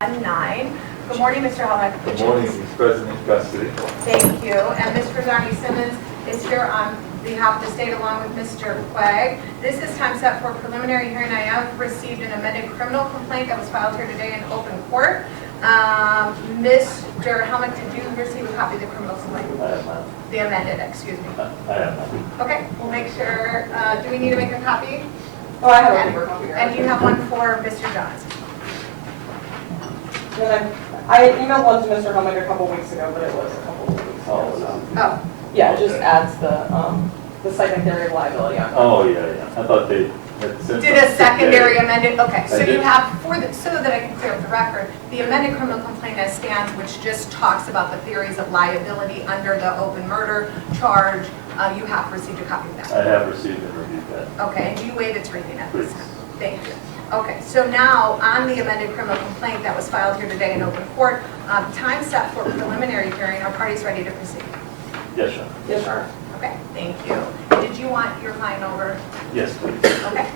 9. Good morning, Mr. Helmick. Good morning, Mr. President in custody. Thank you. And Mr. Zarni Simmons is here on behalf of the state along with Mr. Quagg. This is time set for preliminary hearing. I have received an amended criminal complaint that was filed here today in open court. Mr. Helmick, did you receive a copy of the criminal complaint? I have not. The amended, excuse me. I have not. Okay, we'll make sure. Do we need to make a copy? Oh, I have a paper copy. And you have one for Mr. Johns. And I emailed one to Mr. Helmick a couple weeks ago, but it was a couple of weeks ago. So. Oh. Yeah, it just adds the second theory of liability on. Oh, yeah. I thought they had sent. Did a secondary amended, okay, so I you did. have, so that I can clear up the record, the amended criminal complaint as stands, which just talks about the theories of liability under the open murder charge, you have received a copy of that. I have received and reviewed that. Okay, and do you waive its reading at this Please. time? Thank you. Okay, so now on the amended criminal complaint that was filed here today in open court, time set for preliminary hearing, are parties ready to proceed? Yes, sir. Yes, sir. Okay, thank you. Did you want your client over? Yes, please. Okay.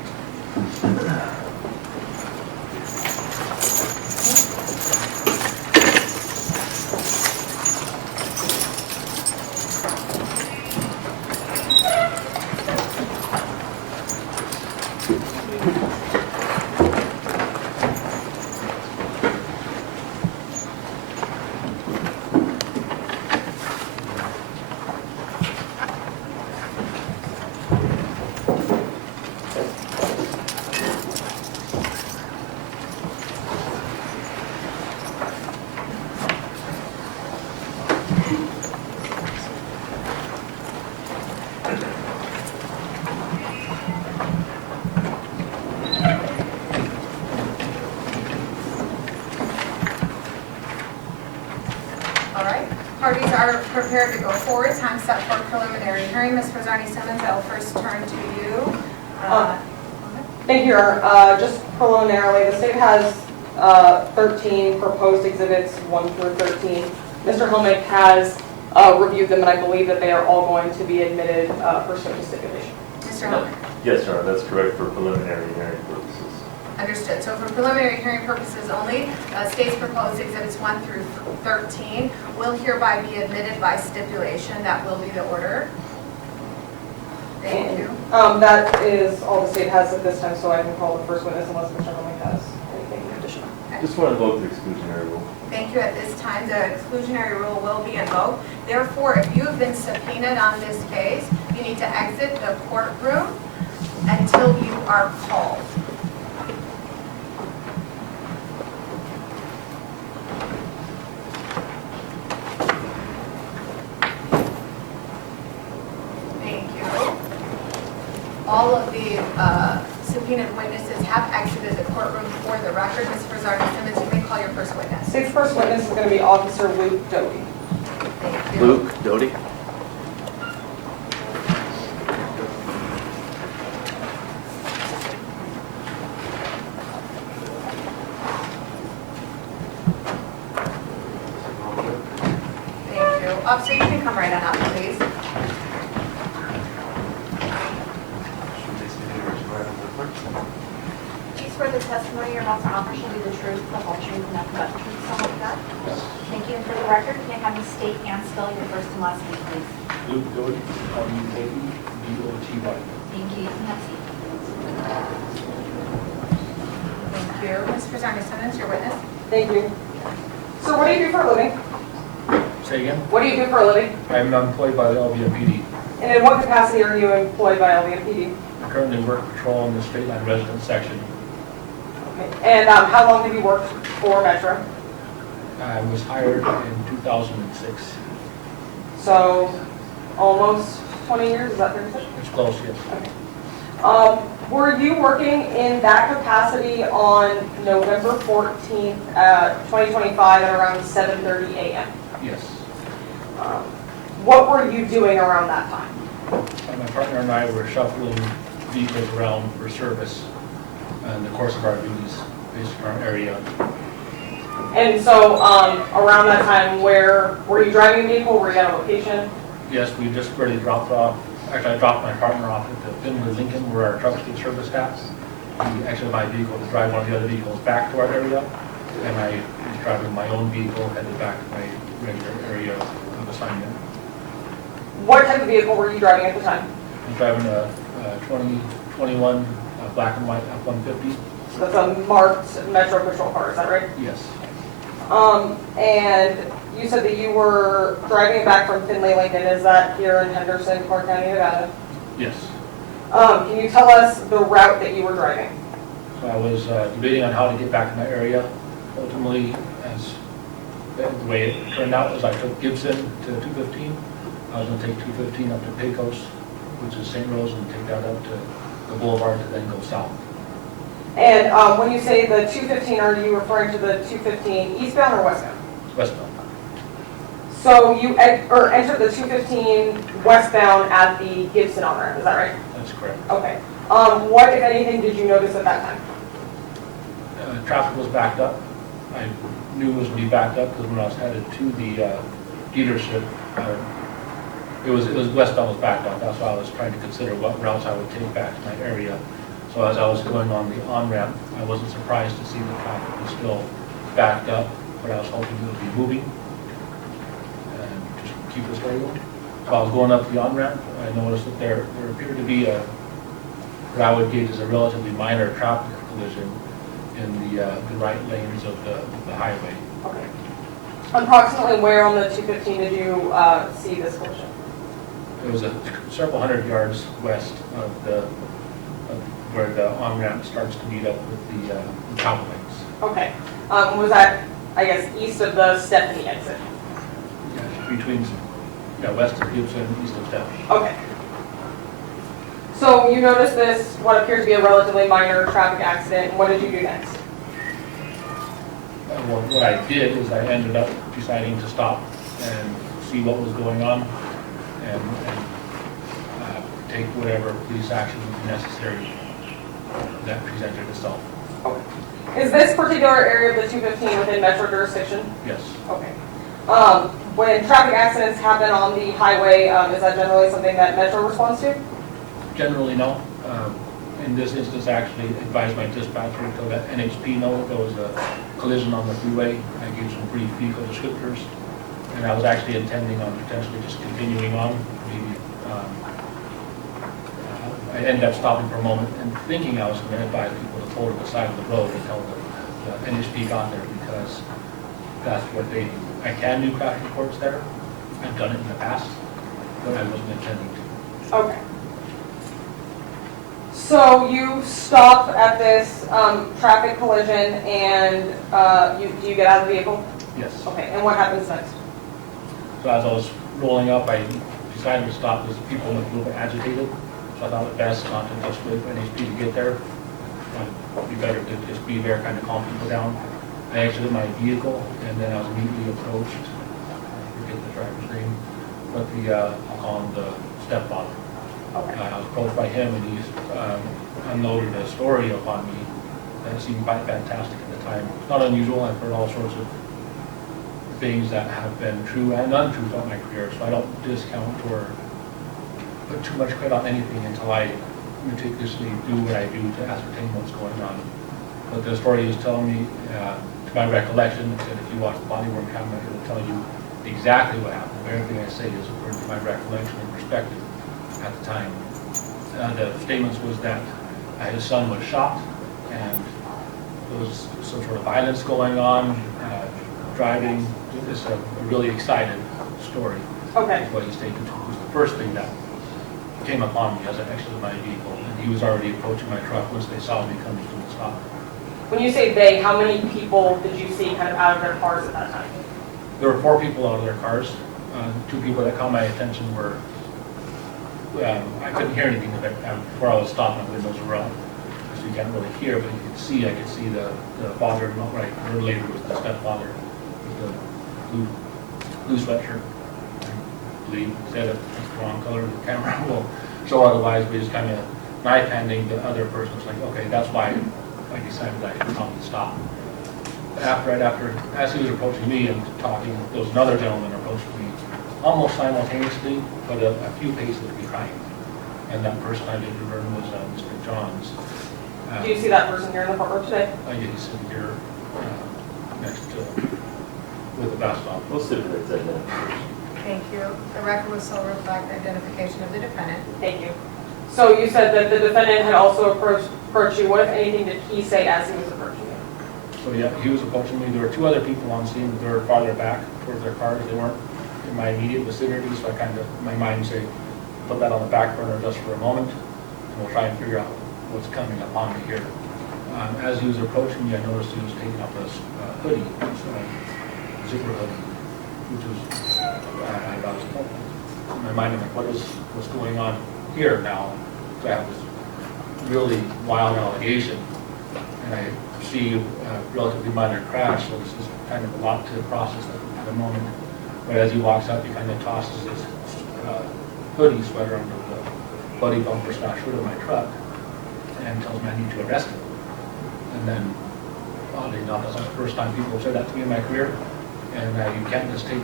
All right, parties are prepared to go forward. Time set for preliminary hearing. Ms. Zarni Simmons, I'll first turn to you. Thank you, Your Honor. Just preliminarily, the state has 13 proposed exhibits, 1 through 13. Mr. Helmick has reviewed them, and I believe that they are all going to be admitted pursuant to stipulation. Mr. Helmick, Yes, sir. That's correct for preliminary hearing purposes. understood. So for preliminary hearing purposes only, state's proposed exhibits 1 through 13 will hereby be admitted by stipulation. That will be the order. Thank you. That is all the state has at this time, so I can call the first witness unless Mr. Helmick has anything additional. Just want to vote the exclusionary rule. Thank you. At this time, the exclusionary rule will be invoked. Therefore, if you have been subpoenaed on this case, you need to exit the courtroom until you are called. Thank you. All of the subpoenaed witnesses have exited the courtroom for the record. Ms. Zarni Simmons, you may call your first witness. State's first witness is going to be Officer Luke Doty. Thank you. Luke Doty. Thank you. Officer, you can come right on up, please. Do you swear the testimony you're about to offer shall be the truth, the whole truth, and nothing but the truth, so help you God? Thank you. And for the record, can I have you state and spell your first and last name, please? Luke Doty, Doty. Thank you. You can have a seat. Thank you. Ms. Zarni Simmons, your witness. Thank you. So what do you do for a living? Say again? What do you do for a living? I'm employed by the LVMPD. And in what capacity are you employed by LVMPD? I currently work patrol in the straight line residence section. Okay. And how long have you worked for Metro? I was hired in 2006. So almost 20 years, is that fair to say? It's close, yes. Okay. Were you working in that capacity on November 14th, 2025 at around 7:30 a.m.? Yes. What were you doing around that time? My partner and I were shuffling vehicles around for service in the course of our duties based on our area. And so around that time, where were you driving a vehicle? Were you at a location? Yes, we just really dropped off. Actually, I dropped my partner off at the Finley Lincoln where our trucks get service at. We actually my vehicle to drive one of the other vehicles back to our area. and I was driving my own vehicle, headed back to my regular area of assignment. What type of vehicle were you driving at the time? I was driving a 2021 black and white F-150. So that's a marked Metro Patrol car, is that right? Yes. And you said that you were driving back from Findlay, Lincoln. Is that here in Henderson, Clark County, Nevada? Yes. Can you tell us the route that you were driving? So I was debating on how to get back to my area. Ultimately, as the way it turned out was I took Gibson to 215. I was going to take 215 up to Pecos, which is St. Rose, and take that up to the boulevard to then go south. And when you say the 215, are you referring to the 215 eastbound or westbound? Westbound. So you entered the 215 westbound at the Gibson on-ramp, is that right? That's correct. Okay. What, if anything, did you notice at that time? Traffic was backed up. I knew it was going to be backed up because when I was headed to the dealership, it was westbound was backed up. That's why I was trying to consider what routes I would take back to my area. So as I was going on the on-ramp, I wasn't surprised to see the traffic was still backed up, but I was hoping it would be moving and just keep the story going. So I was going up the on-ramp. I noticed that there appeared to be what I would gauge as a relatively minor traffic collision in the right lanes of the highway. Okay. Approximately where on the 215 did you see this collision? It was several hundred yards west of where the on-ramp starts to meet up with the travel lanes. Okay. Was that, I guess, east of the Stephanie exit? Yeah, between west of Gibson and east of Stephanie. Okay. So you noticed this, what appears to be a relatively minor traffic accident. What did you do next? Well, what I did is I ended up deciding to stop and see what was going on and take whatever police action would be necessary that presented itself. Okay. Is this particular area of the 215 within Metro jurisdiction? Yes. Okay. When traffic accidents happen on the highway, is that generally something that Metro responds to? Generally, no. In this instance, I actually advised my dispatcher to let NHP know there was a collision on the freeway. I gave some brief vehicle descriptors, and I was actually intending on potentially just continuing on. Maybe I ended up stopping for a moment and thinking I was going to advise people to pull to the side of the road until the NHP got there, because that's what they do. I can do crash reports there. I've done it in the past, but I wasn't intending to. Okay. So you stop at this traffic collision and do you get out of the vehicle? Yes. Okay, and what happens next? So as I was rolling up, I decided to stop because people looked a little bit agitated. So I thought it best not to just wait for NHP to get there. It'd be better to just be there, kind of calm people down. I exited my vehicle, and then I was immediately approached. I forget the driver's name, but I'll call him the stepfather. Okay. I was approached by him, and he unloaded a story upon me that seemed quite fantastic at the time. It's not unusual. I've heard all sorts of things that have been true and untrue throughout my career, so I don't discount or put too much credit on anything until I meticulously do what I do to ascertain what's going on. But the story is telling me, to my recollection, that if you watch the body-worn camera, it will tell you exactly what happened. Everything I say is according to my recollection and perspective at the time. The statements was that his son was shot, and there was some sort of violence going on, driving. It's a really excited story. Okay. Is what he stated. It was the first thing that came upon me as I exited my vehicle, and he was already approaching my truck once they saw me coming to the stop. When you say they, how many people did you see kind of out of their cars at that time? There were 4 people out of their cars. 2 people that caught my attention were, I couldn't hear anything before I was stopped, my windows were up, so you can't really hear, but you could see, I could see the father, not right, or later was the stepfather, with the blue sweatshirt. I believe said it, that's the wrong color, the camera will show otherwise, but just kind of knife handing the other person. It's like, okay, that's why I decided I should probably stop. Right after, as he was approaching me and talking, there was another gentleman approached me almost simultaneously, but a few paces behind. And that person I did learn was Mr. Johns. Do you see that person here in the courtroom today? I get he's sitting here next to, with the vest on. We'll stipulate that then. Thank you. The record will so reflect identification of the defendant. Thank you. So you said that the defendant had also approached you. What, if anything, did he say as he was approaching you? So yeah, he was approaching me. There were two other people on scene, but they were farther back towards their cars. They weren't in my immediate vicinity, so I kind of, my mind say, put that on the back burner just for a moment, and we'll try and figure out what's coming upon me here. As he was approaching me, I noticed he was taking off this hoodie, zipper hoodie, which was, I was, in my mind, I'm like, what's going on here now? So I have this really wild allegation, and I see a relatively minor crash, so this is kind of a lot to process at the moment. But as he walks up, he kind of tosses his hoodie sweater under the buddy bumper slash hood of my truck and tells me I need to arrest him. And then, oddly enough, that's not the first time people have said that to me in my career. And you can't just take,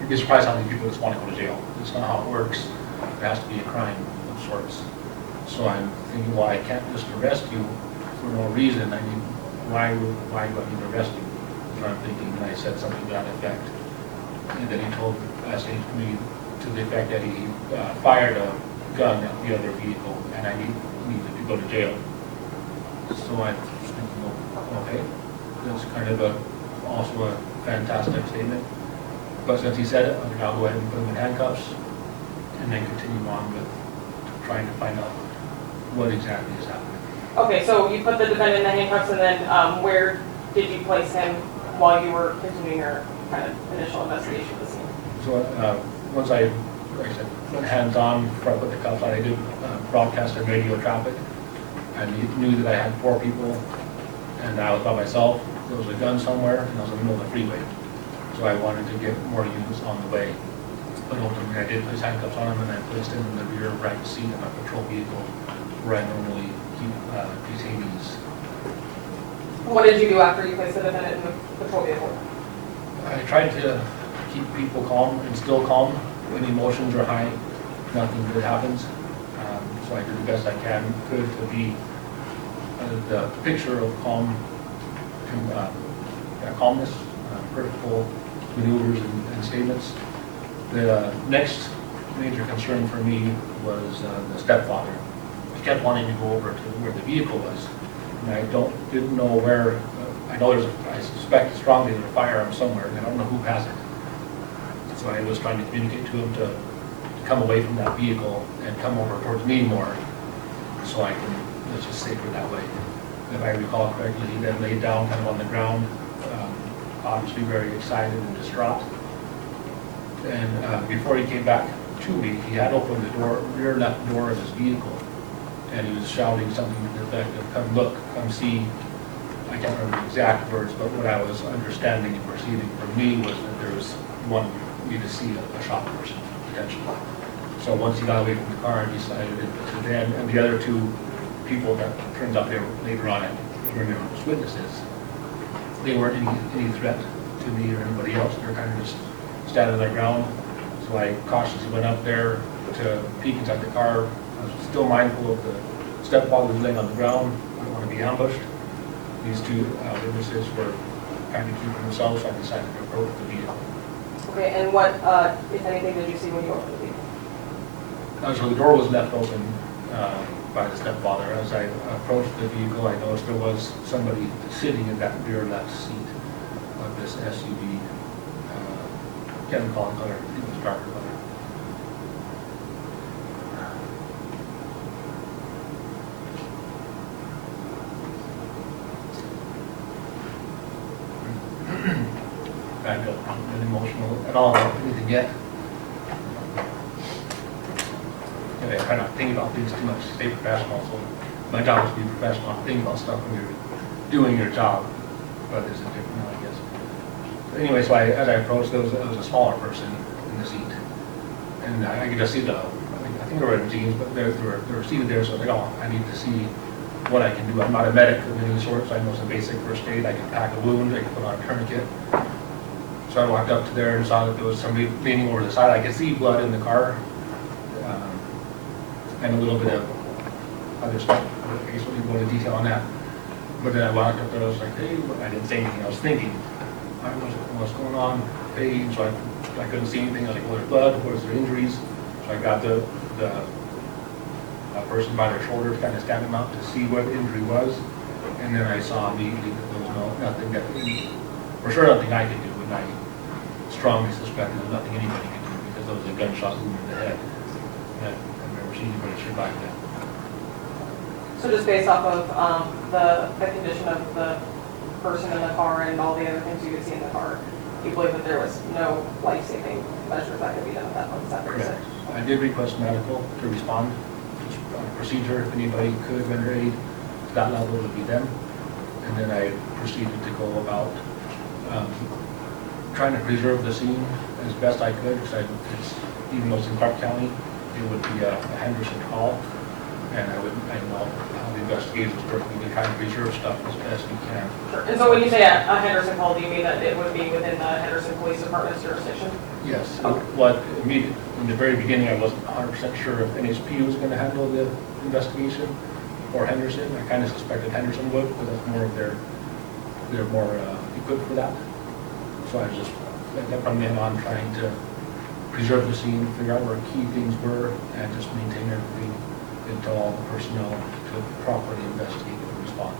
you'd be surprised how many people just want to go to jail. It's not how it works. There has to be a crime of sorts. So I'm thinking, well, I can't just arrest you for no reason. I mean, why do I need to arrest you? That's what I'm thinking, and I said something to that effect. And then he told us to me to the effect that he fired a gun at the other vehicle, and I needed to go to jail. So I was thinking, well, okay, that's kind of also a fantastic statement. But since he said it, I mean, I'll go ahead and put him in handcuffs, and then continue on with trying to find out what exactly is happening. Okay, so you put the defendant in the handcuffs, and then where did you place him while you were continuing your kind of initial investigation of the scene? So once like I said, went hands-on before I put the cuffs on, I did broadcast and radio traffic. I knew that I had 4 people, and I was by myself. There was a gun somewhere, and I was in the middle of the freeway. So I wanted to get more units on the way. But ultimately, I did place handcuffs on him, and I placed him in the rear right seat of my patrol vehicle, where I normally keep detainees. What did you do after you placed the defendant in the patrol vehicle? I tried to keep people calm and still calm when emotions are high. Nothing good happens. So I did the best I could to be the picture of calmness, purposeful maneuvers and statements. The next major concern for me was the stepfather. He kept wanting to go over to where the vehicle was, and I didn't know where. I know I suspect strongly there's a firearm somewhere, and I don't know who has it. So I was trying to communicate to him to come away from that vehicle and come over towards me more, so I can, let's just say it that way. If I recall correctly, he then laid down kind of on the ground, obviously very excited and distraught. And before he came back to me, he had opened the rear left door of his vehicle, and he was shouting something to the effect of, "Come look, come see." I can't remember the exact words, but what I was understanding and perceiving from me was that there was one need to see a shot person, potentially. So once he got away from the car, he decided to then, and the other 2 people that turns out they were later on as witnesses, they weren't any threat to me or anybody else. They were kind of just standing their ground. So I cautiously went up there to peek inside the car. I was still mindful of the stepfather who was laying on the ground. I didn't want to be ambushed. These 2 witnesses were kind of keeping themselves, so I decided to approach the vehicle. Okay, and what, if anything, did you see when you opened the vehicle? So the door was left open by the stepfather. As I approached the vehicle, I noticed there was somebody sitting in that rear left seat of this SUV. Can't recall the color, I think it was darker color. I haven't been emotional at all about anything yet. I try not to think about things too much, stay professional. So my job is to be professional, not think about stuff when you're doing your job. But there's a different, I guess. So anyway, so as I approached, there was a smaller person in the seat, and I could just see I think they were in jeans, but they were seated there. So I was like, oh, I need to see what I can do. I'm not a medic of any sort, so I know some basic first aid. I can pack a wound, I can put on a tourniquet. So I walked up to there and saw that there was somebody leaning over the side. I could see blood in the car. And a little bit of other stuff. I guess we can go into detail on that. But then I walked up there, I was like, hey, I didn't say anything, I was thinking, what's going on? Hey, so I couldn't see anything, I was like, well, there's blood, was there injuries? So I got the person by their shoulders, kind of stabbed him out to see what the injury was. And then I saw immediately that there was nothing that, for sure nothing I could do, and I strongly suspect there's nothing anybody could do because there was a gunshot wound in the head. And I've never seen anybody survive that. So just based off of the condition of the person in the car and all the other things you could see in the car, you believe that there was no life-saving measures that could be done at that point? Is that correct? I did request medical to respond. Procedure, if anybody could render aid to that level, would be them. And then I proceeded to go about trying to preserve the scene as best I could, because even though it's in Clark County, it would be a Henderson call, and I know how the investigators work, we try to preserve stuff as best we can. Sure. And so when you say a Henderson call, do you mean that it would be within the Henderson Police Department's jurisdiction? Yes. Okay. What immediately, in the very beginning, I wasn't 100% sure if NHP was going to handle the investigation or Henderson. I kind of suspected Henderson would, because that's more of they're more equipped for that. So I was just from then on trying to preserve the scene, figure out where key things were, and just maintain everything until all the personnel could properly investigate and respond.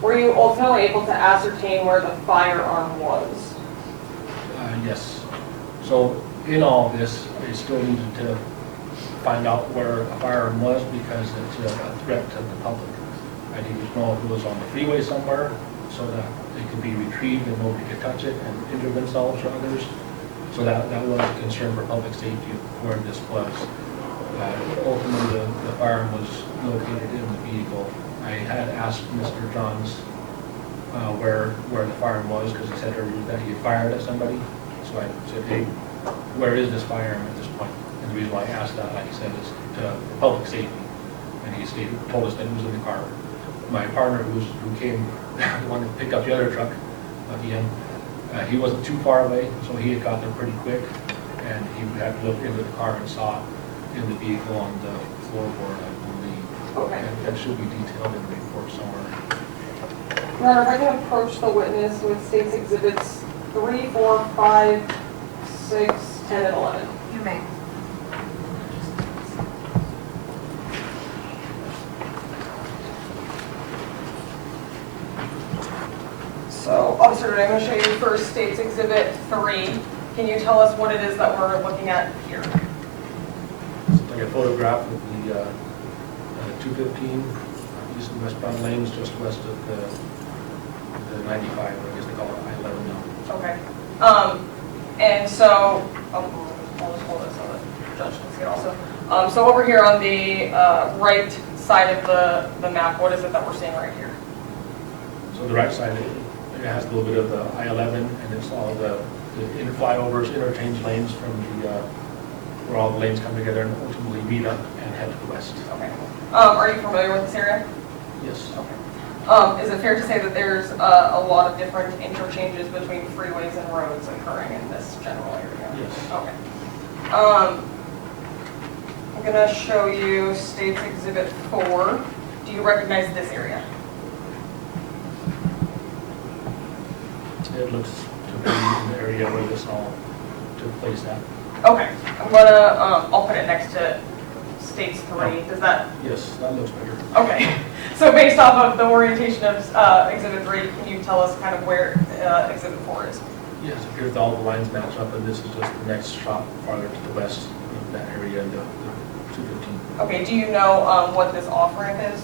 Were you ultimately able to ascertain where the firearm was? Yes. So in all this, I still needed to find out where a firearm was because it's a threat to the public. I needed to know if it was on the freeway somewhere so that it could be retrieved and nobody could touch it and injure themselves or others. So that was a concern for public safety where this was. Ultimately, the firearm was located in the vehicle. I had asked Mr. Johns where the firearm was because he said earlier that he had fired at somebody. So I said, hey, where is this firearm at this point? And the reason why I asked that, like I said, is for public safety. And he told us that it was in the car. My partner, who came, the one that picked up the other truck at the end, he wasn't too far away, so he had got there pretty quick. And he had looked into the car and saw it in the vehicle on the floorboard, I believe. Okay. And that should be detailed in the report somewhere. Your Honor, if I can approach the witness with State's Exhibits 3, 4, 5, 6, 10, and 11. You may. So, Officer Doty, I'm going to show you first State's Exhibit 3. Can you tell us what it is that we're looking at here? It's like a photograph of the 215 east and westbound lanes just west of the 95, or I guess they call it I-11 now. Okay. And so, I'll just hold it so the judge can see it also. So over here on the right side of the map, what is it that we're seeing right here? So the right side, it has a little bit of the I-11, and it's all the flyovers, interchange lanes from where all the lanes come together and ultimately meet up and head to the west. Okay. Are you familiar with this area? Yes. Okay. Is it fair to say that there's a lot of different interchanges between freeways and roads occurring in this general area? Yes. Okay. I'm going to show you State's Exhibit 4. Do you recognize this area? It looks to be the area where this all took place at. Okay. I'm going to, I'll put it next to State's 3. Does that? Yes, that looks better. Okay. So based off of the orientation of Exhibit 3, can you tell us kind of where Exhibit 4 is? Yes, it appears all the lines match up, and this is just the next shot farther to the west of that area, the 215. Okay. Do you know what this off-ramp is?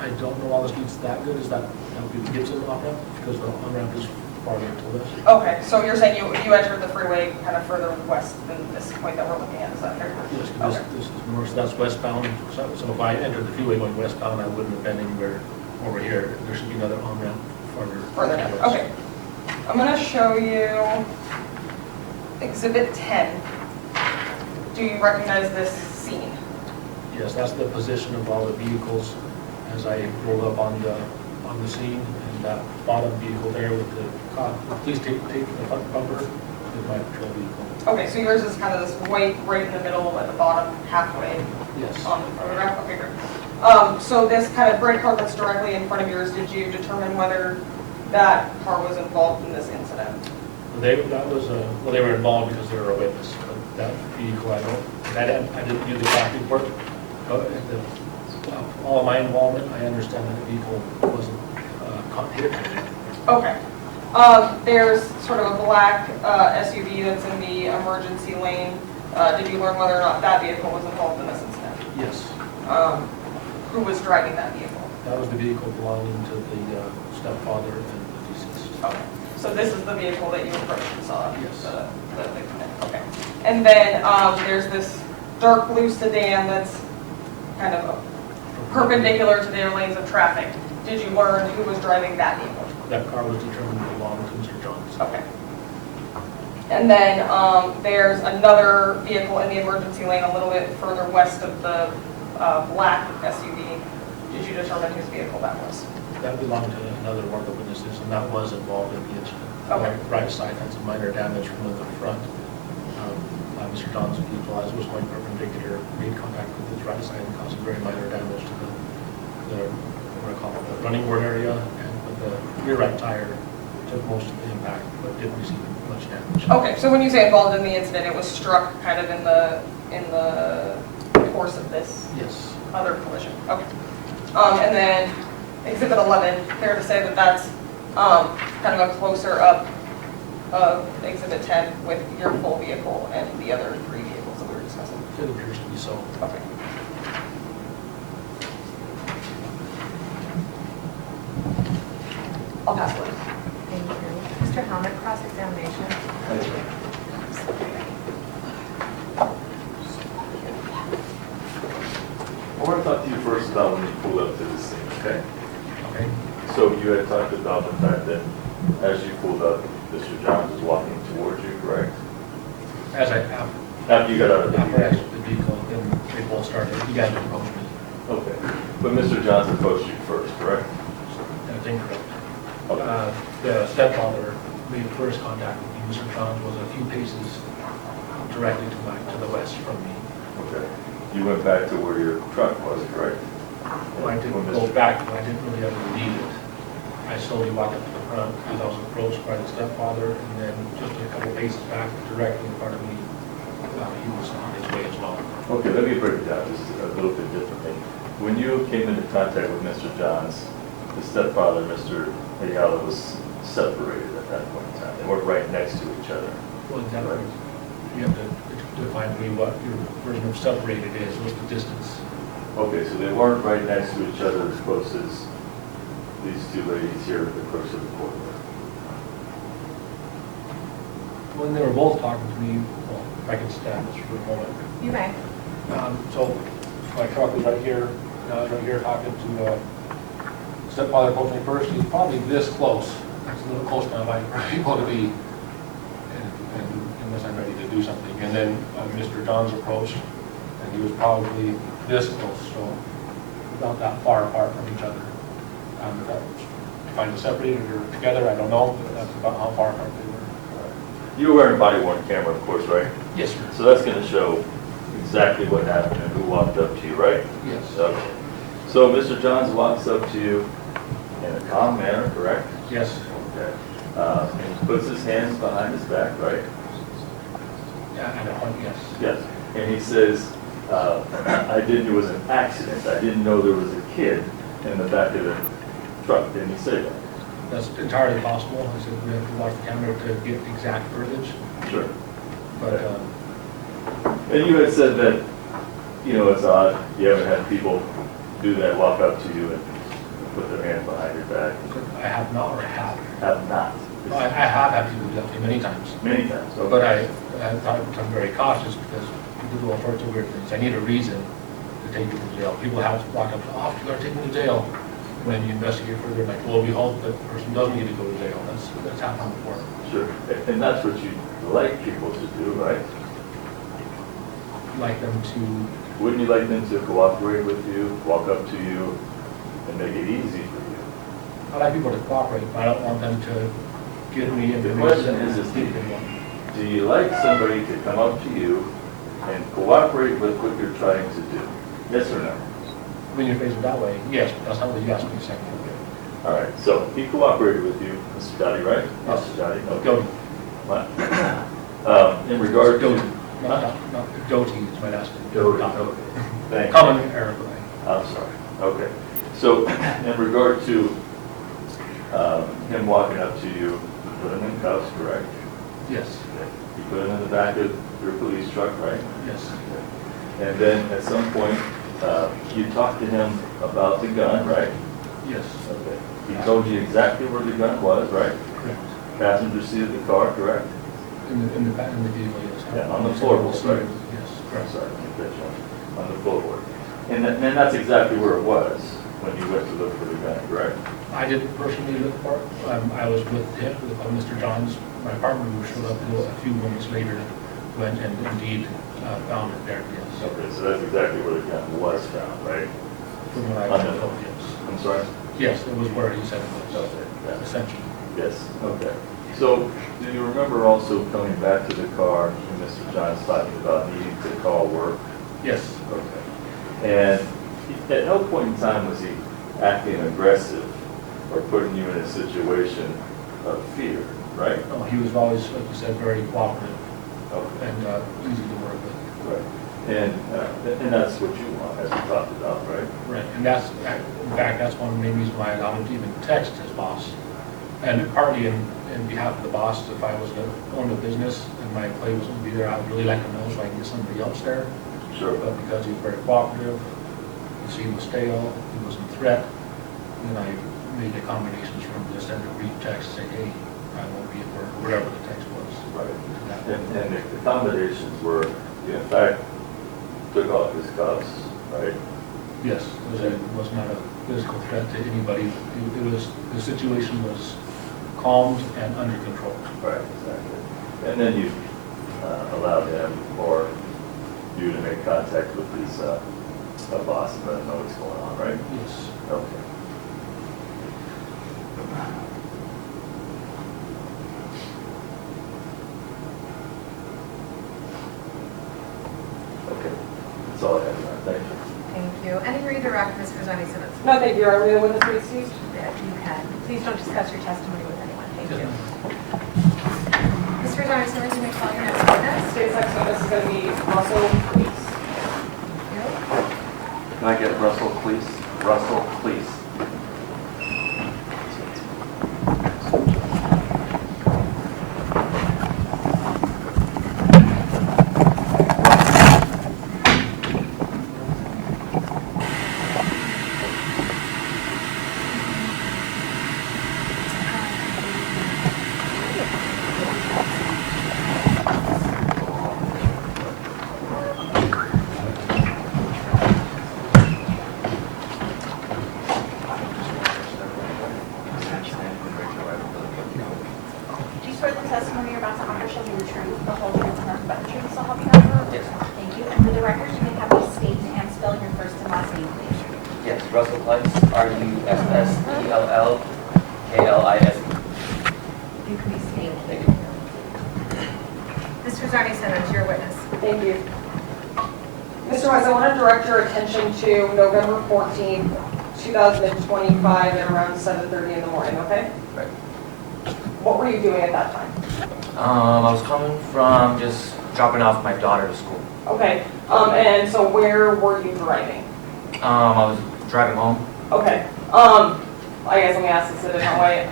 I don't know all the streets that good. Is that would be the Gibson off-ramp? Because the on-ramp is farther to the west. Okay. So you're saying you entered the freeway kind of further west than this point that we're looking at. Is that fair? Yes, because this is north, so that's westbound. So if I entered the freeway going westbound, I wouldn't have been anywhere over here. There should be another on-ramp Further down. Okay. I'm going to show you Exhibit 10. Do you recognize this scene? Yes, that's the position of all the vehicles as I roll up on the scene, and that bottom vehicle there with the cop. Please take the front bumper is my patrol vehicle. Okay, so yours is kind of this white right in the middle at the bottom, halfway Yes. on the photograph. Okay, great. So this kind of gray car that's directly in front of yours, did you determine whether that car was involved in this incident? They were involved because they were a witness, but that vehicle, I didn't do the crash report. But all of my involvement, I understand that the vehicle wasn't hit. Okay. There's sort of a black SUV that's in the emergency lane. Did you learn whether or not that vehicle was involved in this incident? Yes, Who was driving that vehicle? that was the vehicle belonging to the stepfather and the deceased. Okay. So this is the vehicle that you approached and saw? Yes. The victim in. Okay. And then there's this dark blue sedan that's kind of perpendicular to their lanes of traffic. Did you learn who was driving that vehicle? That car was determined to belong to Mr. Johns. Okay. And then there's another vehicle in the emergency lane a little bit further west of the black SUV. Did you determine whose vehicle that was? That belonged to another one of the witnesses, and that was involved in the incident. Okay. Right side had some minor damage from the front. Mr. John's vehicle, as it was going perpendicular, made contact with his right side and caused very minor damage to the what I call it, the running board area, and with the rear right tire took most of the impact, but didn't receive much damage. Okay, so when you say involved in the incident, it was struck kind of in the course of this Yes. other collision. Okay. And then Exhibit 11, fair to say that that's kind of a closer up of Exhibit 10 with your full vehicle and the other three vehicles that we were discussing. It appears to be so. Okay. I'll pass it. Thank you. Mr. Helmut, cross-examination. I want to talk to you first about when you pulled up to the scene, okay? Okay. So you had talked about the fact that as you pulled up, Mr. Johns was walking towards you, correct? As After you got out of the after I vehicle? exited the vehicle, then they both started, you guys approached me. Okay. But Mr. Johns approached you first, correct? That's incorrect. Okay. The stepfather made first contact with me. Mr. Johns was a few paces directly to the west from me. Okay. You went back to where your truck was, correct? Well, I didn't go back, but I didn't really ever leave it. I slowly walked up to the front because I was approached by the stepfather, and then just a couple paces back, directly in front of me, he was on his way as well. Okay, let me break it down just a little bit differently. When you came into contact with Mr. Johns, the stepfather, Mr. Ayola, was separated at that point in time. They weren't right next to each other. Well, that was, you have to define to me what your version of separated is, what's the distance? Okay, so they weren't right next to each other as close as these two ladies here across the court. When they were both talking to me, well, if I could stand this for a moment. You may. So my truck was right here, and I was right here talking to stepfather approached me first. He's probably this close. That's a little close now, for people to be, and unless I'm ready to do something. And then Mr. Johns approached, and he was probably this close, so about that far apart from each other. If I'm separated or together, I don't know, but that's about how far apart they were. You were wearing a body-worn camera, of course, right? Yes, sir. So that's going to show exactly what happened and who walked up to you, right? Yes. Okay. So Mr. Johns walks up to you in a calm manner, correct? Yes. Okay. And he puts his hands behind his back, right? Yeah, I know, yes. Yes. And he says, it was an accident. I didn't know there was a kid in the back of the truck. Didn't he say that? That's entirely possible. I said we have to watch the camera to get exact verbiage, Sure. but And you had said that, it's odd, you haven't had people do that, walk up to you and put their hands behind your back. I have not, or I have. Have not. No, I have had people do that to me many times. Many times. Okay. But I'm very cautious because people do all sorts of weird things. I need a reason to take people to jail. People have walked up to, you got to take me to jail. When you investigate further, like, well, we hope that the person doesn't need to go to jail. That's happened before. Sure. And that's what you like people to do, right? Like them to, Wouldn't you like them to cooperate with you, walk up to you, and make it easy for you? I like people to cooperate, but I don't want them to give me The information. question is, do you like somebody to come up to you and cooperate with what you're trying to do? Yes or no? when you phrase it that way, yes, but that's not what you asked me a second ago. All right, so he cooperated with you, Mr. Doty, right? Yes. Mr. Doty, okay. Doty. What? In regard to... Doty, not Doty, is my last name. Doty, okay. Thank you. Common Arabic. I'm sorry, okay. So in regard to him walking up to you, you put him in cuffs, correct? Yes, You put him in the back of your police truck, right? yes, And then at some point, you talked to him about the gun, right? yes, Okay. He told you exactly where the gun was, right? correct. Passenger seat of the car, correct? In the back, in the vehicle, yes. Yeah, on the floorboard, right? Yes, I'm correct. sorry, I didn't catch on the floorboard. And that's exactly where it was when you went to look for the gun, correct? I didn't personally look for it. I was with him, with Mr. Johns, my partner, who showed up a few moments later, went and indeed found it there, yes. Okay, so that's exactly where the gun was found, right? From what I On was the- told, yes. I'm sorry? Yes, it was where he said it was, Okay, yeah. essentially. Yes, okay. So do you remember also coming back to the car and Mr. Johns talking about needing to call work? Yes, Okay. And at no point in time was he acting aggressive or putting you in a situation of fear, right? no, he was always, like you said, very cooperative Okay. and easy to work with. Right. And that's what you want, as we talked about, right? Right, and that's, in fact, that's one of the main reasons why I allowed him to even text his boss. And partly in behalf of the boss, if I was to own a business and my employee was going to be there, I would really like to know so I can get somebody else there. Sure. But because he was very cooperative, the scene was stale, he wasn't a threat, then I made accommodations for him to send a brief text saying, hey, I won't be at work, whatever the text was. Right. And the accommodations were, you in fact, took off his cuffs, right? Yes, it was not a physical threat to anybody. It was, the situation was calmed and under control. Right, exactly. And then you allowed him or you to make contact with his boss and let him know what's going on, right? Yes. Okay. Okay, that's all I have, Your Honor. Thank you. Thank you. Any redirect, Ms. Rosani Simmons? No, thank you. Are we the witness to be excused? Yeah, you can. Please don't discuss your testimony with anyone. Thank Yes, you. ma'am. Ms. Rosani Simmons, you may call your next witness. Today's next witness is going to be Russell, please. Can I get Russell, please? Russell, please. Do you swear the testimony you're about to offer shall be the truth, the whole truth, and nothing but the truth, so help you God? Yes. Thank you. And for the record, you may have me state and spell your first and last name, please. Yes, Russell Plex, RUSSELLKLIS. You can be stated. Thank you. Ms. Rosani Simmons, your witness. Thank you. Mr. Wise, I want to direct your attention to November 14th, 2025 at around 7:30 in the morning, okay? Right. What were you doing at that time? I was coming from just dropping off my daughter to school. Okay, and so where were you driving? I was driving home. Okay, I guess let me ask this a different way.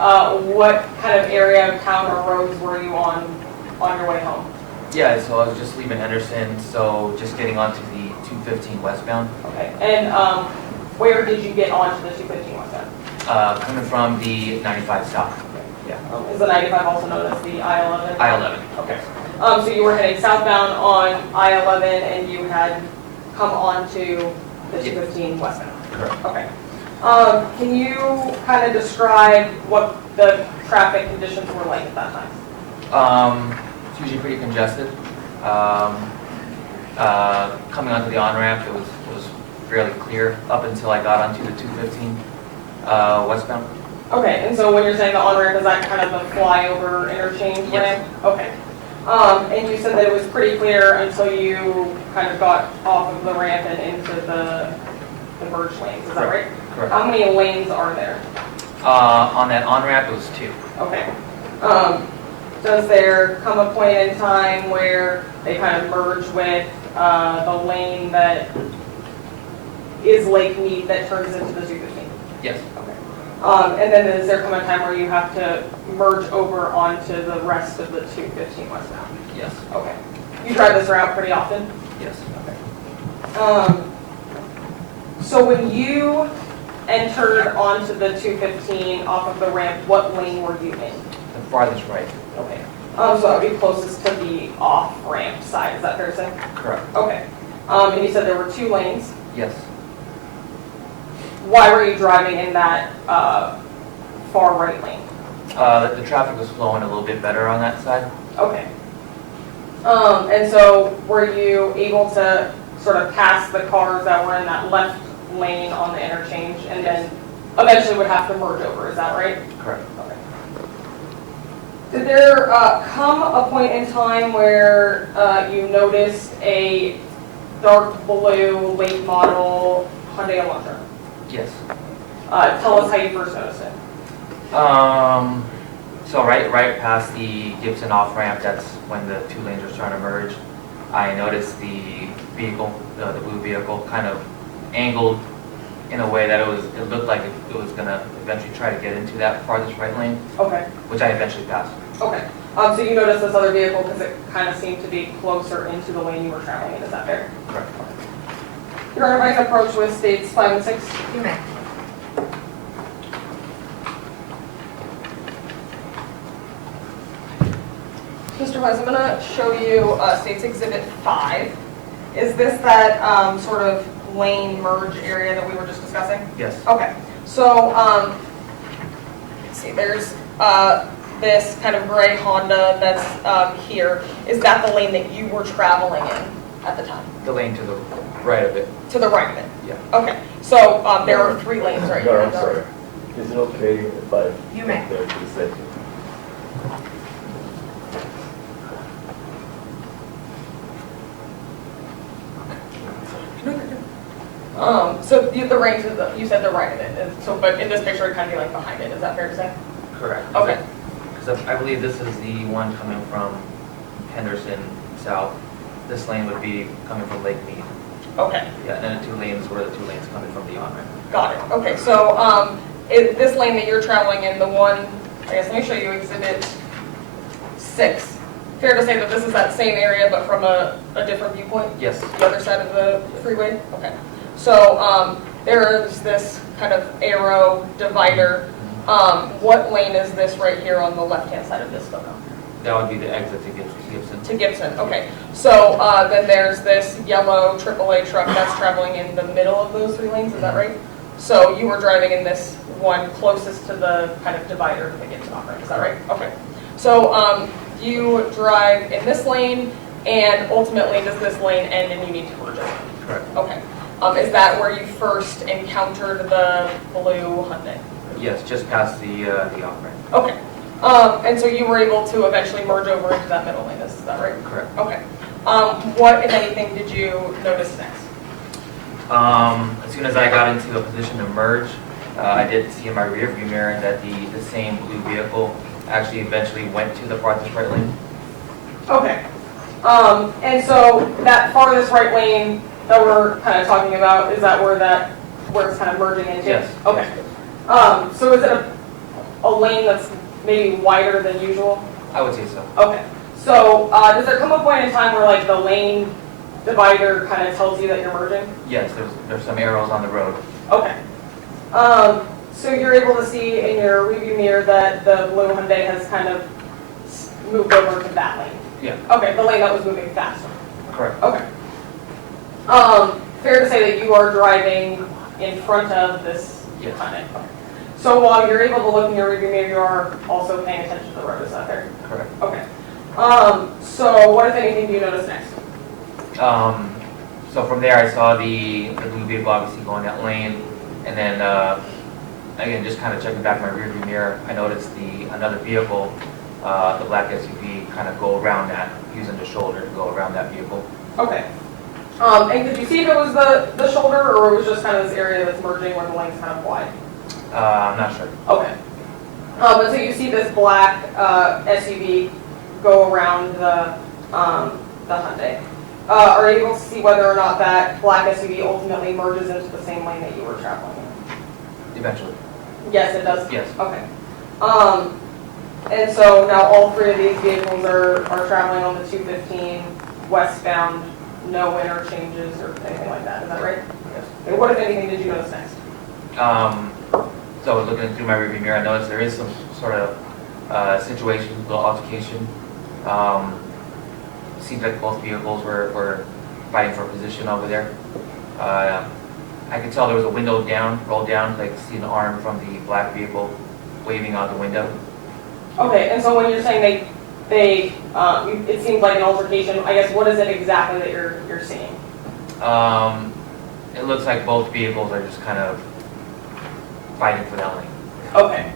What kind of area of town or roads were you on your way home? Yeah, so I was just leaving Henderson, so just getting onto the 215 westbound. Okay, and where did you get onto the 215 westbound? Coming from the 95 south. Yeah. Is the 95 also known as the I-11? I-11. Okay, so you were heading southbound on I-11 and you had come onto the 215 westbound? Correct. Okay. Can you kind of describe what the traffic conditions were like at that time? It's usually pretty congested. Coming onto the on-ramp, it was fairly clear up until I got onto the 215 westbound. Okay, and so when you're saying the on-ramp, is that kind of the flyover interchange Yes. ramp? Okay. And you said that it was pretty clear until you kind of got off of the ramp and into the the merge lanes, is that right? Correct. How many lanes are there? On that on-ramp, it was 2. Okay. Does there come a point in time where they kind of merge with the lane that is Lake Mead that turns into the 215? Yes. Okay. And then does there come a time where you have to merge over onto the rest of the 215 westbound? Yes. Okay. You drive this route pretty often? Yes. Okay. So when you entered onto the 215 off of the ramp, what lane were you in? The farthest right. Okay. So that would be closest to the off-ramp side, is that fair to say? Correct. Okay. And you said there were 2 lanes. Yes. Why were you driving in that far right lane? The traffic was flowing a little bit better on that side. Okay. And so were you able to sort of pass the cars that were in that left lane on the interchange and then eventually would have to merge over, is that right? Correct. Okay. Did there come a point in time where you noticed a dark blue late model Hyundai Elantra? Yes. Tell us how you first noticed it. So right past the Gibson off-ramp, that's when the 2 lanes were starting to merge. I noticed the vehicle, the blue vehicle, kind of angled in a way that it looked like it was going to eventually try to get into that farthest right lane, Okay. which I eventually passed. Okay. So you noticed this other vehicle because it kind of seemed to be closer into the lane you were traveling in, is that fair? Correct. Your Honor, if I can approach with states 5 and 6. You may. Mr. Wise, I'm going to show you States Exhibit 5. Is this that sort of lane merge area that we were just discussing? Yes. Okay. So, let's see, there's this kind of gray Honda that's here. Is that the lane that you were traveling in at the time? The lane to the right of it. To the right of it? Yeah. Okay. So there are 3 lanes right here. No, I'm sorry. Is it okay if I? You may. There for the sake So the range is, you said the right of it, and so, but in this picture it kind of be like behind it, is that fair to say? Correct. Okay. Because I believe this is the one coming from Henderson south. This lane would be coming from Lake Mead. Okay, Yeah, and then the 2 lanes were the 2 lanes coming from the on-ramp. got it. Okay, so this lane that you're traveling in, the one, I guess, let me show you Exhibit 6. Fair to say that this is that same area but from a different viewpoint? Yes. The other side of the freeway? Okay. So there is this kind of arrow divider. What lane is this right here on the left-hand side of this photo? That would be the exit to Gibson. To Gibson, okay. So then there's this yellow AAA truck that's traveling in the middle of those 3 lanes, is that right? So you were driving in this one closest to the kind of divider to the Gibson off-ramp, is that right? Okay. So you drive in this lane, and ultimately does this lane end and you need to merge it? Correct. Okay. Is that where you first encountered the blue Hyundai? Yes, just past the off-ramp. Okay. And so you were able to eventually merge over into that middle lane, is that right? Correct. Okay. What, if anything, did you notice next? As soon as I got into a position to merge, I did see in my rear view mirror that the same blue vehicle actually eventually went to the farthest right lane. Okay. And so that farthest right lane that we're kind of talking about, is that where it's kind of merging into? Yes. Okay. So is it a lane that's maybe wider than usual? I would say so. Okay. So does there come a point in time where like the lane divider kind of tells you that you're merging? Yes, there's some arrows on the road. Okay. So you're able to see in your review mirror that the blue Hyundai has kind of moved over to that lane? Yeah. Okay, the lane that was moving faster. Correct. Okay. Fair to say that you are driving in front of this Yes. Hyundai? Okay. So while you're able to look in your rearview mirror, you are also paying attention to the road, is that fair? Correct. Okay. So what, if anything, do you notice next? So from there, I saw the blue vehicle obviously going that lane, and then again, just kind of checking back my rearview mirror, I noticed another vehicle, the black SUV, kind of go around that, using the shoulder to go around that vehicle. Okay. And could you see if it was the shoulder, or it was just kind of this area that's merging where the lane's kind of wide? I'm not sure. Okay. But so you see this black SUV go around the Hyundai. Are you able to see whether or not that black SUV ultimately merges into the same lane that you were traveling in? Eventually. Yes, it does? Yes. Okay. And so now all three of these vehicles are traveling on the 215 westbound, no interchanges or anything like that, is that right? Yes. And what, if anything, did you notice next? So looking through my rearview mirror, I noticed there is some sort of situation, little altercation. Seems like both vehicles were fighting for position over there. I could tell there was a window down, rolled down, like see an arm from the black vehicle waving out the window. Okay, and so when you're saying it seems like an altercation, I guess what is it exactly that you're seeing? It looks like both vehicles are just kind of fighting for that lane. Okay.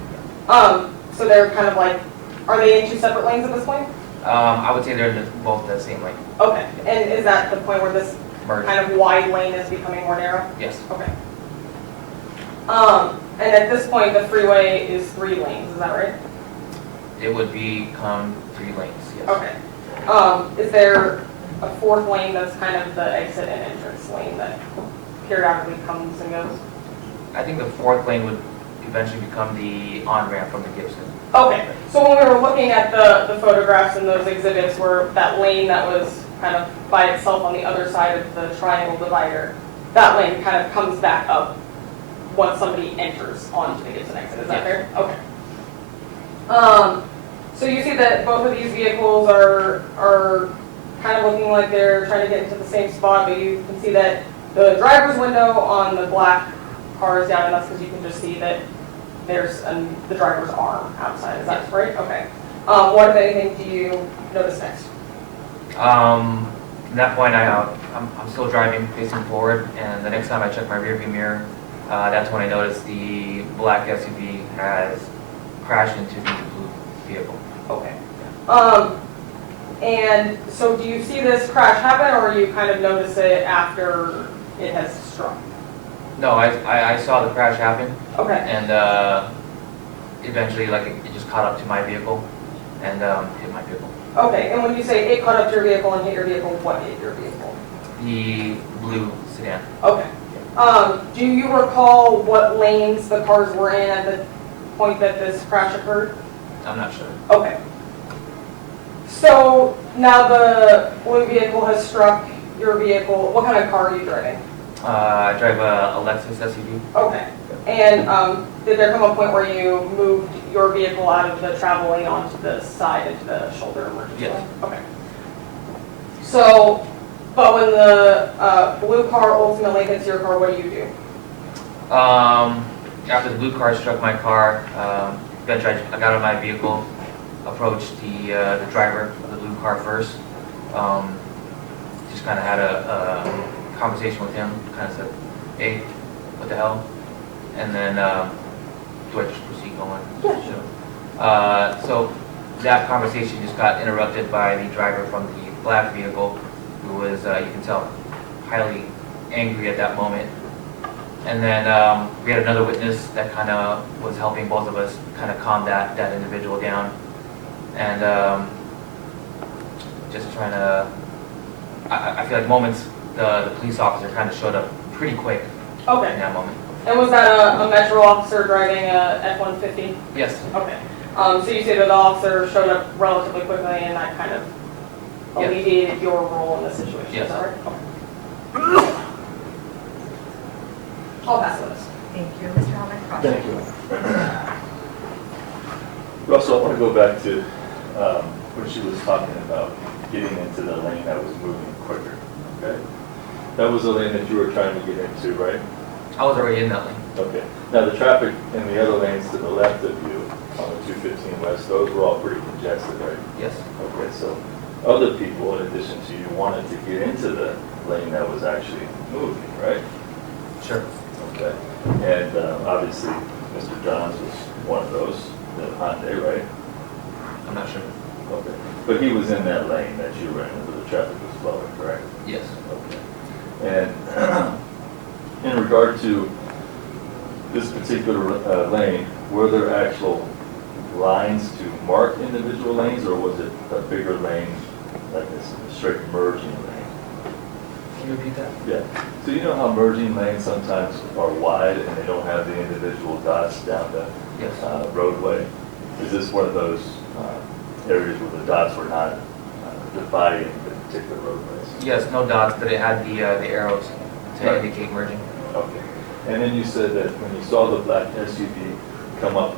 So they're kind of like, are they in two separate lanes at this point? I would say they're both the same lane. Okay, and is that the point where this Merge. kind of wide lane is becoming more narrow? Yes. Okay. And at this point, the freeway is 3 lanes, is that right? It would become 3 lanes, yes. Okay. Is there a 4th lane that's kind of the exit and entrance lane that periodically comes and goes? I think the 4th lane would eventually become the on-ramp from the Gibson. Okay, so when we were looking at the photographs and those exhibits where that lane that was kind of by itself on the other side of the triangle divider, that lane kind of comes back up once somebody enters onto the Gibson exit, is that fair? Okay. So you see that both of these vehicles are kind of looking like they're trying to get into the same spot, but you can see that the driver's window on the black car is down, and that's because you can just see that there's the driver's arm outside, is that right? Okay. What, if anything, do you notice next? At that point, I'm still driving, facing forward, and the next time I check my rearview mirror, that's when I noticed the black SUV has crashed into the blue vehicle. Okay. And so do you see this crash happen, or you kind of notice it after it has struck? No, I saw the crash happen, Okay. and eventually, like, it just caught up to my vehicle and hit my vehicle. Okay, and when you say it caught up to your vehicle and hit your vehicle, what hit your vehicle? The blue sedan. Okay. Do you recall what lanes the cars were in at the point that this crash occurred? I'm not sure. Okay. So now the blue vehicle has struck your vehicle. What kind of car are you driving? I drive a Lexus SUV. Okay. And did there come a point where you moved your vehicle out of the travel lane onto the side into the shoulder emergency Yes. lane? Okay. So, but when the blue car ultimately hits your car, what do you do? After the blue car struck my car, eventually I got out of my vehicle, approached the driver of the blue car first. Just kind of had a conversation with him, kind of said, hey, what the hell? And then, do I just proceed going? Yeah. Sure. So that conversation just got interrupted by the driver from the black vehicle, who was, you can tell, highly angry at that moment. And then we had another witness that kind of was helping both of us kind of calm that individual down. And just trying to, I feel like moments, the police officer kind of showed up pretty quick in Okay. that moment. And was that a Metro officer driving a F-150? Yes. Okay. So you say that the officer showed up relatively quickly and that kind of Yes. alleviated your role in the situation, Yes. is that right? Okay. I'll pass the list. Thank you. Mr. Hellman, cross. Thank you. Russell, I want to go back to when she was talking about getting into the lane that was moving quicker, okay? That was the lane that you were trying to get into, right? I was already in that lane. Okay. Now, the traffic in the other lanes to the left of you on the 215 West, those were all pretty congested, right? Yes. Okay, so other people, in addition to you, wanted to get into the lane that was actually moving, right? Sure. Okay. And obviously, Mr. Johns was one of those, the Hyundai, right? I'm not sure. Okay. But he was in that lane that you were in, where the traffic was flowing, correct? Yes. Okay. And in regard to this particular lane, were there actual lines to mark individual lanes, or was it a bigger lane, like a straight merging lane? Can you repeat that? Yeah. So you know how merging lanes sometimes are wide and they don't have the individual dots down the Yes. roadway? Is this one of those areas where the dots were not dividing the particular roadways? Yes, no dots, but it had the arrows to Right. indicate merging. Okay. And then you said that when you saw the black SUV come up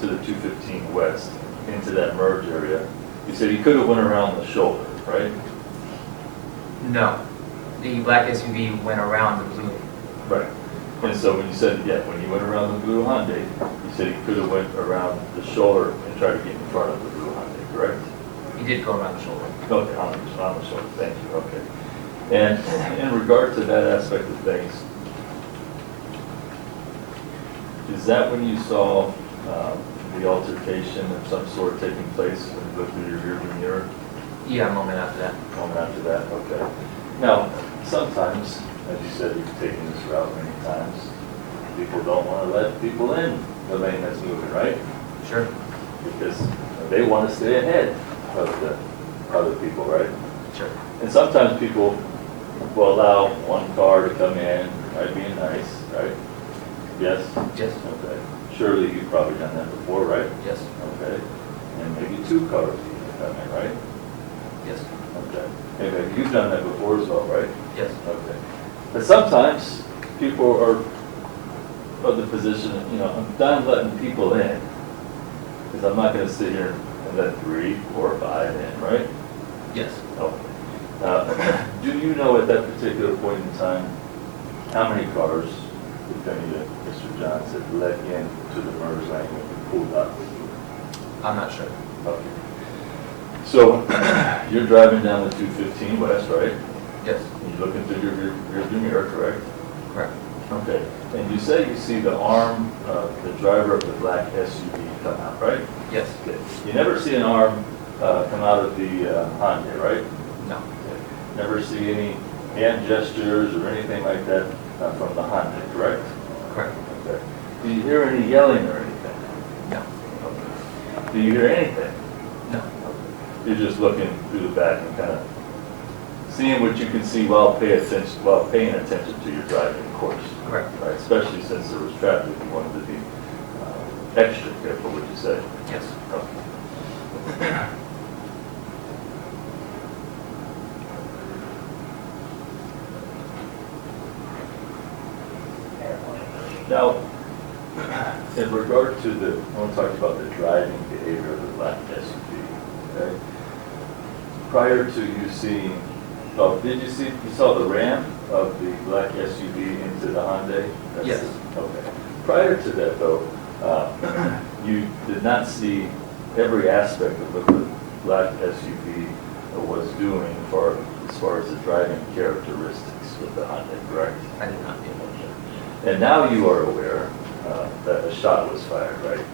to the 215 west into that merge area, you said he could have went around the shoulder, right? No, the black SUV went around the blue. Right. And so when you said, yeah, when he went around the blue Hyundai, you said he could have went around the shoulder and tried to get in front of the blue Hyundai, correct? He did go around the shoulder. Okay, on the shoulder, thank you, okay. And in regard to that aspect of things, is that when you saw the altercation of some sort taking place when you looked through your rearview mirror? Yeah, a moment after that. Moment after that, okay. Now, sometimes, as you said, you've taken this route many times, people don't want to let people in the lane that's moving, right? Sure. Because they want to stay ahead of the other people, right? Sure. And sometimes people will allow one car to come in, right, being nice, right? Yes? Yes. Okay. Surely you've probably done that before, right? Yes. Okay. And maybe two cars even come in, right? Yes. Okay. Maybe you've done that before as well, right? Yes. Okay. But sometimes people are of the position, you know, I'm done letting people in, because I'm not going to sit here and let 3, 4, 5 in, right? Yes. Okay. Do you know at that particular point in time how many cars, if any, that Mr. Johns had let in to the merge lane when he pulled up? I'm not sure. Okay. So you're driving down the 215 west, right? Yes. You're looking through your rearview mirror, correct? Correct. Okay. And you say you see the arm of the driver of the black SUV come out, right? Yes. Okay. You never see an arm come out of the Hyundai, right? No. Okay. Never see any hand gestures or anything like that from the Hyundai, correct? Correct. Okay. Do you hear any yelling or anything? No. Okay. Do you hear anything? No. You're just looking through the back and kind of seeing what you can see while paying attention to your driving, of course. Correct. Right, especially since there was traffic, you wanted to be extra careful, would you say? Yes. Okay. Now, in regard to I want to talk about the driving behavior of the black SUV, okay? Prior to you seeing, you saw the ram of the black SUV into the Hyundai? Yes. Okay. Prior to that, though, you did not see every aspect of what the black SUV was doing as far as the driving characteristics with the Hyundai, correct? I did not. And now you are aware that a shot was fired, right?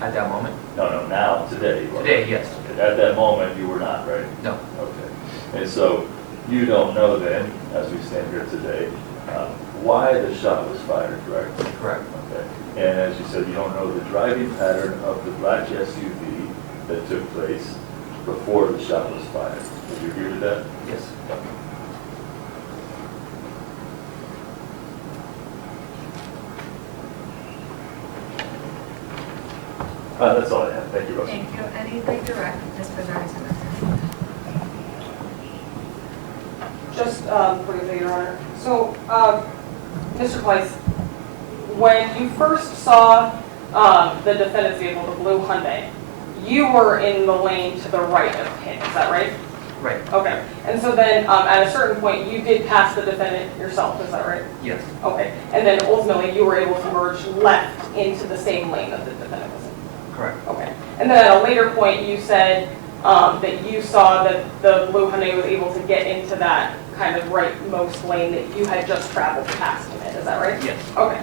At that moment? No, now, today. you are. Today, yes. At that moment, you were not, right? No. Okay. And so you don't know then, as we stand here today, why the shot was fired, correct? Correct. Okay. And as you said, you don't know the driving pattern of the black SUV that took place before the shot was fired. Would you agree with that? Yes. Okay. That's all I have. Thank you, Russell. Thank you. Anything direct, Ms. Bernard-Simmons? Just briefly, Your Honor. So, Mr. Price, when you first saw the defendant's vehicle, the blue Hyundai, you were in the lane to the right of him, is that right? Right. Okay. And so then, at a certain point, you did pass the defendant yourself, is that right? Yes. Okay. And then ultimately, you were able to merge left into the same lane that the defendant was in? Correct. Okay. And then at a later point, you said that you saw that the blue Hyundai was able to get into that kind of rightmost lane that you had just traveled past him in, is that right? Yes. Okay.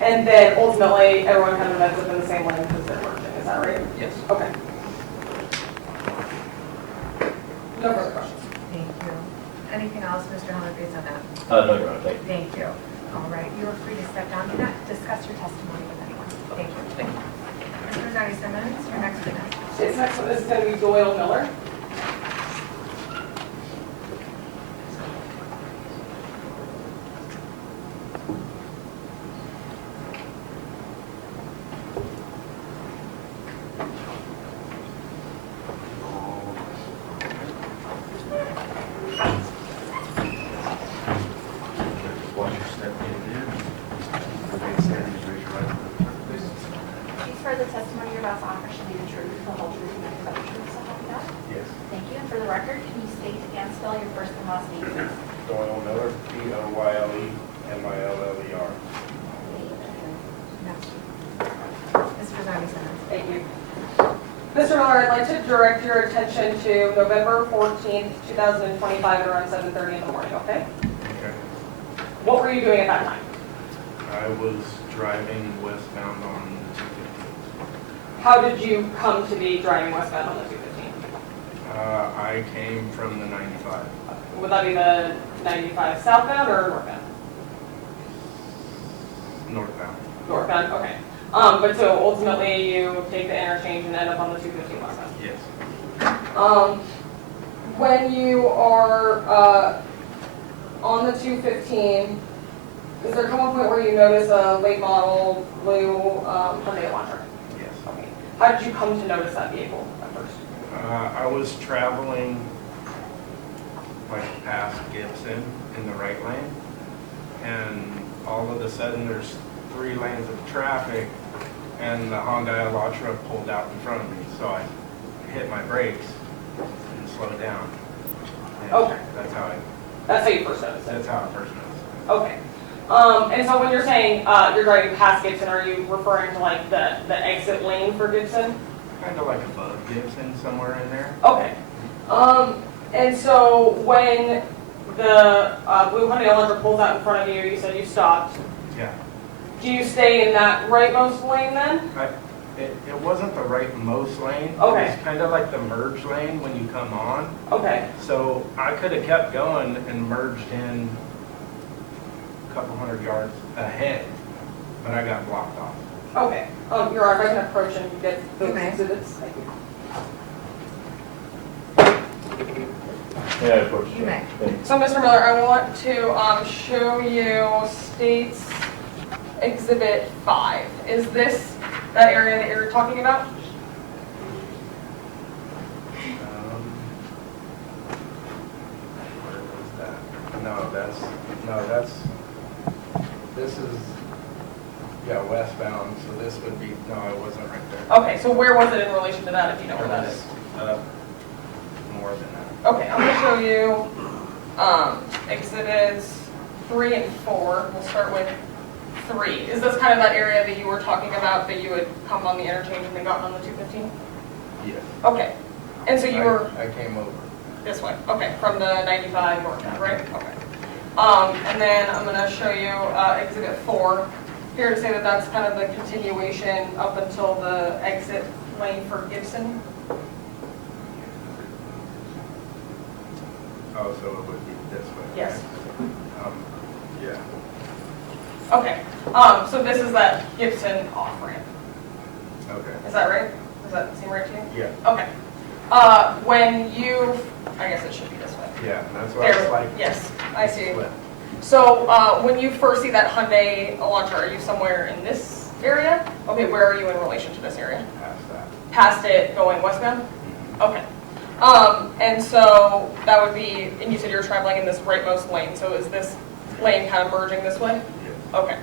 And then ultimately, everyone kind of ends up in the same lane because they're merging, is that right? Yes. Okay. No further questions. Thank you. Any else, Mr. Holman, based on that? No, Your Honor, thank you. Thank you. All right, you are free to step down. Do not discuss your testimony with anyone. Thank you. Thank you. Mr. Rosario Simmons, your next witness. This next one is going to be Doyle Miller. Watch your step in. Remain standing, raise your right hand. Please. Do you swear the testimony you're about to offer shall be the truth, the whole truth, and nothing but the truth, so help you God? Yes. Thank you, and for the record, can you state and spell your first and last name, please? Doyle Miller, Doyle, Mr. Rosario Simmons. Thank you. Mr. Miller, I'd like to direct your attention to November 14th, 2025 at around 7:30 in the morning, okay? Okay. What were you doing at that time? I was driving westbound on 215. How did you come to be driving westbound on the 215? I came from the 95. Would that be the 95 southbound or northbound? Northbound. Northbound, okay. But so ultimately you take the interchange and end up on the 215 westbound. Yes. When you are on the 215, is there come a point where you notice a late model blue Hyundai Elantra? Yes. Okay. How did you come to notice that vehicle at first? I was traveling like past Gibson in the right lane, and all of a sudden there's 3 lanes of traffic, and the Hyundai Elantra pulled out in front of me, so I hit my brakes and slowed down. And Okay. That's how you first noticed it? That's how I first noticed it. Okay. And so when you're saying you're driving past Gibson, are you referring to like the exit lane for Gibson? Kind of like above Gibson, somewhere in there. Okay. And so when the blue Hyundai Elantra pulls out in front of you, you said you stopped. Yeah. Do you stay in that rightmost lane then? It wasn't the rightmost lane. Okay. It was kind of like the merge lane when you come on. Okay. So I could have kept going and merged in a couple hundred yards ahead, but I got blocked off. Okay. Your Honor, if I can approach and get those You may. exhibits. Thank you. May I approach? You may. Thank you. So, Mr. Miller, I want to show you State's Exhibit 5. Is this that area that you're talking about? Where was that? This is, westbound, so this would be, no, it wasn't right there. Okay, so where was it in relation to that, if you know where that is? More than that. Okay, I'm going to show you Exhibits 3 and 4. We'll start with 3. Is this kind of that area that you were talking about, that you had come on the interchange and then gotten on the 215? Yes. Okay. And so you were I came over. this way? Okay, from the 95 northbound, right? Okay. And then I'm going to show you Exhibit 4. Fair to say that that's kind of the continuation up until the exit lane for Gibson? Oh, so it would be this way? Yes. Yeah. Okay. So this is that Gibson off-ramp. Okay. Is that right? Does that seem right to you? Yeah. Okay. When you, I guess it should be this way. Yeah, that's what I was There, like. yes, I see. Split. So when you first see that Hyundai Elantra, are you somewhere in this area? Okay, where are you in relation to this area? Past that. Past it, going westbound? Okay. And so that would be, and you said you're traveling in this rightmost lane, so is this lane kind of merging this way? Yes. Okay.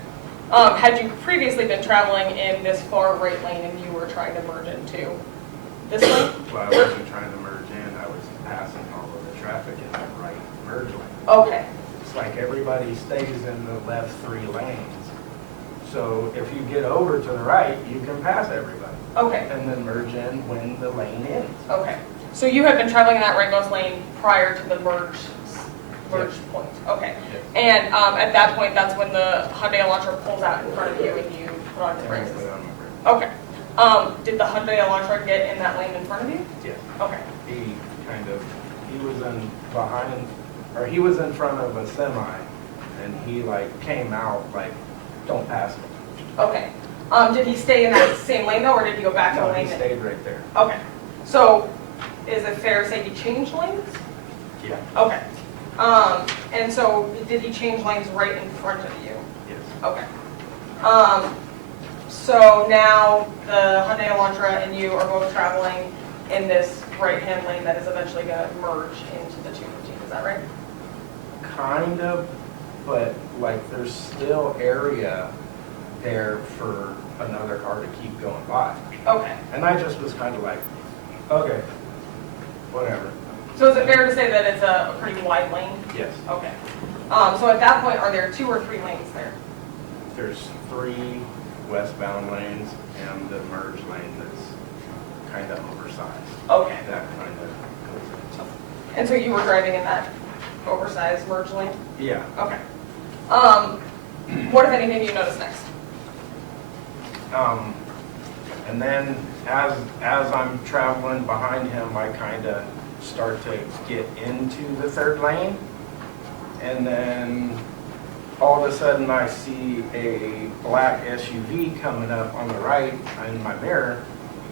Had you previously been traveling in this far right lane and you were trying to merge into this lane? Well, I wasn't trying to merge in, I was passing all of the traffic in that right merge lane. Okay. It's like everybody stays in the left 3 lanes. So if you get over to the right, you can pass everybody. Okay. And then merge in when the lane ends. Okay. So you had been traveling in that rightmost lane prior to the merge Yes. point? Okay. Yes. And at that point, that's when the Hyundai Elantra pulls out in front of you and you put on your And I brakes? put on my brakes. Okay. Did the Hyundai Elantra get in that lane in front of you? Yes. Okay. He was in behind or he was in front of a semi, and he like came out like, don't pass me. Okay. Did he stay in that same lane though, or did he go back to the No, lane? he stayed right there. Okay. So is it fair to say he changed lanes? Yeah. Okay. And so did he change lanes right in front of you? Yes. Okay. So now the Hyundai Elantra and you are both traveling in this right-hand lane that is eventually going to merge into the 215, is that right? Kind of, but like there's still area there for another car to keep going by. Okay. And I just was kind of like, okay, whatever. So is it fair to say that it's a pretty wide lane? Yes. Okay. So at that point, are there 2 or 3 lanes there? There's 3 westbound lanes and the merge lane that's kind of oversized. Okay. That kind of goes And so you were driving in that oversized merge lane? in. Yeah. Okay. What, if anything, do you notice next? And then as I'm traveling behind him, I kind of start to get into the 3rd lane. And then all of a sudden I see a black SUV coming up on the right in my mirror,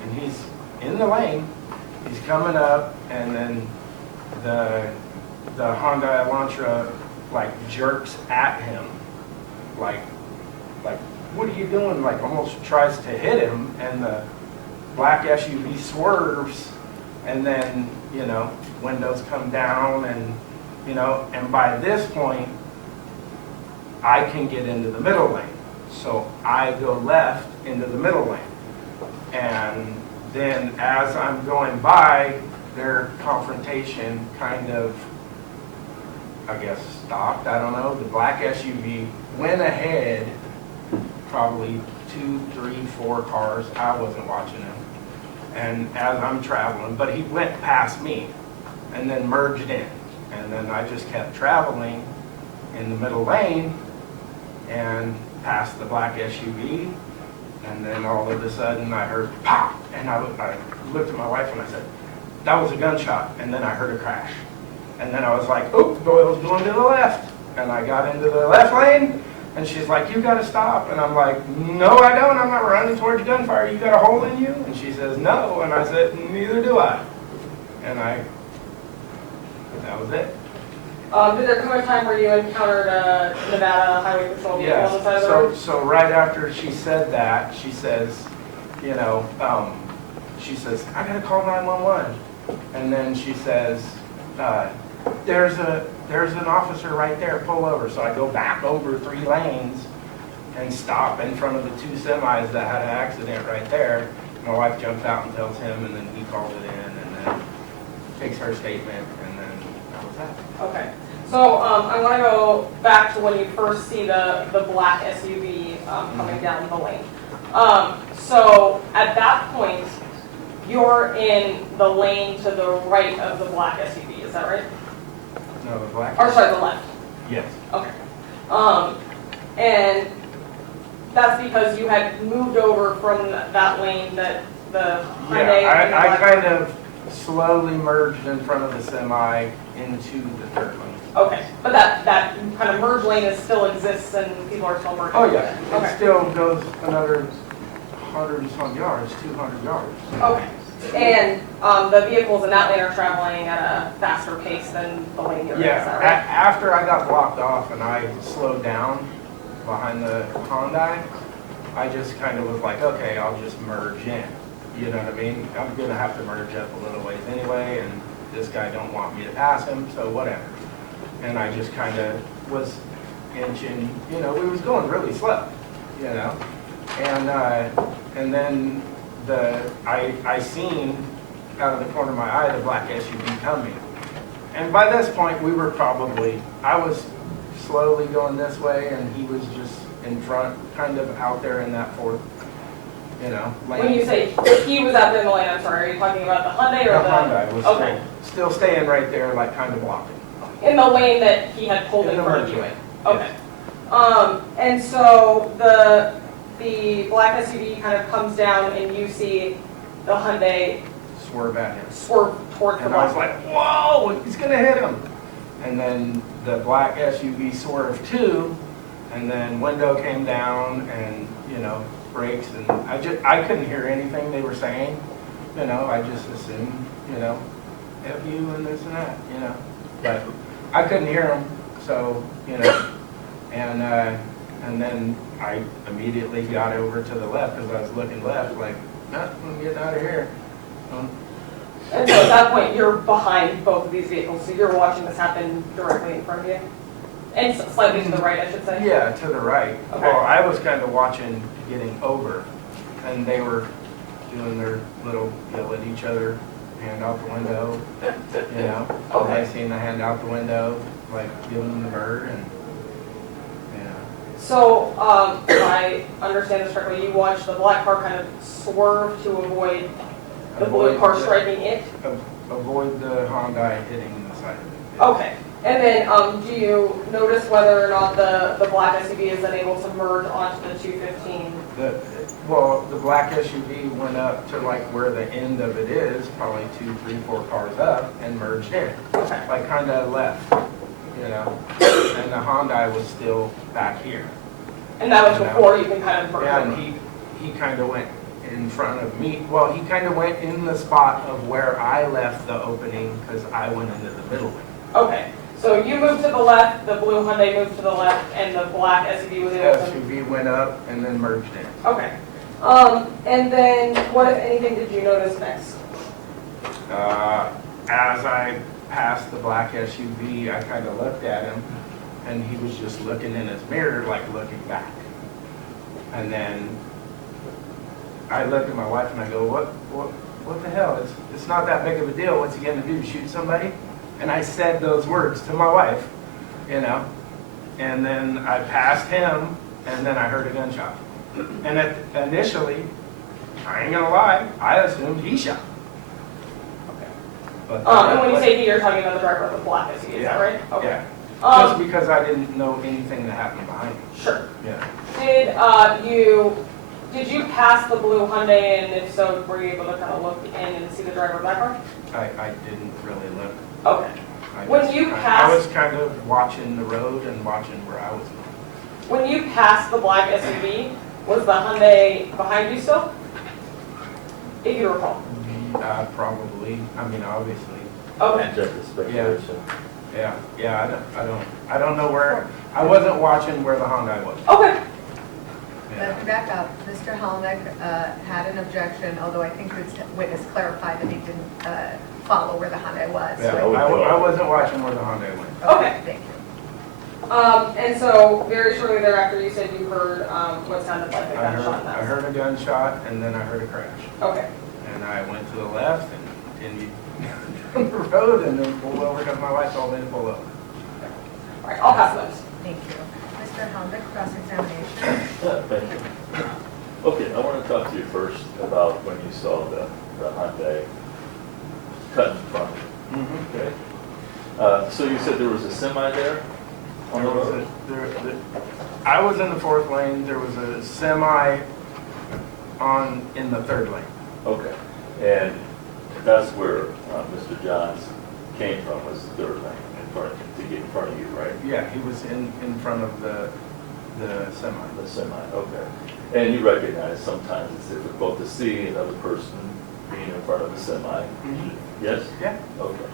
and he's in the lane. He's coming up, and then the Hyundai Elantra like jerks at him, like what are you doing? Like almost tries to hit him, and the black SUV swerves, and then windows come down, and and by this point I can get into the middle lane. So I go left into the middle lane. And then as I'm going by, their confrontation kind of, I guess, stopped. I don't know. The black SUV went ahead probably 2, 3, 4 cars. I wasn't watching him. And as I'm traveling, but he went past me and then merged in. And then I just kept traveling in the middle lane and past the black SUV, and then all of a sudden I heard pop, and I looked at my wife and I said, that was a gunshot, and then I heard a crash. And then I was like, oh, Doyle's going to the left. And I got into the left lane, and she's like, you gotta stop. And I'm like, no I don't, I'm not running towards gunfire, you got a hole in you? And she says, no, and I said, neither do I. And that was it. Did there come a time where you encountered a Nevada Highway Patrol vehicle on the side of the road? So right after she said that, she says, she says, I gotta call 911. And then she says, there's an officer right there, pull over. So I go back over 3 lanes and stop in front of the 2 semis that had an accident right there. My wife jumps out and tells him, and then he calls it in, and then takes her statement, and then that was that. Okay. So I want to go back to when you first see the black SUV coming down the lane. So at that point, you're in the lane to the right of the black SUV, is that right? No, the black. Or sorry, the left. Yes. Okay. And that's because you had moved over from that lane that the Hyundai. Yeah, I kind of slowly merged in front of the semi into the 3rd lane. Okay, but that kind of merge lane is still exists and people are still merging. Oh yeah, Okay. it still goes another 100 and some yards, 200 yards. Okay. And the vehicles in that lane are traveling at a faster pace than the lane you're in, is Yeah, that right? after I got blocked off and I slowed down behind the Hyundai, I just kind of was like, okay, I'll just merge in. You know what I mean? I'm gonna have to merge up a little ways anyway, and this guy don't want me to pass him, so whatever. And I just kind of was inching, we was going really slow, and then I seen out of the corner of my eye the black SUV coming. And by this point, I was slowly going this way, and he was just in front, kind of out there in that 4th, lane. When you say he was out there in the lane, I'm sorry, are you talking about the Hyundai or The Hyundai was Okay. still staying right there, like kind of blocking. In the lane that he had pulled in In the front of merge you lane, in? Okay. And so the black SUV kind of comes down and you see the Hyundai Swerve at him. swerve towards the And I was black. like, whoa, he's gonna hit him. and then the black SUV swerved too, and then window came down and, you know, brakes, and I couldn't hear anything they were saying, you know, I just assumed, you know, F you and this and that, you know, but I couldn't hear them, so, you know, and then I immediately got over to the left, because I was looking left, like, nah, I'm getting out of here. And so at that point, you're behind both of these vehicles, so you're watching this happen directly in front of you? And slightly to the right, I should say? Yeah, to the right. Okay. Well, I was kind of watching getting over, and they were doing their little yell at each other, hand out the window, you know? Okay. I seen the hand out the window, like giving them the bird, and, yeah. So, if I understand this correctly, you watched the black car kind of swerve to avoid the blue Avoid car the- striking it? Avoid the Honda hitting the side of it. Okay. And then, do you notice whether or not the black SUV is then able to merge onto the 215? Well, the black SUV went up to like where the end of it is, probably 2, 3, 4 cars up, and merged in. Okay. Like kind of left, you know, and the Honda was still back here. And that was before you can kind of merge Yeah, over? and he kind of went in front of me. Well, he kind of went in the spot of where I left the opening, because I went into the middle lane. Okay. So you moved to the left, the blue Hyundai moved to the left, and the black SUV was The able to... SUV went up and then merged in. Okay. And then what, if anything, did you notice next? As I passed the black SUV, I kind of looked at him, and he was just looking in his mirror, like looking back. And then I looked at my wife and I go, what the hell? It's not that big of a deal. What's he gonna do, shoot somebody? And I said those words to my wife, you know. And then I passed him, and then I heard a gunshot. And initially, I ain't gonna lie, I assumed he shot. Okay. But And when you say he, you're talking about the driver of the black SUV, is that right? Okay. Yeah. Just because I didn't know anything that happened behind me. Sure. Yeah. Did you pass the blue Hyundai, and if so, were you able to kind of look in and see the driver of that car? I didn't really look. Okay. I When just- you I passed- was kind of watching the road and watching where I was going. When you passed the black SUV, was the Hyundai behind you still? If you recall. Probably, I mean, obviously. Okay. Just a speculation. Yeah, I don't know where, I wasn't watching where the Honda was. Okay. Yeah. Back up, Mr. Helmick had an objection, although I think the witness clarified that he didn't follow where the Hyundai was. Yeah, So I wasn't watching where the Honda went. Okay. Thank you. And so very shortly thereafter, you said you heard what sounded like a gunshot. I heard a gunshot, and then I heard a crash. Okay. And I went to the left and continued down the road, and then pulled over because my wife told me to pull over. All right, I'll pass those. Thank you. Mr. Helmick, cross-examination. Yeah, thank you. Okay, I want to talk to you first about when you saw the Hyundai cut in front of you. Okay. So you said there was a semi there on the road? I was in the fourth lane, there was a semi in the third lane. Okay. And that's where Mr. Johns came from, was the third lane, to get in front of you, right? Yeah, he was in front of the semi. The semi, okay. And you recognize sometimes it's difficult to see another person being in front of the semi. Yes? Yeah. Okay.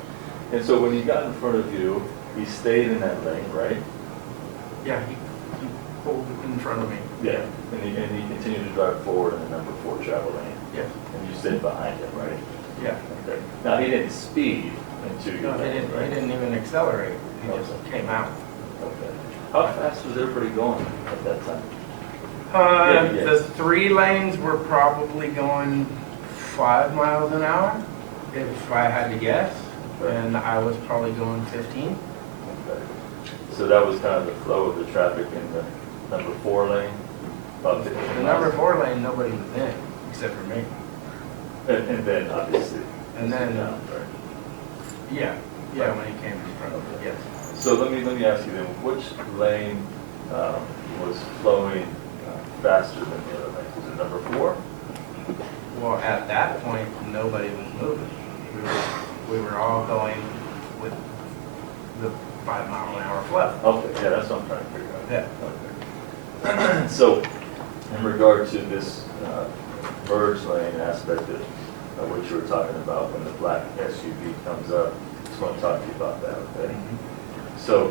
And so when he got in front of you, he stayed in that lane, right? Yeah, he pulled in front of me. Yeah. And he continued to drive forward in the number 4 travel lane. Yes. And you stayed behind him, right? Yeah. Okay. Now, he didn't speed into your No, he lane, right? didn't even accelerate. He just came out. Okay. How fast was everybody going at that time? The 3 lanes were probably going 5 miles an hour, if I had to guess. And I was probably going 15. Okay. So that was kind of the flow of the traffic in the number 4 lane? About 15 The miles. number 4 lane, nobody was in, except for me. And then, obviously. And then, Mr. Johns, right? yeah, when he came in front of me, yes. So let me ask you then, which lane was flowing faster than the other lanes? Was it number 4? Well, at that point, nobody was moving. We were all going with the 5-mile-an-hour flow. Okay, yeah, that's what I'm trying to figure out. Yeah. Okay. So, in regard to this merge lane aspect of what you were talking about, when the black SUV comes up, just want to talk to you about that, okay? So,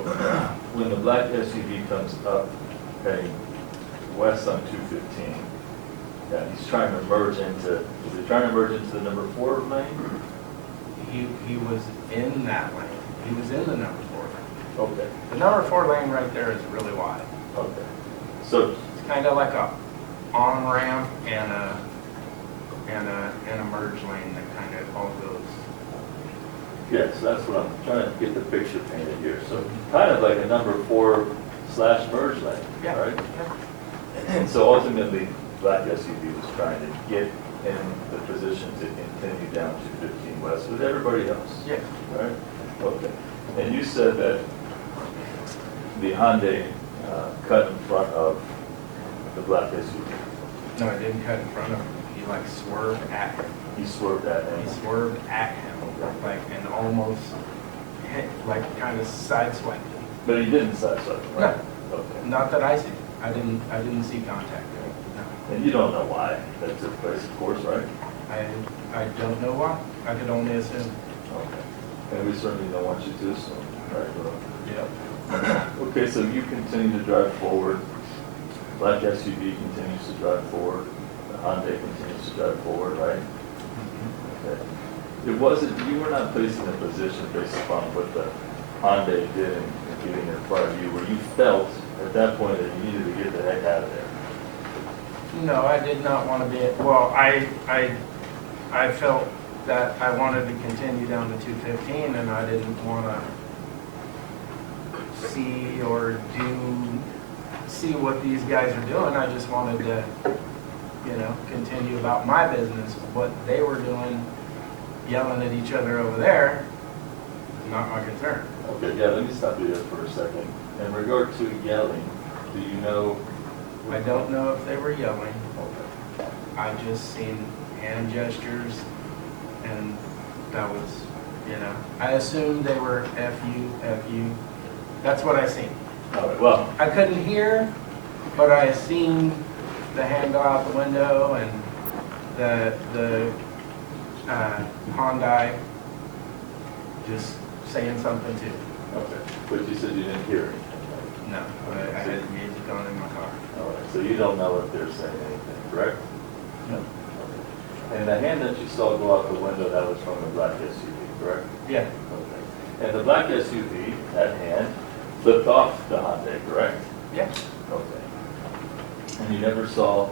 when the black SUV comes up heading west on 215, yeah, he's trying to merge into, is he trying to merge into the number 4 lane? He was in that lane. He was in the number 4 lane. Okay, The number 4 lane right there is really wide. okay. So, It's kind of like a on-ramp and a merge lane that kind of all goes. yes, that's what I'm trying to get the picture painted here. So, kind of like a number 4/merge lane, Yeah. right? And so ultimately, black SUV was trying to get in the position to continue down to 15 West with everybody else. Yeah. Right? Okay. And you said that the Hyundai cut in front of the black SUV. No, it didn't cut in front of him. He like swerved at him. He swerved at He him. swerved at him, like, and almost hit, like, kind of sideswiped him. But he didn't sideswipe him, right? Okay. Not that I see. I didn't see contact there. And you don't know why that took place, of course, right? No. I don't know why. I could only assume. Okay. And we certainly don't want you to assume, right? Yep. Okay, so you continue to drive forward. Black SUV continues to drive forward. The Hyundai continues to drive forward, right? Okay. It wasn't, you were not placed in a position based upon what the Hyundai did in getting in front of you, where you felt at that point that you needed to get the heck out of there. No, I did not want to be, well, I felt that I wanted to continue down to 215 and I didn't want to see what these guys are doing. I just wanted to, continue about my business. What they were doing, yelling at each other over there, is not my concern. Okay, yeah, let me stop you there for a second. In regard to yelling, do you know? I don't know if they were yelling. Okay. I just seen hand gestures, and that was, I assumed they were F you. That's what I seen. All right, well, I couldn't hear, but I seen the hand go out the window and the Hyundai just saying something too. okay, but you said you didn't hear anything. No, I had music on in my car. All right, so you don't know if they're saying anything, correct? No. Okay. And the hand that you saw go out the window, that was from the black SUV, correct? Yeah. Okay. And the black SUV, that hand, flipped off the Hyundai, correct? Yeah. Okay. And you never saw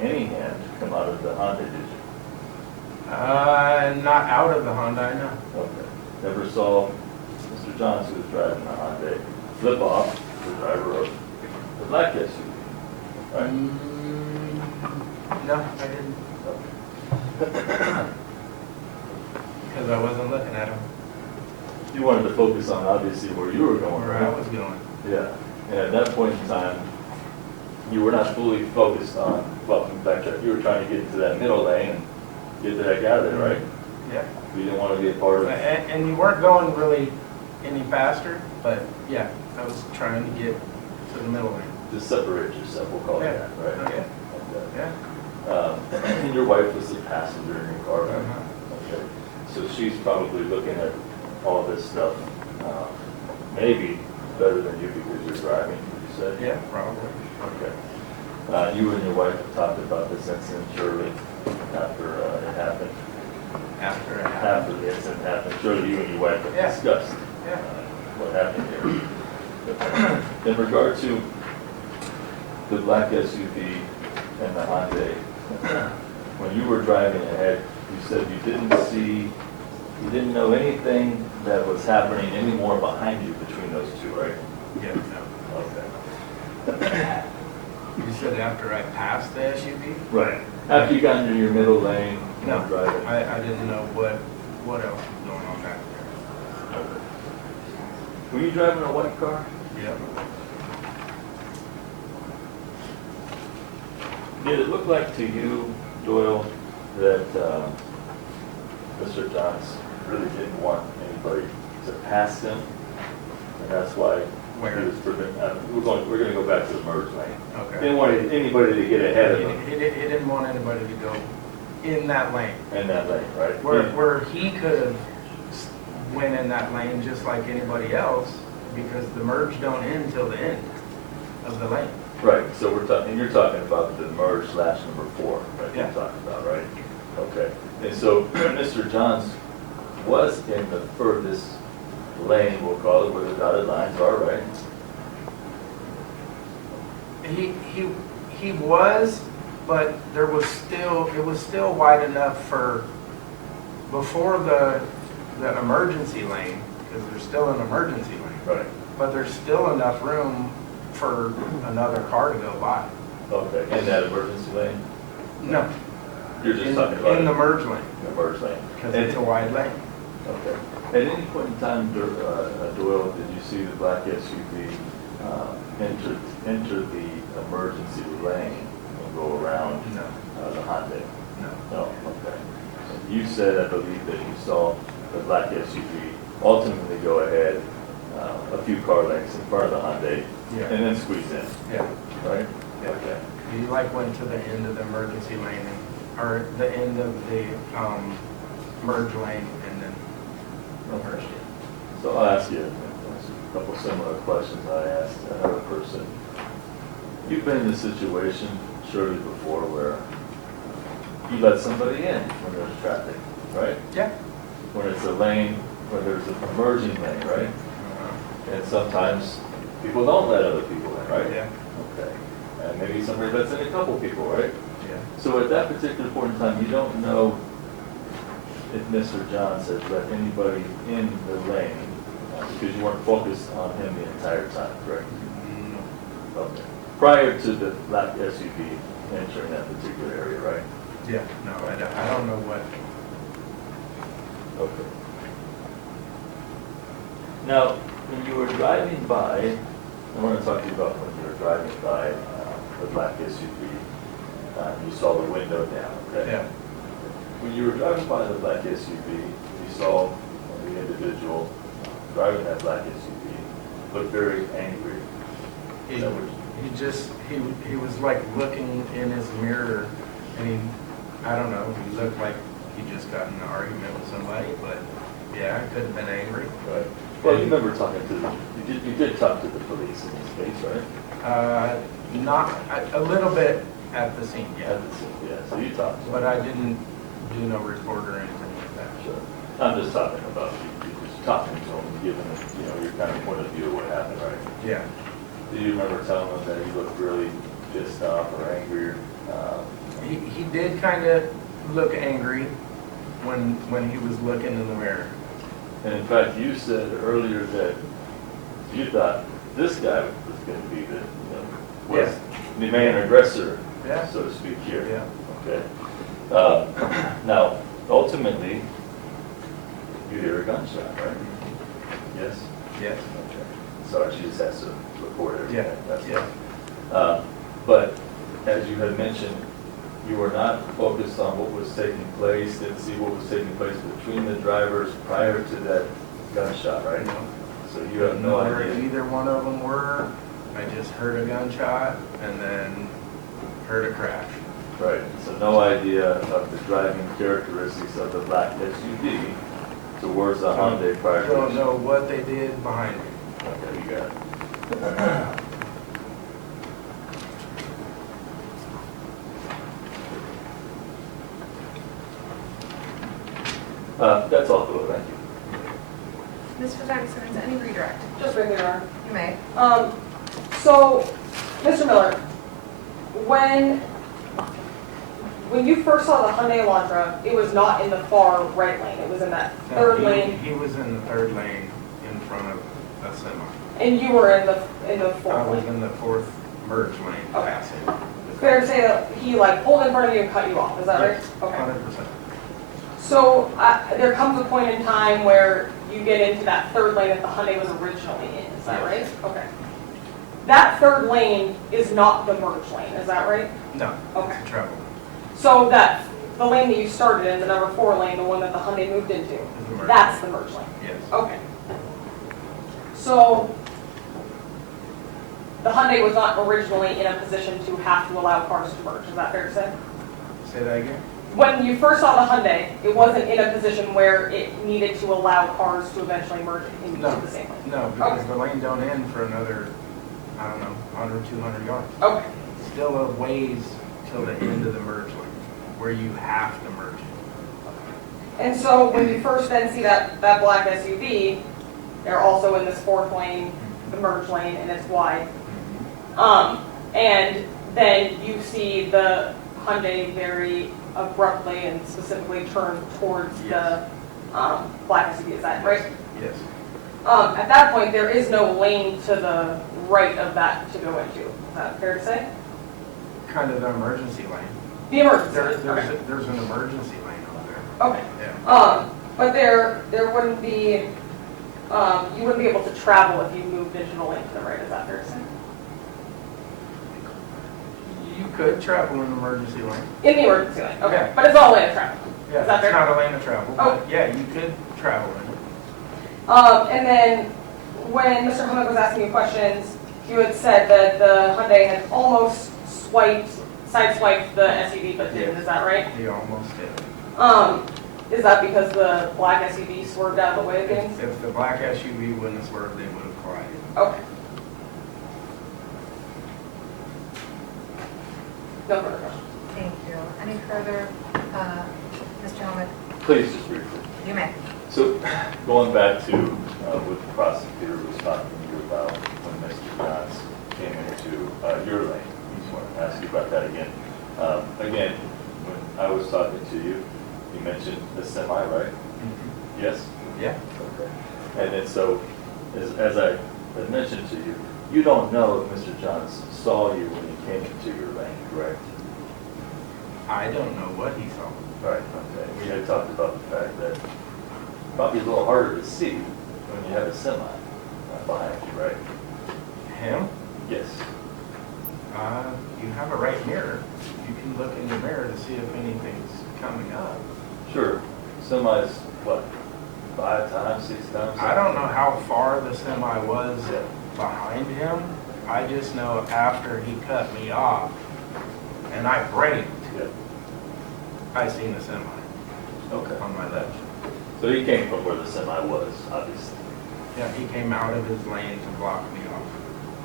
any hand come out of the Hyundai, did you? Not out of the Hyundai, no. Okay. Never saw Mr. Johns, who was driving the Hyundai, flip off the driver of the black SUV, right? No, I didn't. Because I wasn't looking at him You wanted to focus on obviously where you were going, where I right? was going. Yeah, and at that point in time, you were not fully focused on, well, in fact, you were trying to get into that middle lane and get the heck out of there, right? Yeah. You didn't want to be a part of it. And you weren't going really any faster, but yeah, I was trying to get to the middle lane. Just separate yourself, we'll call it Yeah. that, right? Yeah. Okay. Yeah. And your wife was the passenger in your car, right? Uh-huh. Okay. So she's probably looking at all this stuff, maybe better than you because you're driving, would you say? Yeah, probably. Okay. You and your wife have talked about this incident, surely, after it happened. After it happened. After the incident happened, surely you and your wife have Yeah. discussed Yeah. what happened here. In regard to the black SUV and the Hyundai, when you were driving ahead, you said you didn't know anything that was happening anymore behind you between those two, right? Yeah, no. Okay. You said after I passed the SUV? Right. After you got into your middle lane, you No, were driving. I didn't know what else was going on back there. Okay. Were you driving a white car? Yep. Did it look like to you, Doyle, that Mr. Johns really didn't want anybody to pass him, and that's why Where? he was we're gonna go back to the merge lane. Okay. Didn't want anybody to get ahead of him He didn't want anybody to go in that lane. in that lane, right? Where he could have went in that lane just like anybody else, because the merge don't end till the end of the lane. Right, so we're talking, and you're talking about the merge slash number 4, right? Yeah. You're talking about, right? Okay, and so Mr. Johns was in the furthest lane, we'll call it, where the dotted lines are, right? He was, but it was still wide enough for, before the emergency lane, because there's still an emergency lane, Right. but there's still enough room for another car to go by. Okay, in that emergency lane? No, You're just in talking about in the merge lane, the merge lane? because it's a wide lane. Okay. At any point in time, Doyle, did you see the black SUV enter the emergency lane and go around No, the Hyundai? no. No, okay. And you said, I believe, that you saw the black SUV ultimately go ahead a few car lengths in front of the Hyundai Yeah. and then squeeze in, Yeah. right? Yeah. Okay. He like went to the end of the emergency lane, or the end of the merge lane, and then reversed it. So I'll ask you a couple similar questions I asked another person. You've been in this situation surely before where you let somebody in when there's traffic, right? Yeah. When it's a lane, where there's an emerging lane, right? And sometimes people don't let other people in, right? Yeah. Okay. And maybe somebody lets in a couple people, right? Yeah. So at that particular point in time, you don't know if Mr. Johns has let anybody in the lane because you weren't focused on him the entire time, correct? Okay. Prior to the black SUV entering that particular area, right? Yeah, no, I don't know what, Okay. Now, when you were driving by, I want to talk to you about when you were driving by the black SUV, you saw the window down, okay? yeah. When you were driving by the black SUV, you saw the individual driving that black SUV look very angry. He, That was- he was like looking in his mirror, and I don't know, he looked like he just got in an argument with somebody, but yeah, I could have been angry. Right. Well, you remember talking to, you did talk to the police in this case, right? Not, a little bit at the scene, yeah, At the scene, yeah, so you talked to but them. I didn't do no report or anything like that. Sure. I'm just talking about you just talking to them, giving them, your kind of point of view of what happened, right? Yeah. Do you remember telling them that he looked really pissed off or angry? He did kind of look angry when he was looking in the mirror. And in fact, you said earlier that you thought this guy was going to be the, was the main aggressor, Yeah. so to speak here. Yeah. Okay. Now, ultimately, you hear a gunshot, right? Yes? Yes. Okay. Sorry, she just has to record everything. Yeah. That's Yeah. fine. But as you had mentioned, you were not focused on what was taking place, didn't see what was taking place between the drivers prior to that gunshot, right? So you have no Where idea. either one of them were. I just heard a gunshot and then heard a crash. Right, so no idea of the driving characteristics of the black SUV towards the Hyundai prior to Don't this. know what they did behind me. Okay, you got it. That's all, Phil, thank you. Mr. Dominguez-Chavarria, any redirect? Just right there. You may. So, Mr. Miller, when you first saw the Hyundai Elantra, it was not in the far right lane, it was in that No, third he- lane, He was in the third lane in front of a semi. and you were in the I fourth was lane. in the fourth merge lane Okay. passing. Fair to say that he pulled in front of you and cut you off, is that right? Okay. 100%. So, there comes a point in time where you get into that third lane that the Hyundai was originally in, is that right? Okay. That third lane is not the merge lane, is that right? No, Okay. it's a trouble. So the lane that you started in, the number 4 lane, the one that the Hyundai moved into, It's a merge. that's the merge lane? Yes. Okay. So the Hyundai was not originally in a position to have to allow cars to merge, is that fair to say? Say that again? When you first saw the Hyundai, it wasn't in a position where it needed to allow cars to eventually merge into No. the same lane? No, because the lane don't end for another, I don't know, 100, 200 yards. Okay, Still a ways till the end of the merge lane, where you have to merge it. and so when you first then see that black SUV, they're also in this fourth lane, the merge lane, and it's wide. And then you see the Hyundai very abruptly and specifically turn towards the black SUV, is that right? Yes. At that point, there is no lane to the right of that to go into, is that fair to say? Kind of the emergency lane. The emergency There, lane, okay. there's an emergency lane over Okay. there. Yeah. But there wouldn't be, you wouldn't be able to travel if you moved into the lane to the right, is that fair to say? You could travel in the emergency lane. In the emergency lane, okay, Yeah. but it's all lane of travel. Yeah, Is that it's fair? not a lane of travel, Oh. but yeah, you could travel in it. And then when Mr. Hummel was asking you questions, you had said that the Hyundai had almost sideswiped the SUV, but didn't, is that right? You almost did. Is that because the black SUV swerved out of the way of things? If the black SUV wouldn't have swerved, they would have collided. Okay. No further questions. Thank you. Any further, Mr. Helmut? Please, just briefly. You may. So, going back to what the prosecutor was talking to you about when Mr. Johns came into your lane, I just want to ask you about that again. Again, when I was talking to you, you mentioned the semi, right? Yes? Yeah. Okay. And then so, as I had mentioned to you, you don't know if Mr. Johns saw you when he came into your lane, correct? I don't know what he saw. Right, okay. We had talked about the fact that probably a little harder to see when you have a semi behind you, right? Him? Yes. You have a right mirror. You can look in the mirror to see if anything's coming up. Sure. Semi's, what, 5 times, 6 times? I don't know how far the semi was behind him. I just know after he cut me off and I braked, Yeah. I seen the semi Okay. on my left. So he came from where the semi was, obviously. Yeah, he came out of his lane to block me off.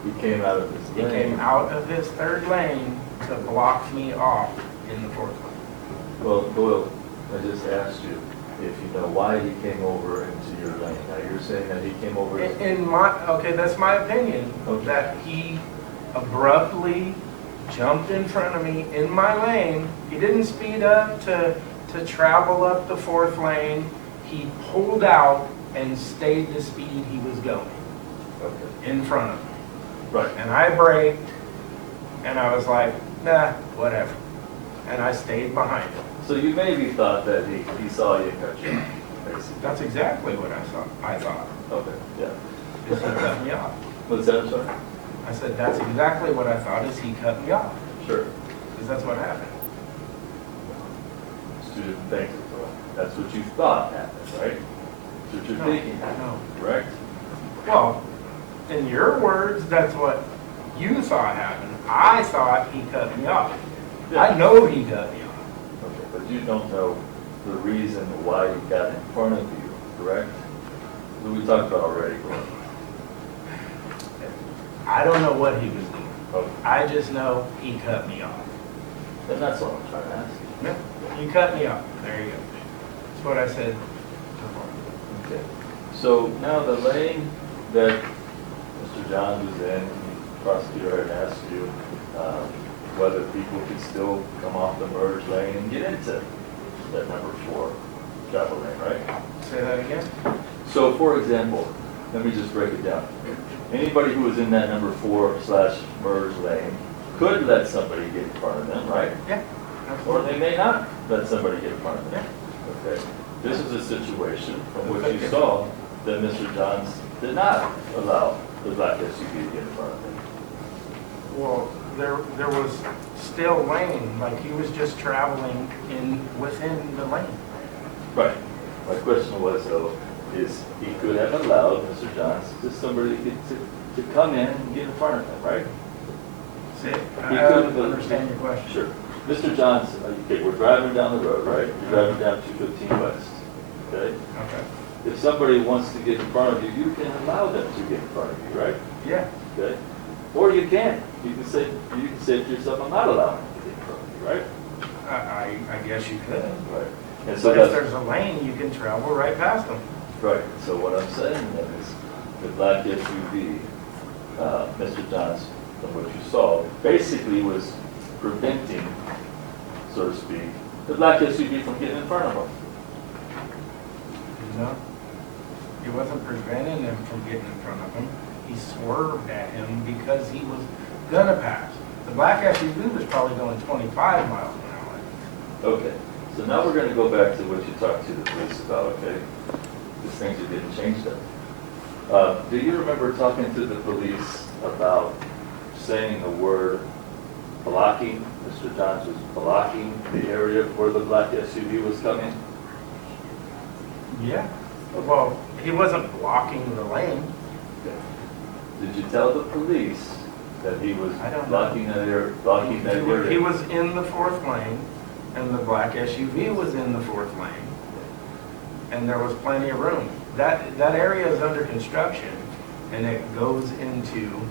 He came out of his He lane. came out of his third lane to block me off in the fourth lane. Well, Doyle, I just asked you if you know why he came over into your lane. Now, you're saying that he came over. Okay, that's my opinion, Okay. that he abruptly jumped in front of me in my lane. He didn't speed up to travel up the fourth lane. He pulled out and stayed the speed he was going Okay. in front of me. Right. And I braked, and I was like, nah, whatever. And I stayed behind him. So you maybe thought that he saw you cut you off, basically. That's exactly what I thought, Okay, yeah. is he cut me off. What's that, sorry? I said, that's exactly what I thought, is he cut me off. Sure. Because that's what happened. It's two different things. That's what you thought happened, right? That's what you're No, thinking no. happened, correct? Well, in your words, that's what you thought happened. I thought he cut me off. I know he cut me off. Okay, but you don't know the reason why he got in front of you, correct? What we talked about already, correct? I don't know what he was doing. Okay. I just know he cut me off. And that's what I'm trying to ask you. Yeah, he cut me off. There you go. That's what I said before. Okay. So now the lane that Mr. Johns was in, the prosecutor had asked you whether people could still come off the merge lane and get into that number 4 travel lane, right? Say that again? So for example, let me just break it down. Anybody who was in that number 4/merge lane could let somebody get in front of them, right? Yeah. Or they may not let somebody get in front of them. Okay. This is a situation from which you saw that Mr. Johns did not allow the black SUV to get in front of him. Well, there was still lane, like he was just traveling within the lane. Right. My question was though, is he could have allowed Mr. Johns to come in and get in front of him, right? See, I He don't could- understand your question. Sure. Mr. Johns, okay, we're driving down the road, right? You're driving down 215 West, okay? Okay. If somebody wants to get in front of you, you can allow them to get in front of you, right? Yeah. Okay? Or you can't. You can say to yourself, I'm not allowing them to get in front of you, right? I guess you could. Right. And so But if that's, there's a lane, you can travel right past them. right. So what I'm saying then is the black SUV, Mr. Johns, from what you saw, basically was preventing, so to speak, the black SUV from getting in front of him. No. He wasn't preventing him from getting in front of him. He swerved at him because he was gonna pass. The black SUV was probably going 25 miles an hour. Okay, so now we're gonna go back to what you talked to the police about, okay? These things you didn't change them. Do you remember talking to the police about saying the word blocking? Mr. Johns was blocking the area where the black SUV was coming? Yeah. Well, he wasn't blocking the lane. Did you tell the police that he was I don't know. blocking that area? He was in the fourth lane, and the black SUV was in the fourth lane, and there was plenty of room. That area is under construction, and it goes into,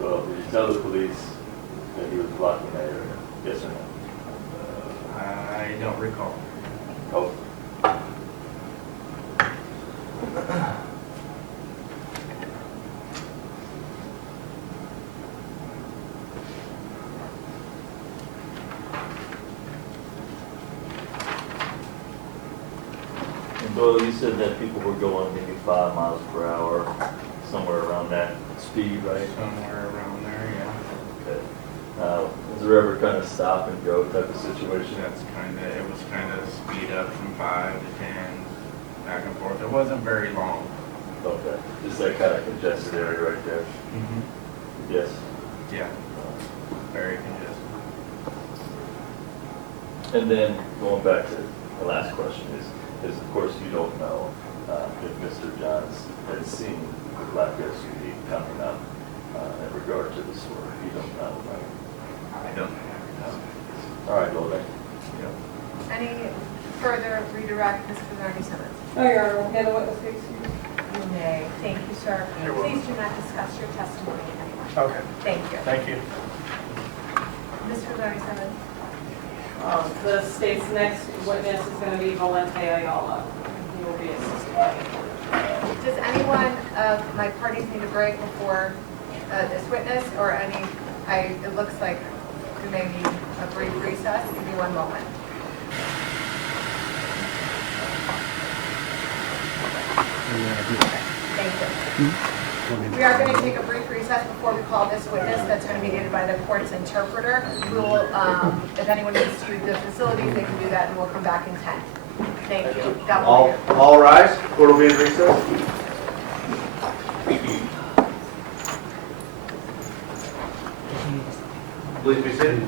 Well, did you tell the police that he was blocking that area? Yes or no? I don't recall. Oh. And Doyle, you said that people were going maybe 5 miles per hour, somewhere around that speed, right? Somewhere around there, yeah. Okay. Was there ever kind of stop and go type of situation? It was kind of speed up from 5 to 10, back and forth. It wasn't very long. Okay, just that kind of congested area right there. Yes. Yeah, very congested. And then going back to the last question is of course you don't know if Mr. Johns had seen the black SUV coming up in regard to the store. You don't know, right? I don't. All right, well then. Any further redirect, Ms. Kazari Simmons? No, Your Honor, we'll handle witness case. You may. Thank you, sir. You're welcome. Please do not discuss your testimony in any way. Okay, Thank you. thank you. Ms. Kazari Simmons? The state's next witness is going to be Valente Ayola. He will be assisted by Does anyone of my parties need a break before this witness, or it looks like we may need a brief recess. Give me one moment. Thank you. We are going to take a brief recess before we call this witness that's going to be aided by the court's interpreter. We will, if anyone needs to use the facilities, they can do that, and we'll come back in 10. Thank you. That will be it. All rise. Court will be in recess. Please be seated.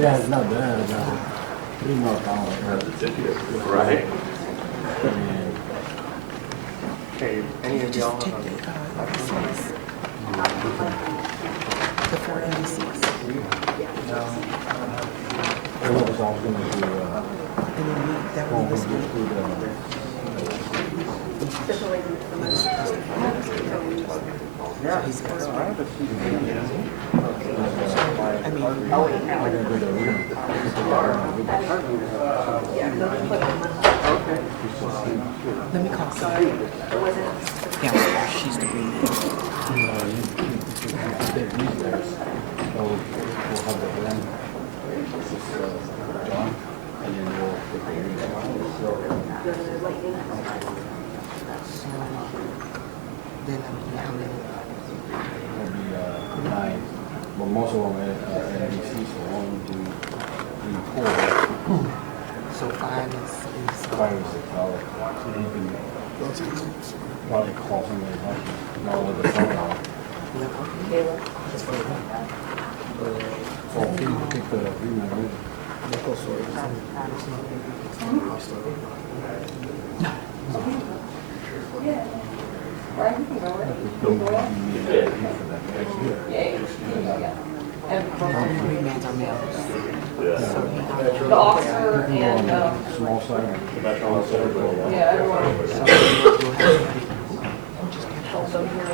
Yeah, it's not bad. Pretty much all. Right. Okay, any of y'all? The four NBCs. What was I was gonna do? And then that will be this week. Yeah, He's supposed to be. I mean, Let me call Sarah. Yeah, she's the remand. Then how many? It'll be 9, but most of them are NBC, so 1, 2, 3, 4, So 5 is 5 or 6 hours. So you can probably call somebody back, not with the phone out. So can you take the agreement with? Right, you can go with it. Yeah. And remands are mailed. So he the officer and, Small side. yeah, everyone. so we'll have Also here.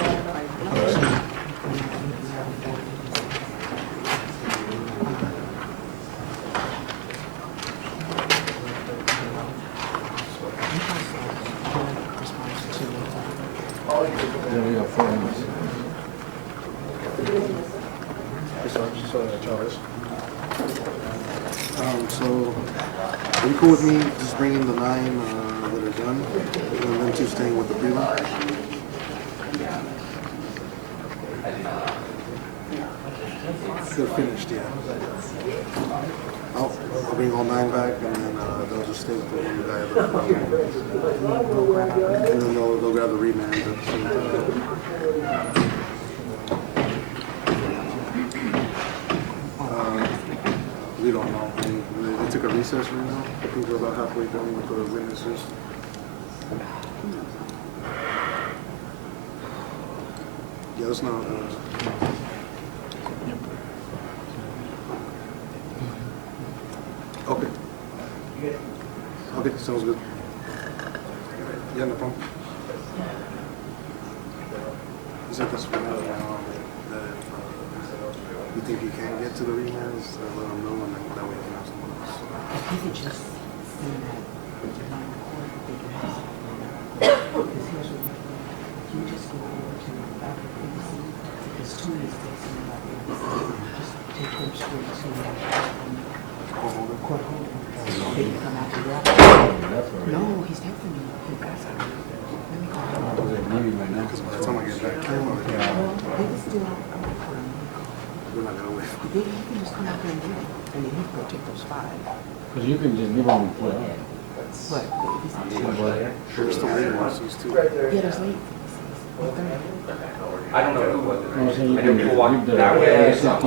Then we got 4 minutes. So, are you cool with me just bringing the 9 that are done, and then 2 staying with the prelim? They're finished, yeah. I'll bring all 9 back, and then they'll just stay with the one guy. And then they'll grab the remand at the same time. We don't know. I mean, they took a recess right now. I think we're about halfway done with the witnesses. Yeah, that's not. Okay. Okay, sounds good. Yeah, no problem. You said this for now, that if you think you can get to the remands, let them know, and then that way you can have someone else. If he could just send that non-court, they can have something. Because here's what you just go over to Dr. PBC, because 2 is facing Dr. PBC. Just take him straight to court holder. They can come out to the office. No, he's definitely, he got something. Let me call him. Because by the time I get back, Well, they can still, we're not gonna wait. they can just come out there and do it. And then he can go take those 5. Because you can just leave them put up. But if he's We're still waiting on these 2. yeah, there's late. I don't know who was it. You know what I'm saying? You I can know people walk leave the that way. ACT out, I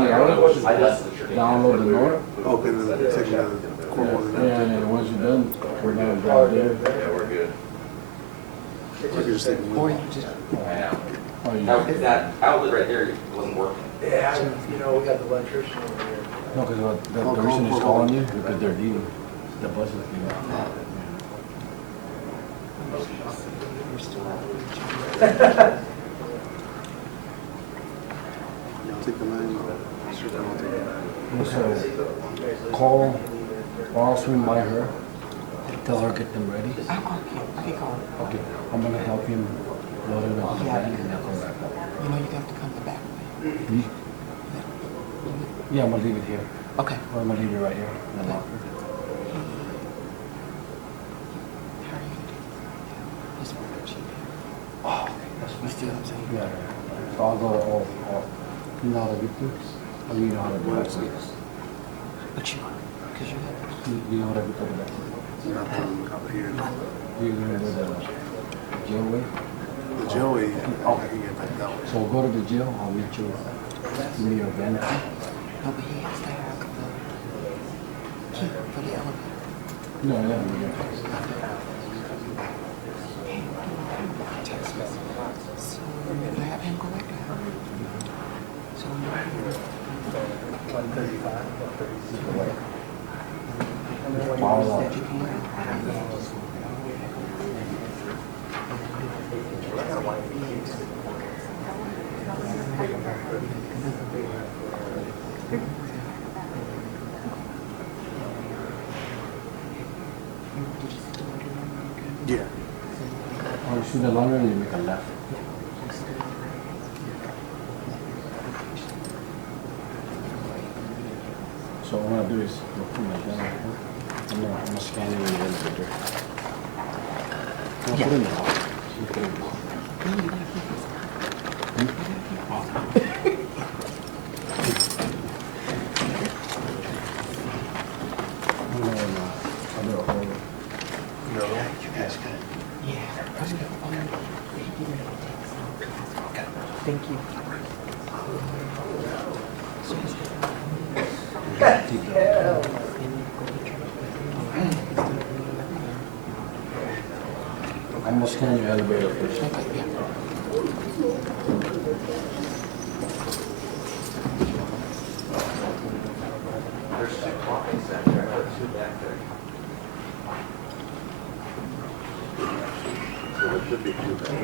left the church. download the note. Okay, then take the court order. Yeah, and then once you're done, we're down down there. Yeah, we're good. You can just take them Or with you just, I know. Oh, you, That outlet right there wasn't working. Yeah, we got the electrician over here. no, because the reason he's calling you, because they're leaving. The bus is leaving. you're still out. Take the 9. Sure, that won't take it. So, call, or I'll swing by her, tell her get them ready. I can call him. Okay, I'm gonna help him load it up, Yeah. and I'll come back up. You know you have to come the back way. Yeah, I'm gonna leave it here. Okay. Or I'm gonna leave it right here in the locker. How are you gonna do this? He's for the cheap. Oh, You see what I'm saying? yeah. So I'll go, you know how to do this? Or you know how to do that? But you, because you have, You know how to do that? Not from up here. You know the jail way? The jail way, I can get back that way. So go to the jail, I'll meet you near your van. no, but he has to have the key for the elevator. No, yeah. Text me. So you have him go back down. So that you can. see the laundry, you make a left. So what I'm gonna do is, we'll put my gun right here. I'm gonna scan it in the elevator. I'll put it in the house. You put it in the house. Thank you. I'm gonna scan your elevator first. There's 2 copies back there, there's 2 back there. So there should be 2 back.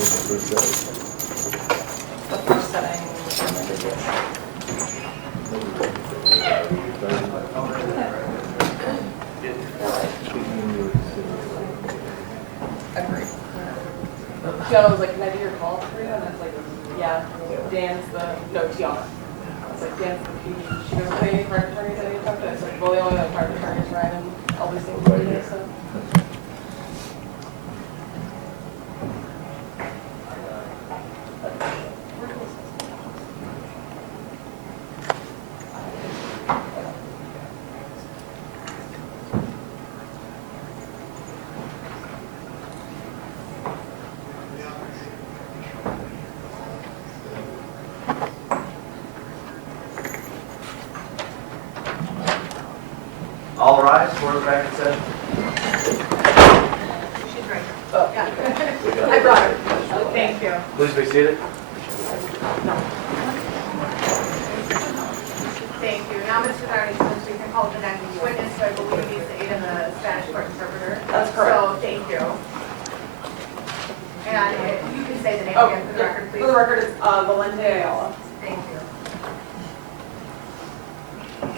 What's the first set? The first setting, amended, yes. Agreed. Tiana was like, can I do your call for you? And I was like, yeah, Dan's no, Tiana. I was like, Dan's the PD. She goes, any private attorneys that I need to talk to? I was like, well, the only other private attorneys, Ryan, and all these things we do, so. All rise for the record session. She's right. Oh, Yeah. I brought her. Thank you. Please be seated. Thank you. Now, Mr. Doty, since we can call the next witness, so I believe he's the aid in the Spanish court interpreter. That's correct. So, thank you. And you can say the name Oh, again for the yeah, record, please. for the record, it's Valente Ayola. Thank you.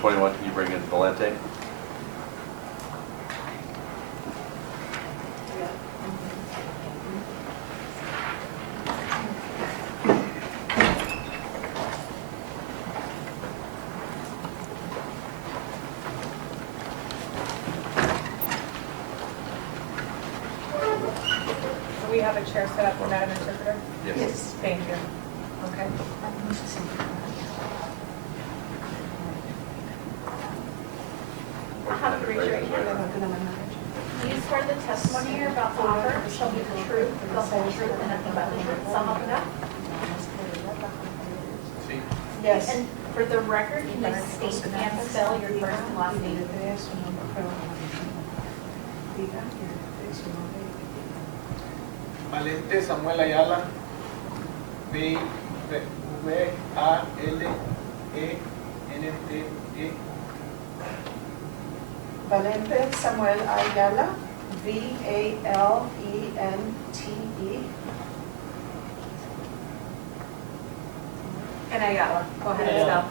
21, can you bring in Valente? Do we have a chair set up for Madam Interpreter? Yes. Thank you. Okay. I have to raise your hand. Do you swear the testimony you're about to offer shall be the truth, the whole truth, and nothing but the truth? So help you God? Yes. And for the record, can you state and spell your first and last name? Valente Samuel Ayala, V-A-L-E-N-T-E. Valente Samuel Ayala, V-A-L-E-N-T-E. And Ayala, go ahead and Ayala. spell.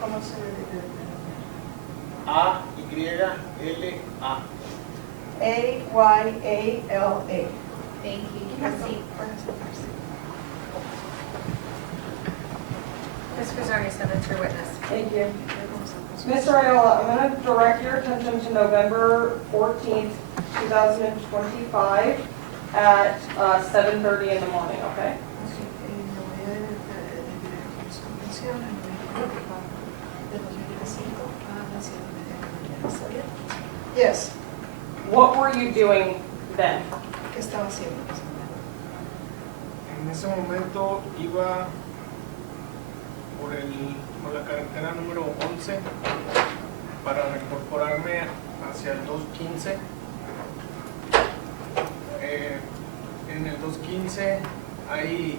¿Cómo se dice? A-Y-L-A. A-Y-A-L-A. Thank you. You can see. Ms. Fazani Simmons, your witness. Thank you. Mr. Ayola, I'm going to direct your attention to November 14th, 2025 at 7:30 in the morning, okay? Yes. What were you doing then? ¿Qué estaba haciendo? En ese momento iba por la carretera número 11 para reincorporarme hacia el 215. En el 215 hay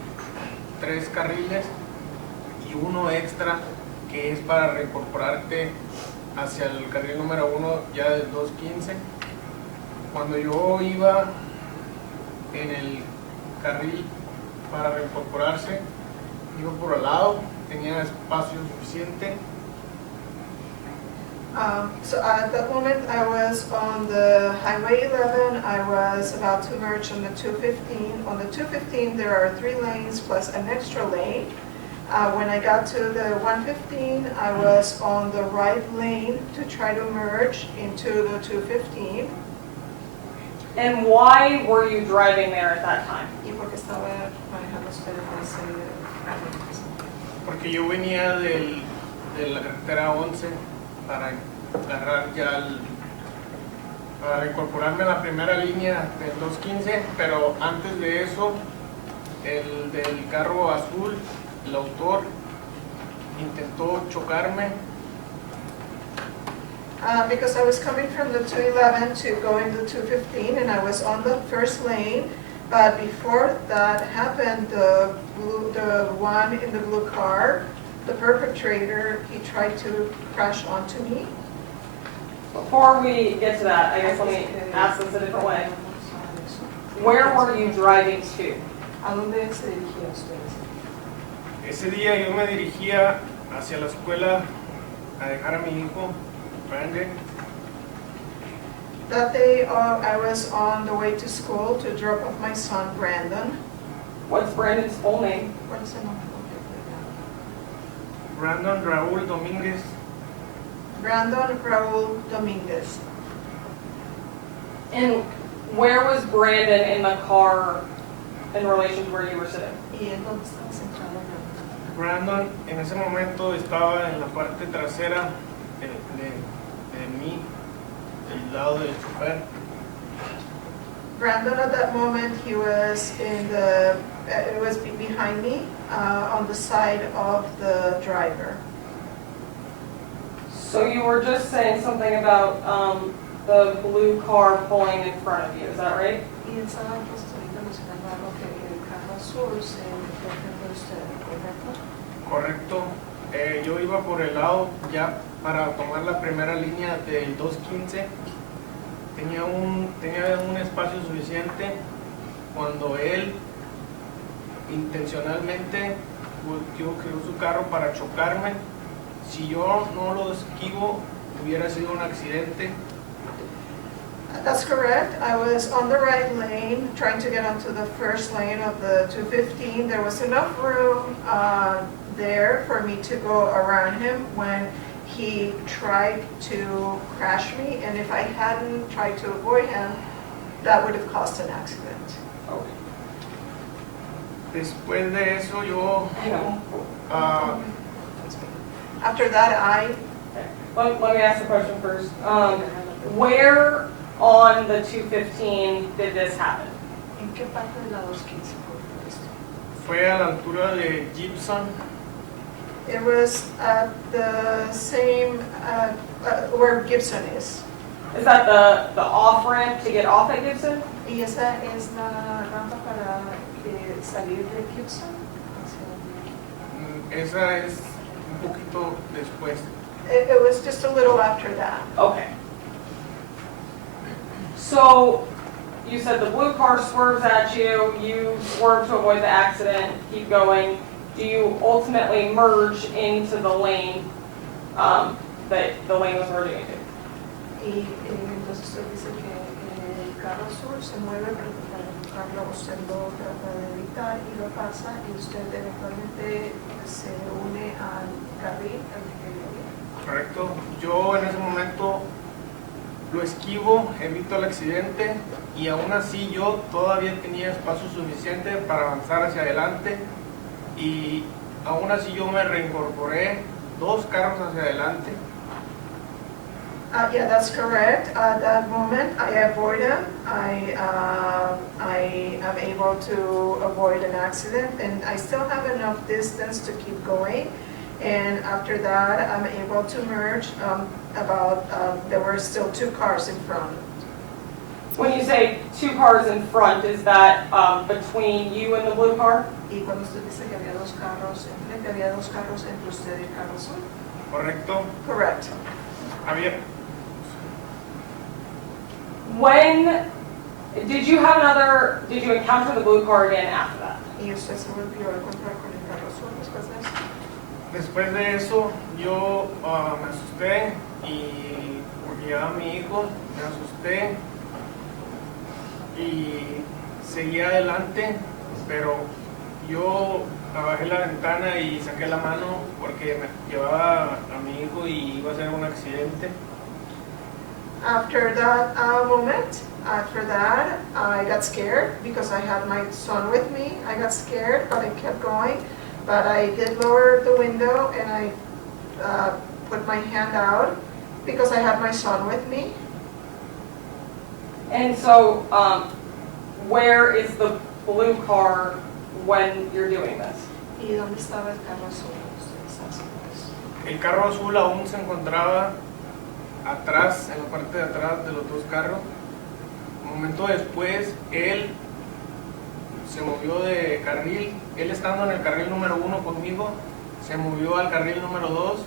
3 carriles y uno extra que es para reincorporarte hacia el carril número 1 ya del 215. Cuando yo iba en el carril para reincorporarse, iba por al lado, tenía espacio suficiente. So at that moment, I was on the Highway 11. I was about to merge on the 215. On the 215, there are 3 lanes plus an extra lane. When I got to the 115, I was on the right lane to try to merge into the 215. And why were you driving there at that time? ¿Y por qué estaba manejando usted por ese camino? Porque yo venía de la carretera 11 para agarrar ya para incorporarme a la primera línea del 215, pero antes de eso, el del carro azul, el autor, intentó chocarme. Because I was coming from the 211 to going to 215, and I was on the first lane. But before that happened, the one in the blue car, the perpetrator, he tried to crash onto me. Before we get to that, I guess let me ask this a different way. Where were you driving to? ¿A dónde se dirigía usted? Ese día yo me dirigía hacia la escuela a dejar a mi hijo, Brandon. That day, I was on the way to school to drop off my son, Brandon. What's Brandon's full name? ¿Cuál es el nombre? Brandon Raúl Domínguez. Brandon Raúl Dominguez. And where was Brandon in the car in relation to where you were sitting? ¿Y en dónde estaba centrado Brandon? Brandon en ese momento estaba en la parte trasera de mí, del lado del chofer. Brandon at that moment, he was in the, it was behind me, on the side of the driver. So you were just saying something about the blue car pulling in front of you, is that right? Y estaba pues ahorita mencionando que el carro azul se metió frente a usted, ¿correcto? Correcto. Yo iba por el lado ya para tomar la primera línea del 215. Tenía un espacio suficiente cuando él intencionalmente volteó su carro para chocarme. Si yo no lo esquivo, hubiera sido un accidente. That's correct. I was on the right lane, trying to get onto the first lane of the 215. There was enough room there for me to go around him when he tried to crash me, and if I hadn't tried to avoid him, that would have caused an accident. Okay. Después de eso yo After that, Let me ask the question first. Where on the 215 did this happen? ¿En qué parte de la 215 ocurrió esto? fue a la altura de Gibson. It was at the same, where Gibson is. Is that the off ramp to get off at Gibson? Y esa es la rampa para salir de Gibson. Esa es un poquito después. It was just a little after that. Okay. So you said the blue car swerves at you, you swerve to avoid the accident, keep going. Do you ultimately merge into the lane that the lane was merging into? Y entonces usted dice que el carro azul se mueve para buscarlo, usted lo trata de evitar y lo pasa y usted eventualmente se une al carril al que quería. Correcto. Yo en ese momento lo esquivo, evito el accidente y aún así yo todavía tenía espacio suficiente para avanzar hacia adelante y aún así yo me reincorporé 2 carros hacia adelante. Yeah, that's correct. At that moment, I avoid him. I am able to avoid an accident, and I still have enough distance to keep going. And after that, I'm able to merge. There were still 2 cars in front. When you say 2 cars in front, is that between you and the blue car? Y cuando usted dice que había 2 carros enfrente, había 2 carros entre usted y el carro azul. Correcto. Correct. Había. When did you encounter the blue car again after that? Y usted se volvió a encontrar con el carro azul después de eso. Después de eso yo me asusté y llevaba a mi hijo, me asusté y seguí adelante, pero yo bajé la ventana y saqué la mano porque me llevaba a mi hijo y iba a ser un accidente. After that moment, I got scared because I had my son with me. I got scared, but I kept going. But I did lower the window and I put my hand out because I had my son with me. And so, where is the blue car when you're doing this? ¿Y dónde estaba el carro azul? Usted está haciendo eso. El carro azul aún se encontraba atrás, en la parte de atrás de los 2 carros. Un momento después, él se movió de carril. Él estando en el carril número 1 conmigo, se movió al carril número 2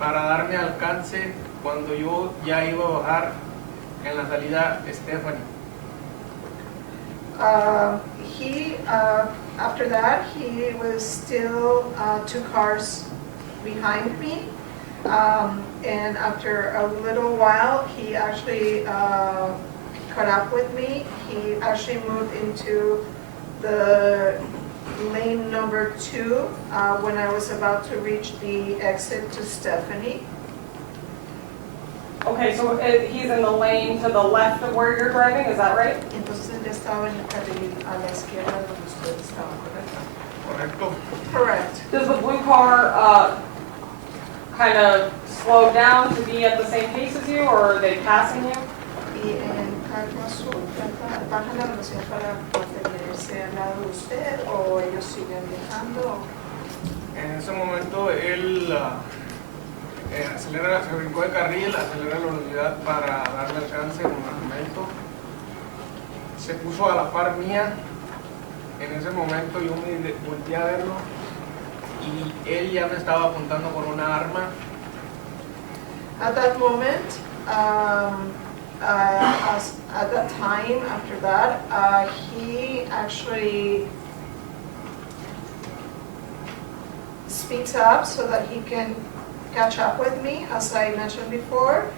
para darme alcance cuando yo ya iba a bajar en la salida Stephanie. After that, he was still 2 cars behind me. And after a little while, he actually caught up with me. He actually moved into the lane number 2 when I was about to reach the exit to Stephanie. Okay, so he's in the lane to the left of where you're driving, is that right? Entonces él estaba en el carril a la izquierda donde usted estaba, ¿correcto? Correcto. Correct. Does the blue car kind of slow down to be at the same pace as you, or are they passing you? Y el carro azul baja la velocidad para mantenerse al lado de usted o ellos siguen viajando. En ese momento él acelera, se brincó de carril, acelera la velocidad para darle alcance con el momento. Se puso a la par mía. En ese momento yo me volteé a verlo y él ya me estaba apuntando con una arma. At that moment, at that time after that, he actually speaks up so that he can catch up with me, as I mentioned before.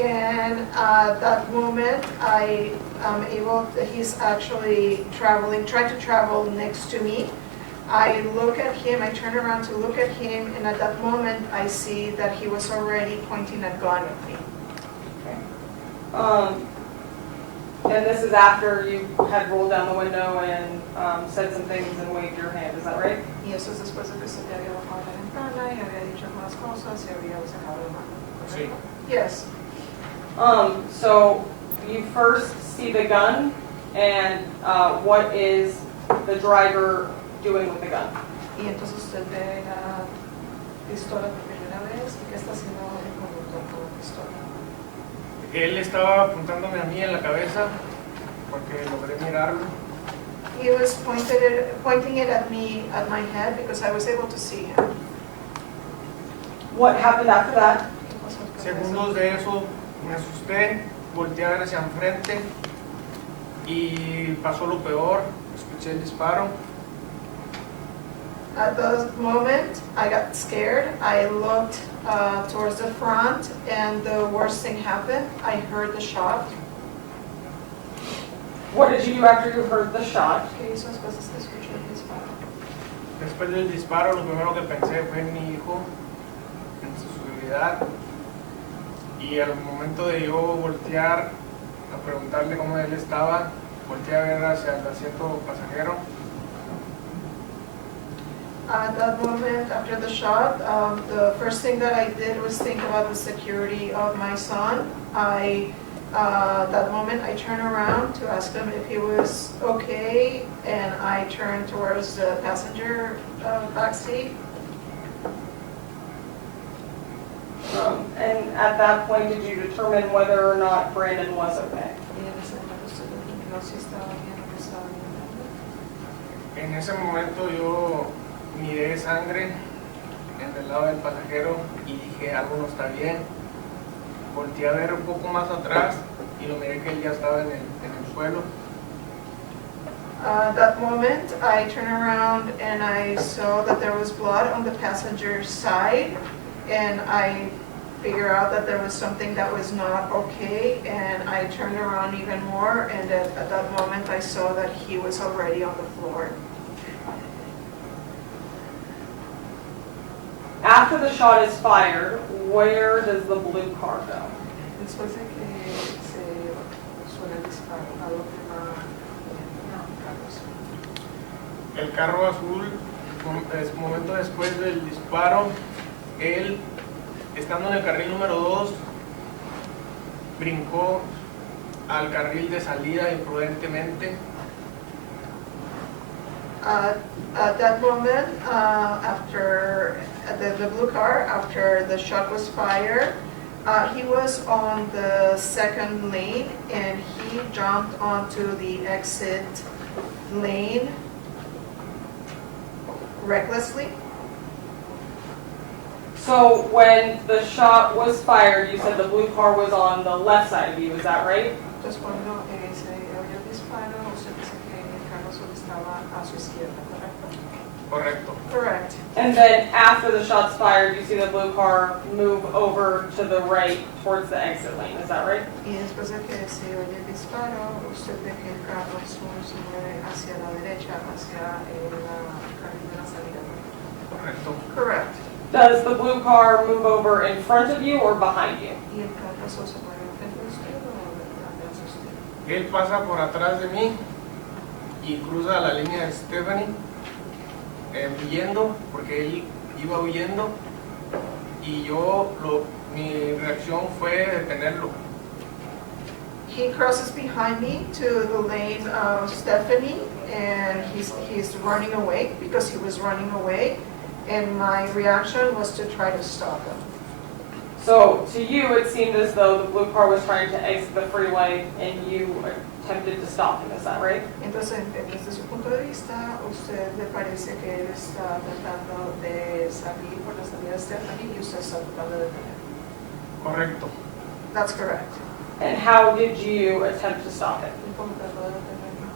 And at that moment, I am able, he's actually trying to travel next to me. I look at him, I turn around to look at him, and at that moment, I see that he was already pointing a gun at me. And this is after you had rolled down the window and said some things and waved your hand, is that right? Y eso es después de que se le había bajado la ventana y había dicho algunas cosas y había sacado la mano. Sí. Yes. So you first see the gun, and what is the driver doing with the gun? Y entonces usted ve la pistola por primera vez y qué está haciendo el conductor con la pistola. Él estaba apuntándome a mí en la cabeza porque logré mirarlo. He was pointing it at me, at my head, because I was able to see him. What happened after that? ¿Qué pasó después de eso? Segundos de eso me asusté, volteé a ver hacia enfrente y pasó lo peor, escuché el disparo. At the moment, I got scared. I looked towards the front, and the worst thing happened. I heard the shot. What did you do after you heard the shot? ¿Qué hizo después de que escuchó el disparo? Después del disparo, lo primero que pensé fue en mi hijo, en su seguridad. Y al momento de yo voltear a preguntarle cómo él estaba, volteé a ver hacia el asiento pasajero. At that moment, after the shot, the first thing that I did was think about the security of my son. That moment, I turned around to ask him if he was okay, and I turned towards the passenger back seat. And at that point, did you determine whether or not Brandon was okay? Y en ese momento usted determinó si estaba bien o no estaba bien. En ese momento yo miré sangre en el lado del pasajero y dije, algo no está bien. Volteé a ver un poco más atrás y lo miré que él ya estaba en el suelo. That moment, I turned around and I saw that there was blood on the passenger side, and I figured out that there was something that was not okay, and I turned around even more, and at that moment, I saw that he was already on the floor. After the shot is fired, where does the blue car go? Después de que se suena el disparo, ¿a dónde va Carlos? El carro azul, momento después del disparo, él, estando en el carril número 2, brincó al carril de salida imprudentemente. At that moment, after the blue car, after the shot was fired, he was on the second lane, and he jumped onto the exit lane recklessly. So when the shot was fired, you said the blue car was on the left side of you, is that right? Entonces cuando se oyó el disparo, usted dice que a su izquierda, ¿correcto? Correcto. Correct. And then after the shots fired, you see the blue car move over to the right towards the exit lane, is that right? Y después de que se oye el disparo, usted ve que el carro azul se mueve hacia la derecha, hacia el carril de la salida. Correcto. Correct. Does the blue car move over in front of you or behind you? ¿Y el carro azul se mueve enfrente de usted o detrás de usted? Él pasa por atrás de mí y cruza la línea de Stephanie, huyendo, porque él iba huyendo, y mi reacción fue detenerlo. He crosses behind me to the lane of Stephanie, and he's running away because he was running away, and my reaction was to try to stop him. So to you, it seemed as though the blue car was trying to exit the freeway and you attempted to stop him, is that right? Entonces, desde su punto de vista, usted le parece que él está tratando de salir por la salida de Stephanie y usted está tratando de detenerlo. Correcto. That's correct. And how did you attempt to stop him? ¿Y cómo trató de detenerlo?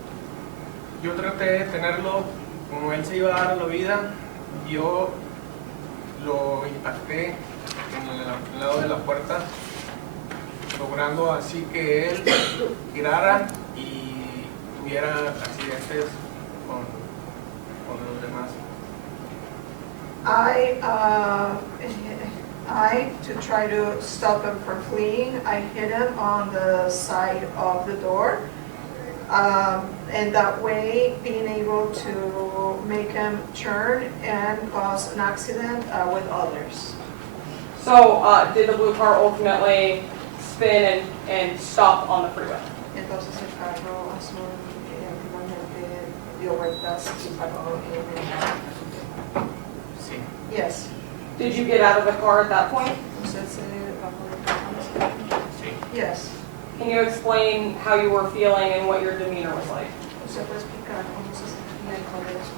Yo traté de detenerlo, como él se iba a dar la vida, yo lo impacté en el lado de la puerta, logrando así que él girara y tuviera accidentes con los demás. To try to stop him from fleeing, I hit him on the side of the door. And that way, being able to make him turn and cause an accident with others. So did the blue car ultimately spin and stop on the freeway? Entonces el carro azul finalmente dio vueltas y paró en el... Sí. Yes. Did you get out of the car at that point? ¿Usted se bajó del carro? Sí. Yes. Can you explain how you were feeling and what your demeanor was like? ¿Usted puede explicar cómo se sentía y cuál era su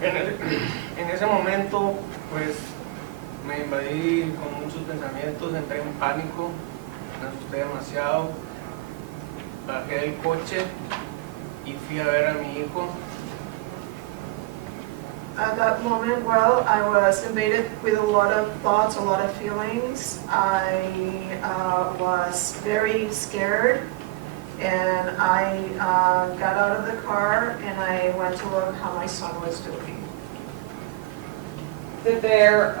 comportamiento? En ese momento, pues, me invadí con muchos pensamientos, entré en pánico, me asusté demasiado, bajé del coche y fui a ver a mi hijo. At that moment, well, I was invaded with a lot of thoughts, a lot of feelings. I was very scared, and I got out of the car and I went to look how my son was doing. Did there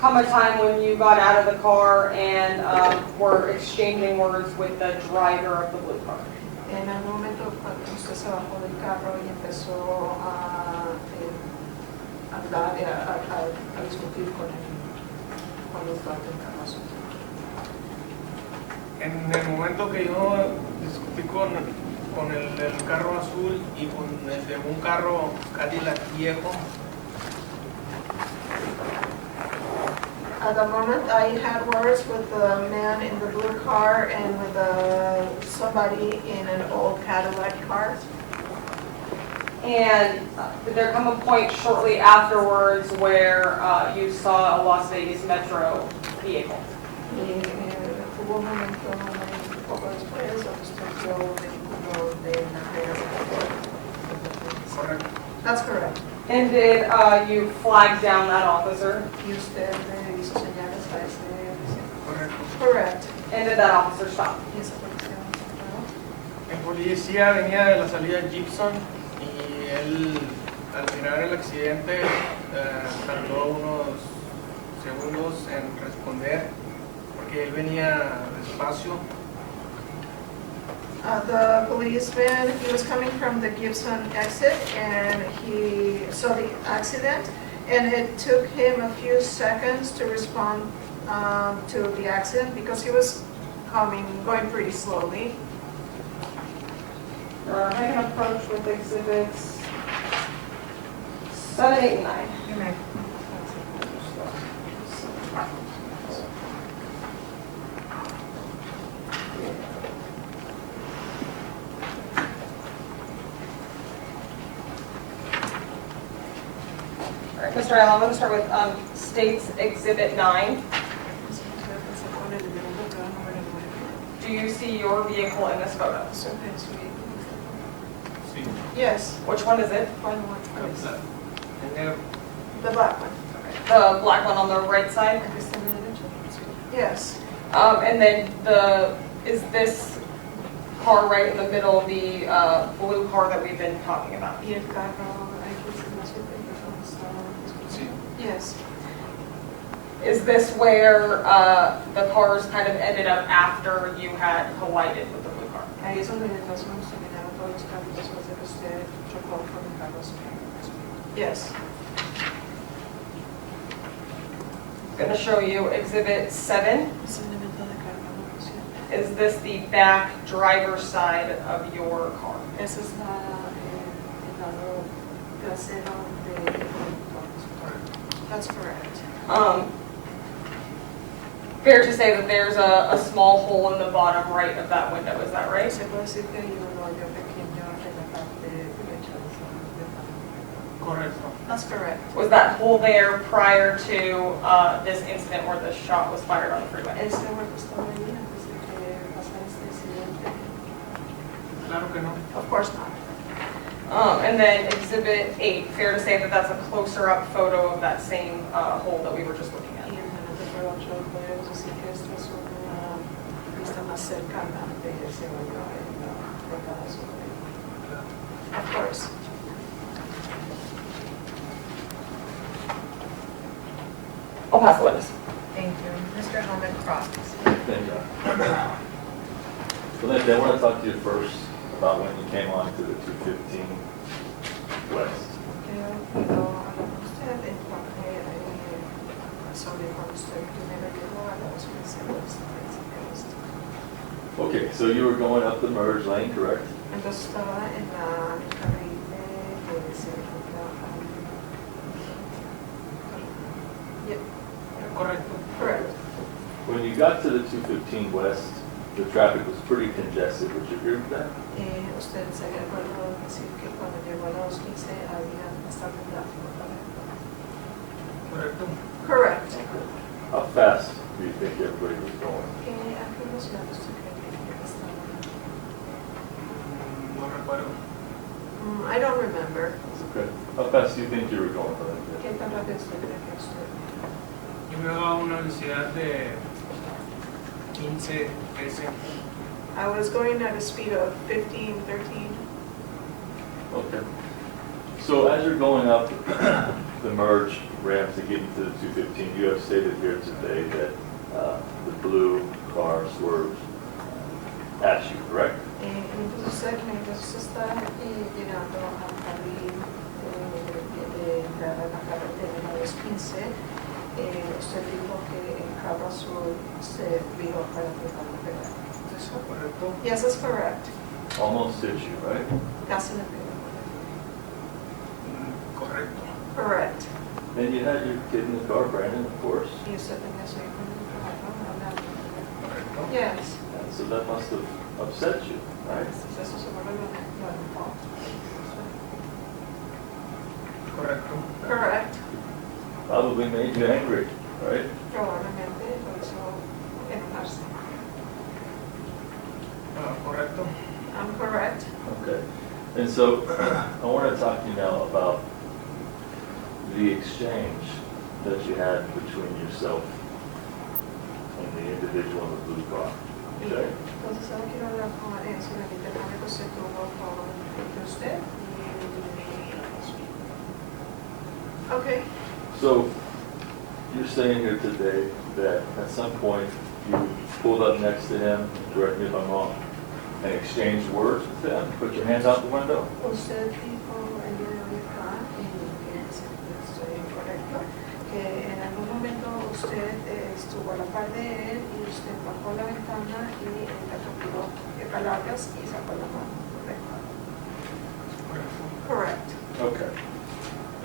come a time when you got out of the car and were exchanging words with the driver of the blue car? En el momento cuando usted se bajó del carro y empezó a hablar, a discutir con el conductor del carro azul. En el momento que yo discutí con el del carro azul y con el de un carro Cadillac viejo, At the moment, I had words with the man in the blue car and with somebody in an old Cadillac car. And did there come a point shortly afterwards where you saw a Las Vegas Metro vehicle? Y hubo un momento un poco después donde usted vio un vehículo de Las Vegas. correcto. That's correct. And did you flag down that officer? Y usted le hizo señales a ese oficial. Correcto. Correct. And did that officer stop? Y esa policía no. El policía venía de la salida Gibson y él, al mirar el accidente, tardó unos segundos en responder porque él venía despacio. The policeman, he was coming from the Gibson exit and he saw the accident, and it took him a few seconds to respond to the accident because he was going pretty slowly. Make an approach with exhibits 7, 8, and 9. You may. All right, Mr. Ayola, I'm going to start with State's Exhibit 9. Do you see your vehicle in this photo? Sí. Yes, Which one is it? one more, please. And then, The black one. The black one on the right side? Yes, And then is this car right in the middle of the blue car that we've been talking about? y el carro, aquí se me hace que sí, yes, Is this where the cars kind of ended up after you had collided with the blue car? ahí es donde las manos terminaron todos los carros después de que usted chocó con el carro. Yes, Going to show you Exhibit 7. Is this the back driver's side of your car? ese es el lado trasero de... That's correct. Fair to say that there's a small hole in the bottom right of that window, is that right? Se puede decir que hay un hoyo pequeño en la parte derecha de esa ventana. correcto. That's correct. Was that hole there prior to this incident where the shot was fired on the freeway? Este hueco estaba ahí antes de que pasara este incidente. Claro que no. Of course not. And then Exhibit 8, fair to say that that's a closer up photo of that same hole that we were just looking at? Y en el número 8 podemos decir que esta es una vista más cercana de ese hoyo en la portada de su vehículo. Of course. I'll pass the witness. Thank you. Mr. Helmut Cross. Thank you. So Lindsay, I want to talk to you first about when you came on to the 215 West. Quiero hablar con usted sobre cuando usted primero llegó a la 215 West. Okay, so you were going up the merge lane, correct? Entonces estaba en la carril de se Correcto. Correct. When you got to the 215 West, the traffic was pretty congested. Would you agree with that? Usted se había acordado de decir que cuando llegó a la 215 había bastante tráfico. Correcto. Correct. How fast do you think everybody was going? ¿A qué velocidad usted cree que estaba? No recuerdo. I don't remember. Okay. How fast do you think you were going? ¿Qué tan rápido usted cree que usted? Yo me daba una velocidad de 15, 13. I was going at a speed of 15, 13. Okay. So as you're going up the merge ramp to get into the 215, you have stated here today that the blue car swerved at you, correct? Entonces usted, mientras usted está llegando al carril de entrar a la carretera de la 215, usted dijo que el carro azul se vio para tratar de pegar. ¿Es eso? Correcto. Yes, that's correct. Almost hit you, right? Casi le pegó. Correcto. Correct. And you had your kid in the car, Brandon, of course. Y usted tenía su hijo en el carro, ¿verdad? Correcto. Yes. And so that must have upset you, right? Entonces eso se vuelve lo enojó. Correcto. Correct. Probably made you angry, right? Probablemente lo hizo enojarse. Correcto. I'm correct. Okay. And so I want to talk to you now about the exchange that you had between yourself and the individual in the blue car. Okay? Entonces ahora quiero hablar sobre el intercambio que se tuvo entre usted y el Okay. So you're saying here today that at some point you pulled up next to him, correct me if I'm wrong, and exchanged words with him, put your hands out the window? Usted dijo el día de hoy acá, y estoy correcto, que en algún momento usted estuvo a la par de él y usted bajó la ventana y intercambió palabras y sacó la mano. Correct. Okay.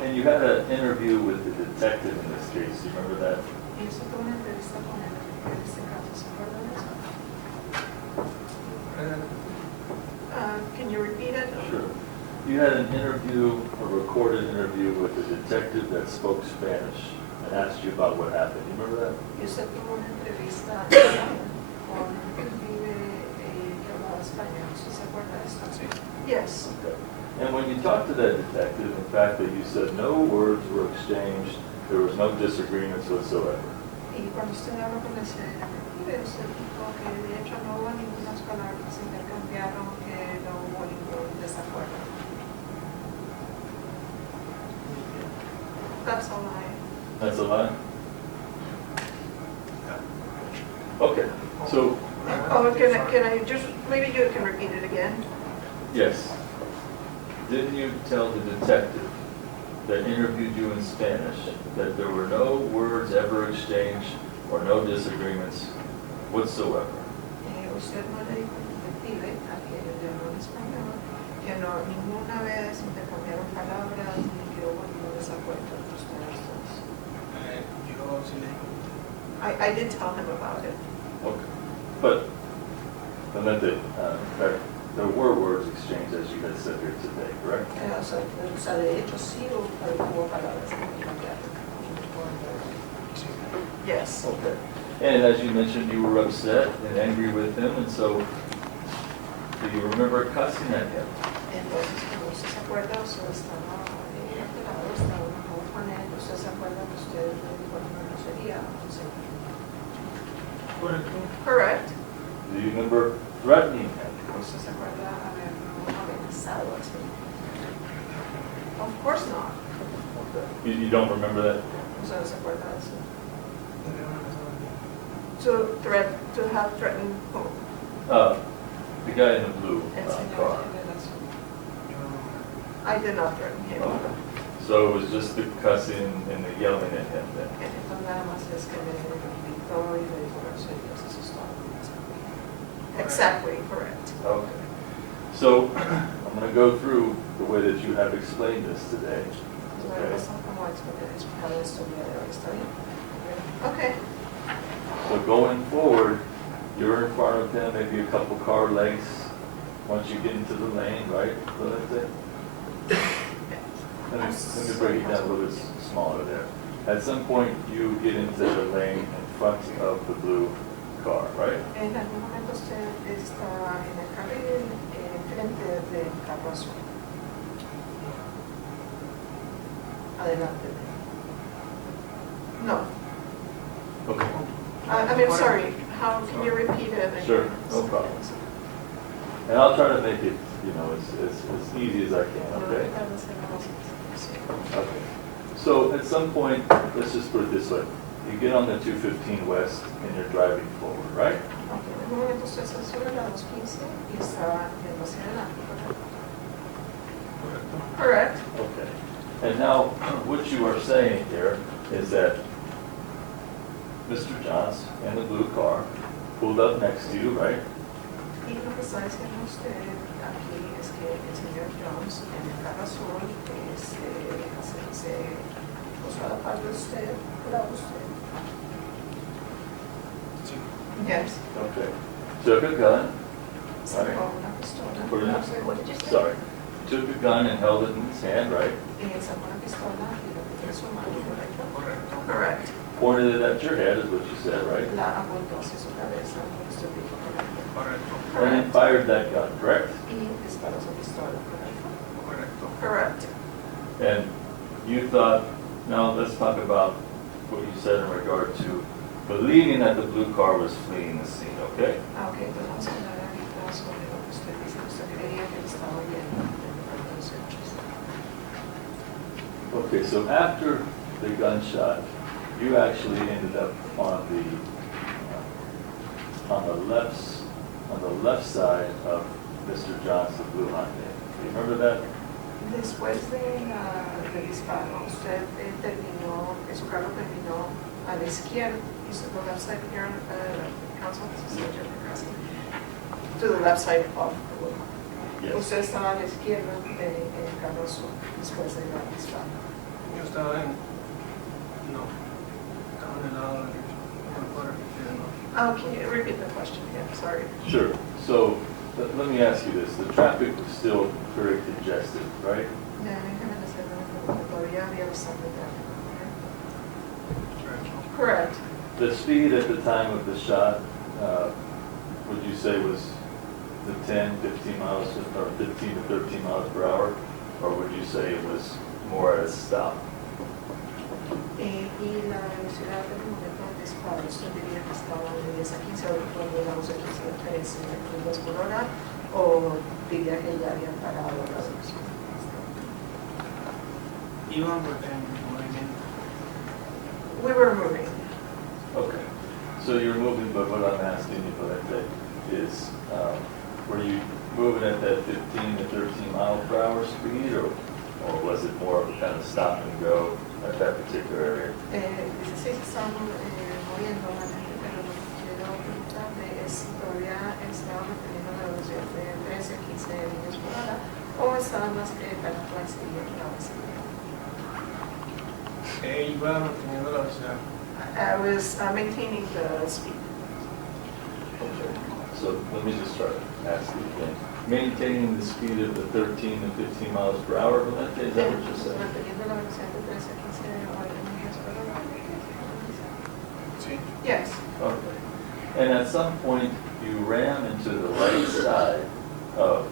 And you had an interview with the detective in this case, do you remember that? Y eso fue una entrevista con él en este caso, ¿se acuerda de eso? Can you repeat it? Sure. You had an interview, a recorded interview with a detective that spoke Spanish and asked you about what happened. You remember that? Y usted tuvo una entrevista con un pibe que hablaba español, ¿se acuerda de esto? Sí. Yes. Okay. And when you talked to that detective, in fact, that you said no words were exchanged, there was no disagreements whatsoever. Y cuando usted habla con ese detective, usted dijo que de hecho no hubo ninguna palabra que se intercambiaron, que no hubo ningún desacuerdo. That's all I. That's a lie? Okay, so, Oh, can I just, maybe you can repeat it again? yes. Didn't you tell the detective that interviewed you in Spanish that there were no words ever exchanged or no disagreements whatsoever? Usted no le dijo al detective, a que le habló en español, que no, ninguna vez intercambiaron palabras ni que hubo ningún desacuerdo entre ustedes dos. Yo sí le digo. I did tell him about it. Okay, but, there were words exchanged as you had said here today, correct? O sea, de hecho sí hubo palabras que intercambiaron. Yes. Okay. And as you mentioned, you were upset and angry with him, and so do you remember cussing at him? Entonces, como usted se acuerda, usted estaba enojado con él, usted se acuerda que usted le dijo una grosería. Correct. Do you remember threatening him? ¿Usted se acuerda haberlo amenazado así? Of course not. Okay. You don't remember that? ¿Usted no se acuerda de eso? To have threatened who? The guy in the blue El señor car. de la azul. I did not threaten him. Okay. So it was just the cussing and the yelling at him then? Entonces nada más es que le gritó y le dijo groserías, eso es todo. Exactly, correct. Okay. So I'm going to go through the way that you have explained this today. Okay. Okay. So going forward, you're in front of him, maybe a couple car lengths, once you get into the lane, right? Let me break it down a little bit smaller there. At some point, you get into the lane in front of the blue car, right? En algún momento usted está en el carril frente del carro azul. Adelante. No. Okay. I mean, sorry, how, can you repeat it? Sure, no problem. And I'll try to make it, as easy as I can, okay? Okay. So at some point, let's just put it this way. You get on the 215 West and you're driving forward, right? En un momento usted está sobre la 215 y está yendo hacia adelante, ¿correcto? Correct. Okay. And now, what you are saying here is that Mr. Johns in the blue car pulled up next to you, right? Y lo que está diciendo usted aquí es que el señor Jones en el carro azul se puso a la par de usted, por usted. Yes. Okay. Took a gun. Sacó una pistola. Put it No in. sé, what did you say? Sorry. Took a gun and held it in his hand, right? Y sacó una pistola y lo puso en su mano, ¿correcto? Correct. Pointed it at your head is what you said, right? La apuntó hacia su cabeza, lo que usted dijo, ¿correcto? And then fired that gun, correct? Y disparó su pistola, ¿correcto? Correct. And you thought, now let's talk about what you said in regard to believing that the blue car was fleeing the scene, okay? Okay, pues vamos a hablar ahorita sobre lo que usted dice. Usted creía que estaba huyendo del lugar de los hechos. Okay, so after the gunshot, you actually ended up on the left side of Mr. Johns, the blue Hyundai. Do you remember that? Después del disparo, usted terminó, su carro terminó a la izquierda, y su left side here on the council, to the left side of the wood. Yes. Usted estaba a la izquierda en el carro azul después del disparo. Yo estaba estaba en el lado derecho. Can you repeat the question again? Sorry. Sure. So let me ask you this. The traffic was still very congested, right? Déjame hacerlo porque todavía había bastante tráfico, correct? The speed at the time of the shot, would you say was the 10, 15 miles, or 15 to 13 miles per hour? Or would you say it was more at a stop? Y la velocidad del momento de disparo, ¿usted diría que estaba de 10 a 15 o cuando llegamos a 15 a 13 millas por hora? ¿O diría que ya habían parado la velocidad? Iban en movimiento. We were moving. Okay. So you're moving, but what I'm asking you, Valente, is were you moving at that 15 to 13 mile per hour speed, or was it more of a kind of stop and go at that particular area? Dice, sí, estamos moviendo la gente, pero lo que quiero preguntarle es si todavía estaba manteniendo la velocidad de 13 a 15 millas por hora o estaba más para flexibilidad la velocidad. Iba manteniendo la velocidad. I was maintaining the speed. So let me just try to ask you again. Maintaining the speed of the 13 to 15 miles per hour, Valente, is that what you're saying? Manteniendo la velocidad de 13 a 15 millas por hora. Sí. Yes. Okay. And at some point, you ran into the right side of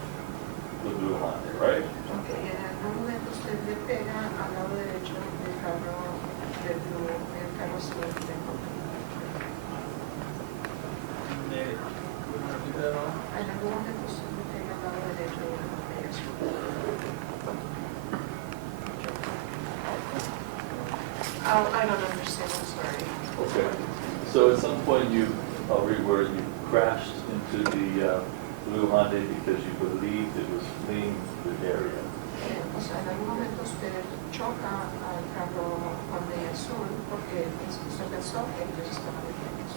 the blue Honda, right? Ok, en algún momento usted le pega al lado derecho del carro azul de en algún momento usted le pega al lado derecho de la botella azul. I don't understand, I'm sorry. Okay. So at some point I'll read where you crashed into the blue Honda because you believed it was fleeing the area. O sea, en algún momento usted choca al carro Hyundai azul porque usted pensó que ellos estaban detenidos.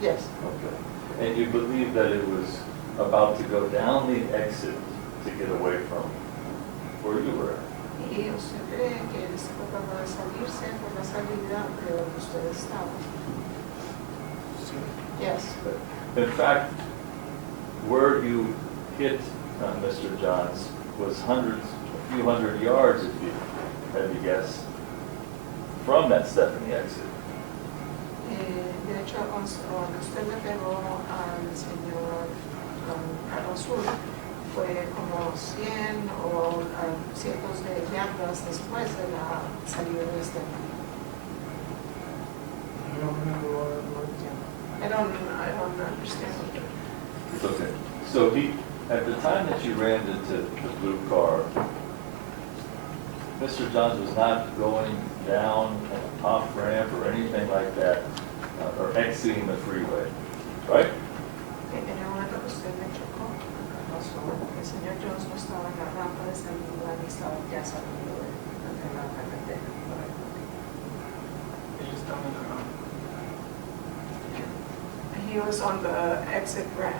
Yes. Okay. And you believe that it was about to go down the exit to get away from where you were at? Y usted cree que él está tratando de salirse por la salida de donde usted estaba. Sí. Yes. In fact, where you hit Mr. Johns was a few hundred yards, if you had to guess, from that Stephanie exit. De hecho, cuando usted le pegó al señor Carlos Azul, fue como 100 o cientos de yardas después de la salida de Stephanie. I don't understand. It's okay. So at the time that you ran into the blue car, Mr. Johns was not going down an off ramp or anything like that, or exiting the freeway, right? En el momento que usted me chocó, el señor Jones no estaba en la rampa de salida ni estaba ya saliendo de la carretera. Ellos estaban en la rampa. He was on the exit ramp.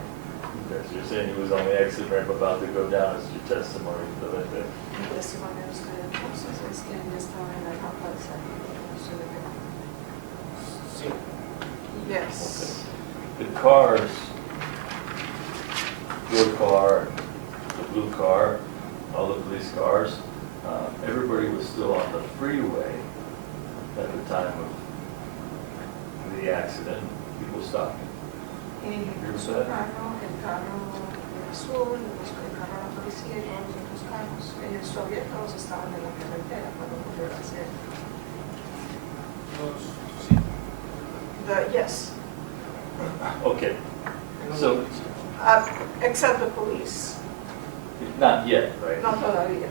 Okay, so you're saying he was on the exit ramp about to go down as your testimony for that day. El testimonio de usted entonces es que él estaba en la rampa de salida. Sí. Yes. Okay. The cars, your car, the blue car, all the police cars, everybody was still on the freeway at the time of the accident. People stopping. Su carro, el carro azul, el carro de la policía y todos los otros carros, ellos todavía todos estaban en la carretera cuando ocurrió el accidente. Sí. Yes. Okay, so Except the police. not yet, right? No todavía.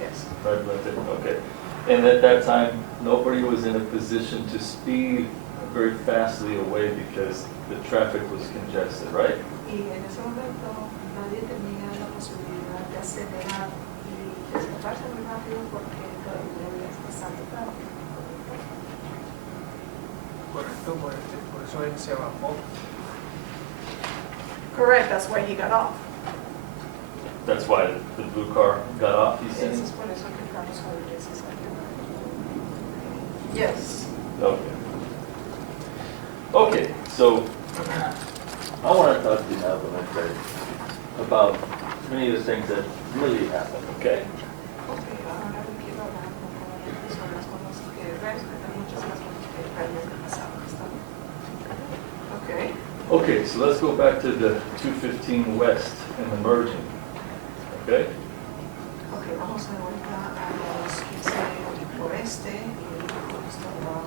Yes. Right, okay. And at that time, nobody was in a position to speed very fastly away because the traffic was congested, right? Y en ese momento nadie tenía la posibilidad de acelerar y escaparse muy rápido porque todavía había bastante tráfico. Correcto, por eso él se bajó. Correct, that's why he got off. That's why the blue car got off, he said? Eso es por eso que el carro sobre se salió. Yes. Okay. Okay, so I want to talk to you now, Valente, about many of the things that really happened, okay? Okay, ahora le quiero hablar un poco sobre las cosas que muchas de las cosas que realmente pasaron. Okay. Okay, so let's go back to the 215 West and the merging, okay? Ok, vamos de vuelta a los 15 oeste y estaba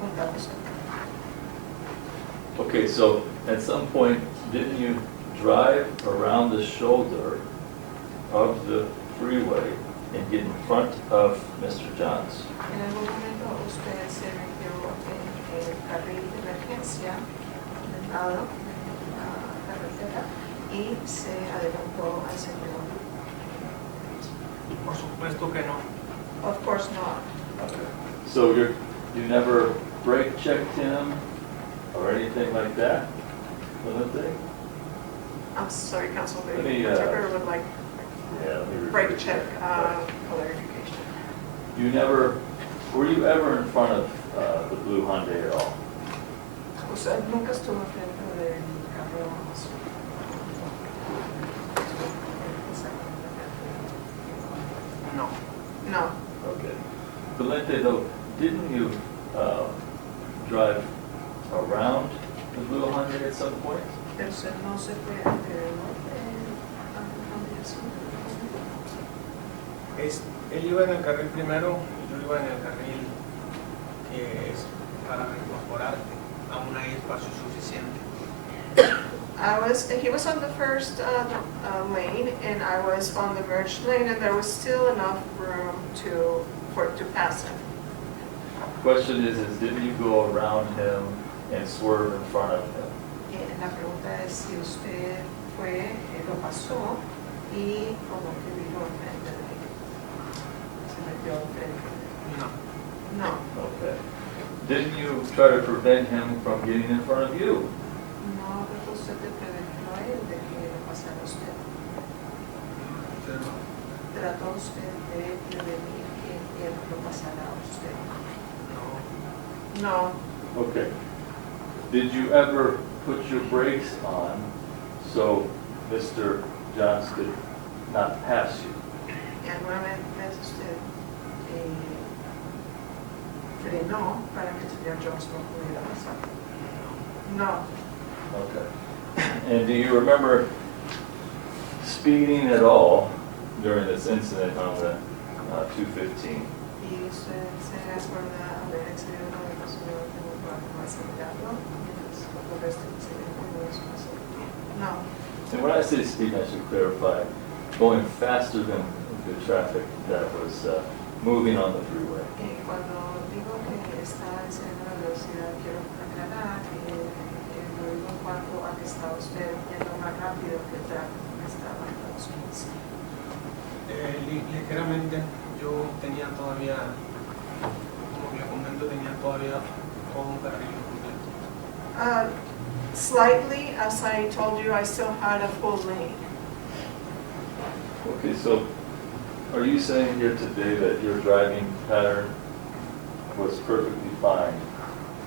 juntados. Okay, so at some point, didn't you drive around the shoulder of the freeway and get in front of Mr. Johns? En algún momento usted se metió en el carril de emergencia del lado de la carretera y se adelantó al señor. Por supuesto que no. Of course not. Okay. So you never brake checked him or anything like that? Valente? I'm sorry, Councilman, Let me, Whitaker would like Yeah, let me break rephrase check that. clarification. You never, were you ever in front of the blue Hyundai at all? Usted nunca estuvo frente del carro azul. No. No. Okay. Valente, though, didn't you drive around the blue Hyundai at some point? Pero usted no se fue alrededor Él iba en el carril primero y yo iba en el carril que es para incorporarte. Aún hay espacio suficiente. he was on the first lane and I was on the merged lane and there was still enough room to pass him. Question is didn't you go around him and swerve in front of him? La pregunta es si usted fue, lo pasó y como que vino enfrente de él. Se metió enfrente. No. No. Okay. Didn't you try to prevent him from getting in front of you? No, trató usted de prevenir a él de que lo pasara usted. Trató usted de prevenir que él lo pasara a usted. No. Okay. Did you ever put your brakes on so Mr. Johns could not pass you? Y alguna vez usted frenó para que el señor Jones no pudiera pasar. No. Okay. And do you remember speeding at all during this incident on the 215? Y usted se acuerda haber excedido la velocidad de un barco acelerado por este incidente no es fácil. No. And when I say speed, I should clarify, going faster than the traffic that was moving on the freeway. Y cuando digo que está excediendo la velocidad, quiero aclarar que lo digo en cuanto a que está usted yendo más rápido que el tráfico que estaba en los 15. Ligeramente yo tenía todavía, como le comento, tenía todavía todo un carril completo. Slightly, as I told you, I still had a full lane. Okay, so are you saying here today that your driving pattern was perfectly fine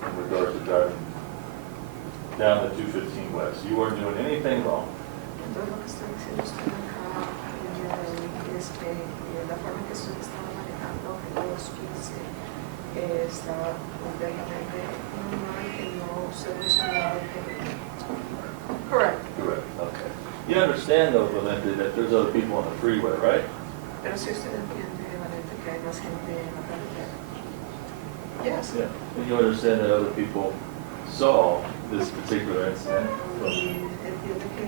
in regard to driving down the 215 West? You weren't doing anything wrong? Entonces lo que estoy diciendo usted acá el día de hoy es que la forma en que usted estaba manejando en los 15 estaba completamente normal, que no se mencionaba que... Correct. Correct, okay. You understand though, Valente, that there's other people on the freeway, right? Pero si usted entiende, Valente, que hay más gente en la carretera. Yes. Yeah. And you understand that other people saw this particular incident from... Y entiende que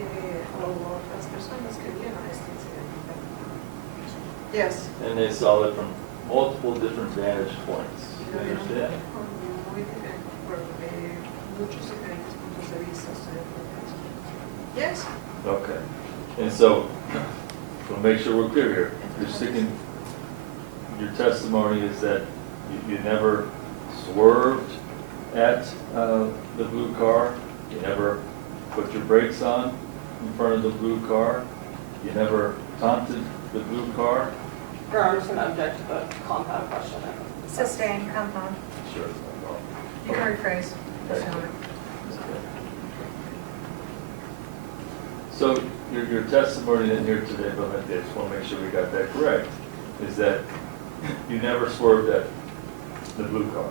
hubo otras personas que vieron este incidente. Yes. And they saw it from multiple different vantage points. You understand? Muy diferente, por muchos diferentes puntos de vista. Yes. Okay. And so, to make sure we're clear here, you're sticking, your testimony is that you never swerved at the blue car, you never put your brakes on in front of the blue car, you never taunted the blue car? Or I'm just going to object to the compound question. Sustained compound. Sure. You can rephrase. Okay. So your testimony in here today, Valente, I just want to make sure we got that correct, is that you never swerved at the blue car.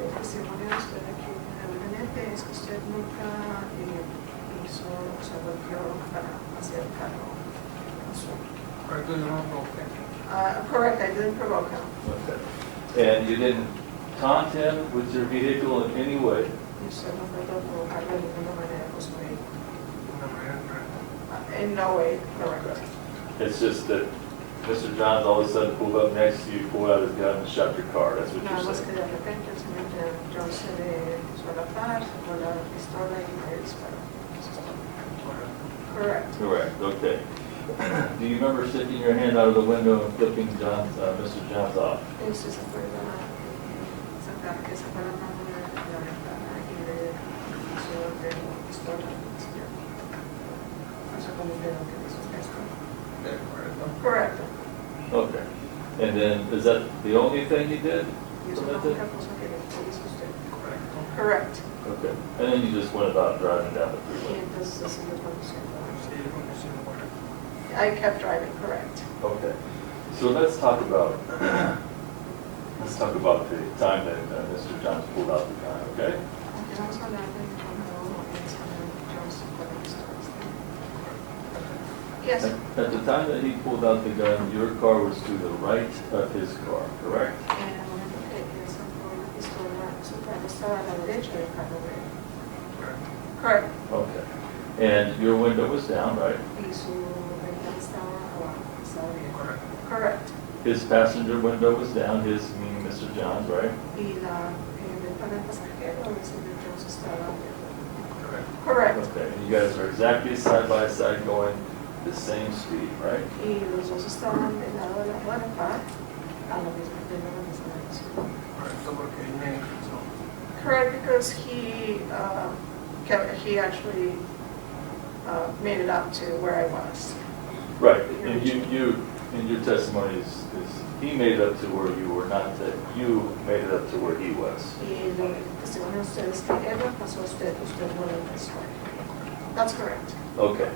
El testimonio de usted aquí en el Probablemente es que usted nunca hizo, o sea, volvió para hacer el carro azul. Correcto, yo no provoqué. Correct, I didn't provoke him. Okay. And you didn't taunt him with your vehicle in any way? Y usted no trató de provocarlo de ninguna manera con su vehículo. De una manera correcta. In no way, correct. Okay. It's just that Mr. Johns all of a sudden pulled up next to you, pulled out his gun and shot your car, that's what Nada you're más que saying? de repente el señor John se le puso a la par, sacó la pistola y me disparó. Eso es todo. Correct. Correct, okay. Do you remember sticking your hand out of the window and flipping Mr. Johns off? Y usted se acuerda sacar que sacó la mano de la ventana y le puso de la pistola al señor. Eso con un dedo que hizo esto. Correcto. Correct. Okay. And then, is that the only thing you did? Y eso es la única cosa que le hizo usted. Correcto. Correct. Okay. And then you just went about driving down the Y freeway? entonces siguió conduciendo. Sí, conduciendo correcto. I kept driving, correct. Okay. So let's talk about the time that Mr. Johns pulled out the gun, okay? Aunque vamos a hablar de cuando el señor John sacó la pistola. Yes. At the time that he pulled out the gun, your car was to the right of his car, correct? En el momento que él sacó la pistola, su carro estaba a la derecha del carro de él. Correct. Okay. And your window was down, right? Y su ventana estaba abajo, estaba bien. Correct. His passenger window was down, his meaning Mr. Johns, right? Y la ventana del pasajero, el señor Jones estaba bien. Correct. Okay. And you guys are exactly side by side going the same speed, right? Y los dos estaban del lado de la puerta a la misma velocidad. Correcto, porque él me cruzó. Correct, because he actually made it up to where I was. Right. And you in your testimony is he made it up to where you were, not that you made it up to where he was. Y lo testimonio de ustedes que él lo pasó a usted, usted no lo pasó. That's correct. Okay.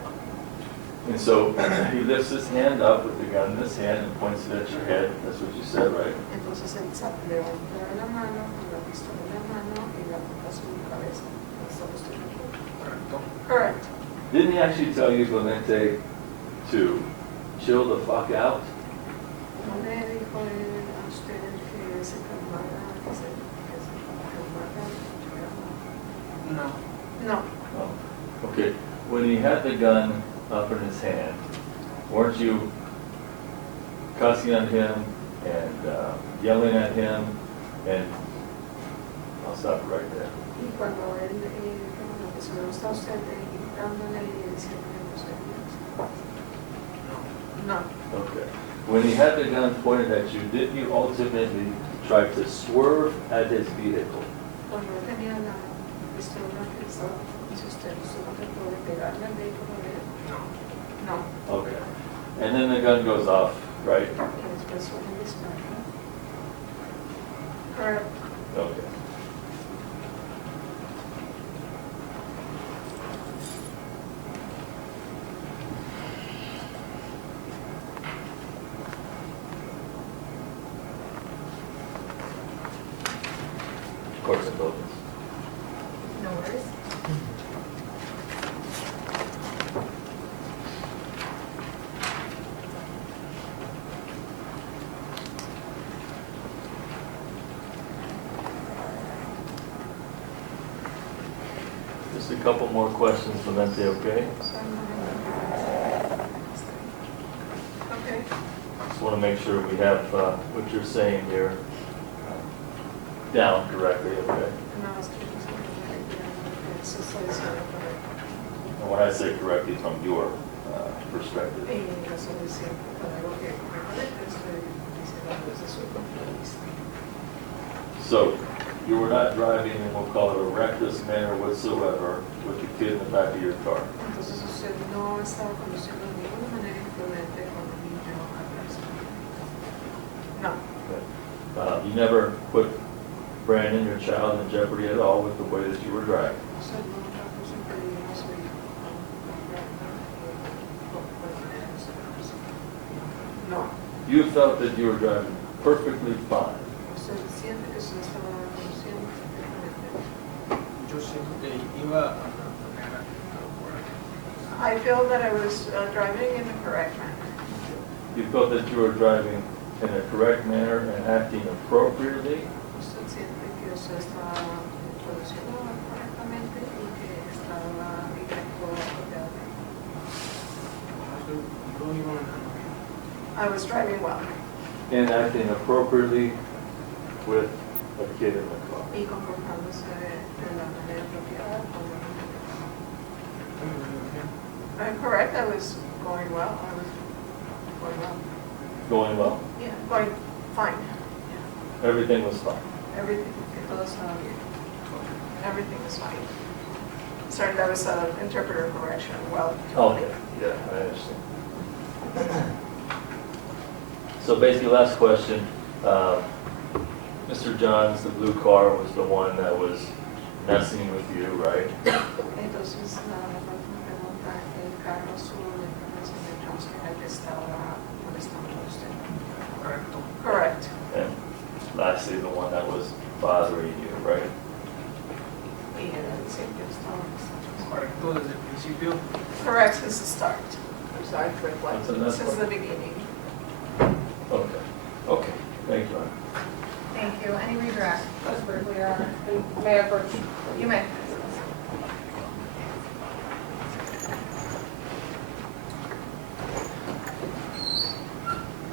And so he lifts his hand up with the gun in his hand and points it at your head. That's what you said, right? Entonces él levantó la mano, con la pistola en la mano y la apuntó a su cabeza. Eso lo estoy diciendo. Correcto. Correct. Didn't he actually tell you, Clemente, to chill the fuck out? ¿No le dijo él a usted que se calmara, que se calmara? No. No. Oh. Okay. When he had the gun up in his hand, weren't you cussing at him and yelling at him? And I'll stop it right there. Y cuando él, cuando se lo está usted gritándole y diciéndole groserías. No. Okay. When he had the gun pointed at you, didn't you ultimately try to swerve at his vehicle? Cuando él tenía la pistola que estaba, si usted no trató de pegarle al vehículo de él. No. Okay. And then the gun goes off, right? Y después suena el disparo. Correct. Okay. Court's indulgence. No worries. Just a couple more questions, Clemente, okay? Okay. Just want to make sure we have what you're saying here down correctly, okay? No, es que eso estoy diciendo correcto. And when I say correctly, from your perspective. Y yo estoy diciendo algo que correcto, estoy diciendo desde su punto de vista. So, you were not driving in, we'll call it a reckless manner whatsoever with the kid in the back of your car. Entonces usted no estaba conduciendo de ninguna manera imprudente con un niño atrás. No. Okay. You never put Brandon, your child, in jeopardy at all with the way that you were driving. Usted nunca puso en peligro a su hijo con la manera que usted conduce. No. You felt that you were driving perfectly fine. Usted siente que usted estaba conduciendo perfectamente. yo siento que iba a la manera correcta. I feel that I was driving in the correct manner. You felt that you were driving in a correct manner and acting appropriately? Usted siente que usted estaba conduciendo correctamente y que estaba y que actuó apropiadamente. Yo iba manejando bien. I was driving well. And acting appropriately with a kid in the car. Y comportándose de la manera apropiada con la niña. I'm correct, I was going well. I was going well. Going well? Yeah, going fine. Everything was fine. Everything, que todo estaba bien. Everything was fine. Sorry, that was an interpreter correction. Well. Okay, yeah, I understand. So basically, last question. Mr. Johns, the blue car, was the one that was messing with you, right? Entonces, la próxima pregunta, el carro azul, el señor Jones, que era el que estaba molestando a usted. Correcto. Correct. And lastly, the one that was bothering you, right? Y era el señor que estaba molestando. Correcto desde el principio. Correct since the start. I'm sorry for That's reflecting. enough. Since the beginning. Okay, okay, thank you. Thank you. Any redirect? That's pretty clear. And may I approach? You may.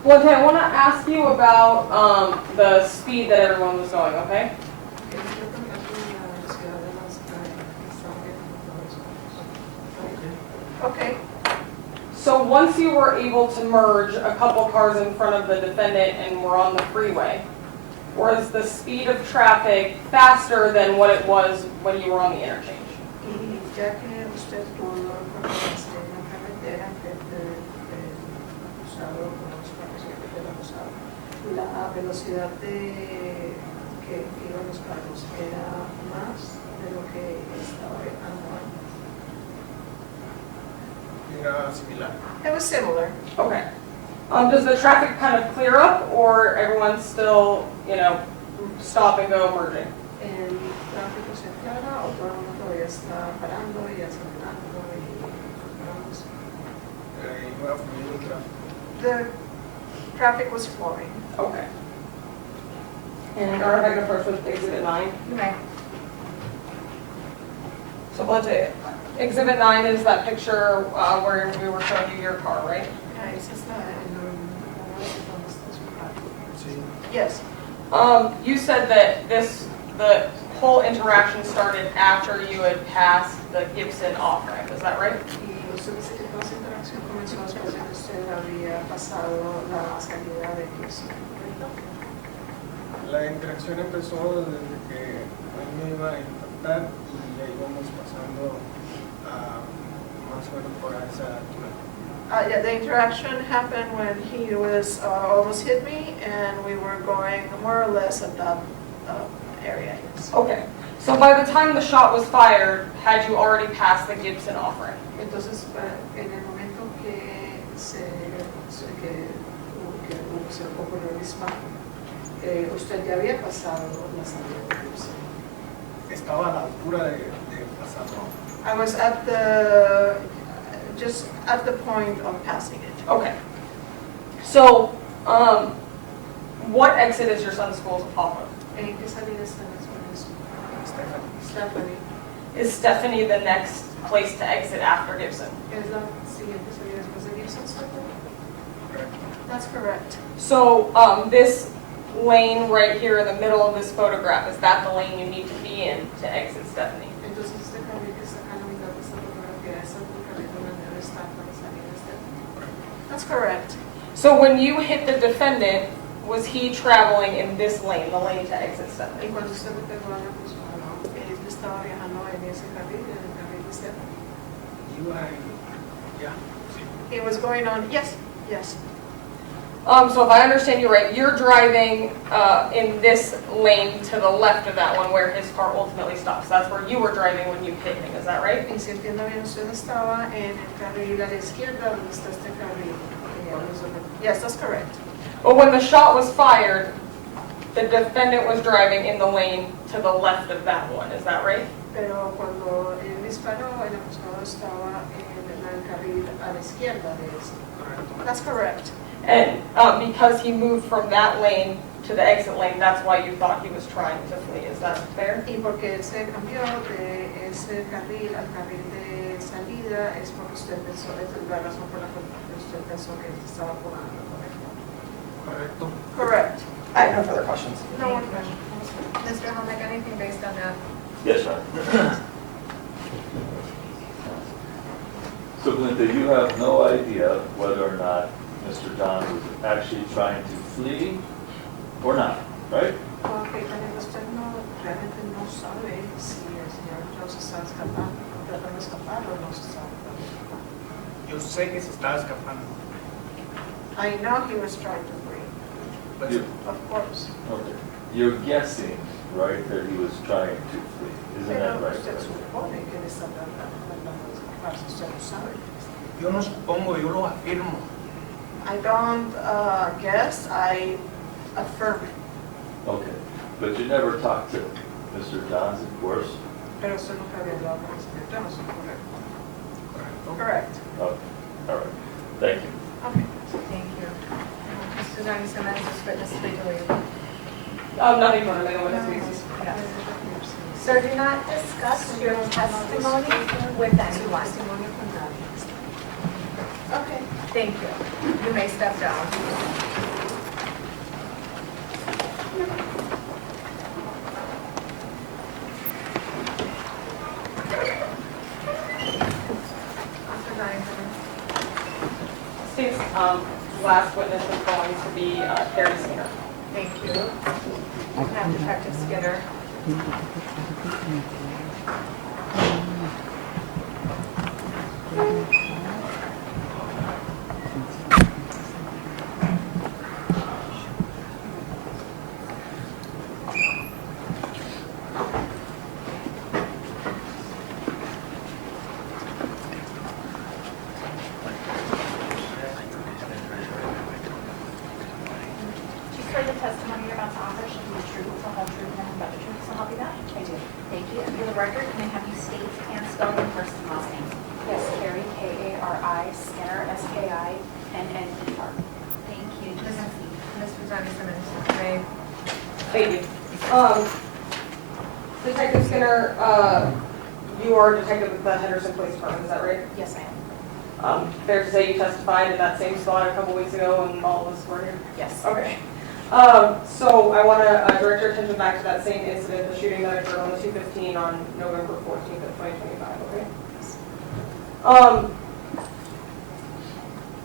Well, okay, I want to ask you about the speed that everyone was going, okay? Okay. So once you were able to merge a couple cars in front of the defendant and were on the freeway, was the speed of traffic faster than what it was when you were on the interchange? Y ya que usted pudo conocerse en la carretera frente del acusado con los carros del acusado, la velocidad que iban los carros era más de lo que estaba andando. Era similar. It was similar. Okay. Does the traffic kind of clear up, or everyone's still, stop and go merging? El tráfico se aclara o todo el mundo todavía está parando y acelerando y vamos. Iba fluyendo el tráfico. The traffic was flowing. Okay. And our head approach with Exhibit 9. You may. So let's say Exhibit 9 is that picture where we were showing you your car, right? Ese está en donde está su carro. Sí. Yes. You said that the whole interaction started after you had passed the Gibson off-ramp, is that right? Y usted dice que toda esa interacción comenzó después de que usted había pasado la salida de Gibson, ¿correcto? La interacción empezó desde que él me iba a impactar y ya íbamos pasando más o menos por esa altura. Yeah, the interaction happened when he was almost hit me, and we were going more or less at that area. Yes. Okay. So by the time the shot was fired, had you already passed the Gibson off-ramp? Entonces, en el momento que ocurrió el disparo, usted ya había pasado la salida de Gibson. Estaba a la altura de pasarlo. I was just at the point of passing it. Okay. So, what exit is your son's school off of? ¿En qué salida están las buenas? Stephanie. Is Stephanie the next place to exit after Gibson? ¿Es la siguiente salida después de Gibson, Stephanie? That's correct. So, this lane right here in the middle of this photograph, is that the lane you need to be in to exit Stephanie? Entonces, este carril que está acá en la mitad de esta fotografía es el carril donde debe estar para salir de Stephanie. That's correct. So when you hit the defendant, was he traveling in this lane, the lane to exit Stephanie? Y cuando usted le pegó al acusado, él estaba viajando en ese carril, en el carril de Stephanie. Iba en, ya, sí. He was going on, yes, yes. So if I understand you right, you're driving in this lane to the left of that one where his car ultimately stops. That's where you were driving when you hit him, is that right? Y si entiendo bien, usted estaba en el carril a la izquierda donde está este carril. Yes, that's correct. But when the shot was fired, the defendant was driving in the lane to the left of that one, is that right? Pero cuando él disparó, el acusado estaba en el carril a la izquierda de este. Correcto. That's correct. And because he moved from that lane to the exit lane, that's why you thought he was trying to flee. Is that fair? Y porque él se cambió de ese carril al carril de salida es porque usted pensó, es la razón por la que usted pensó que estaba jugando, ¿correcto? Correcto. Correct. I have no further questions. No one question. Mr. Helmick, anything based on that? Yes, ma'am. So Glenda, you have no idea whether or not Mr. Johns was actually trying to flee or not, right? Ok, también usted no, realmente no sabe si el señor Jones está escapando, tratando de escapar o no se está escapando. Yo sé que se estaba escapando. I know he was trying to flee, Pues, You- of course. Okay. You're guessing, right, that he was trying to flee. Isn't that Pero right? usted supone que él está tratando de escapar, si usted no sabe. yo no supongo, yo lo afirmo. I don't guess, I affirm. Okay. But you never talked to Mr. Johns, of course? Pero usted nunca había hablado con el señor Jones, ¿correcto? Correcto. Correct. Okay. All right. Thank you. Okay, thank you. Mr. Donnie Simmons is witness to be deleted. Nothing further, may the witness please. Sir, do not discuss your testimony with anyone. Okay, thank you. You may step down. Mr. Donnie Simmons. State's last witness is going to be Carrie Singer. Thank you. We have Detective Skinner. Do you swear the testimony you're about to offer should be the truth, the whole truth, and nothing but the truth, so help you God? I do. Thank you. And for the record, can I have you state and spell your first and last name? Yes, Carrie, K-A-R-I, Skinner, S-K-I-N-N-E-R. Thank you. Mr. Donnie Simmons, you may. Thank you. Detective Skinner, you are a detective with the Henderson Police Department, is that right? Yes, I am. Fair to say you testified in that same spot a couple weeks ago and all of us were here? Yes. Okay. So I want to direct your attention back to that same incident, the shooting that occurred on the 215 on November 14th of 2025, okay?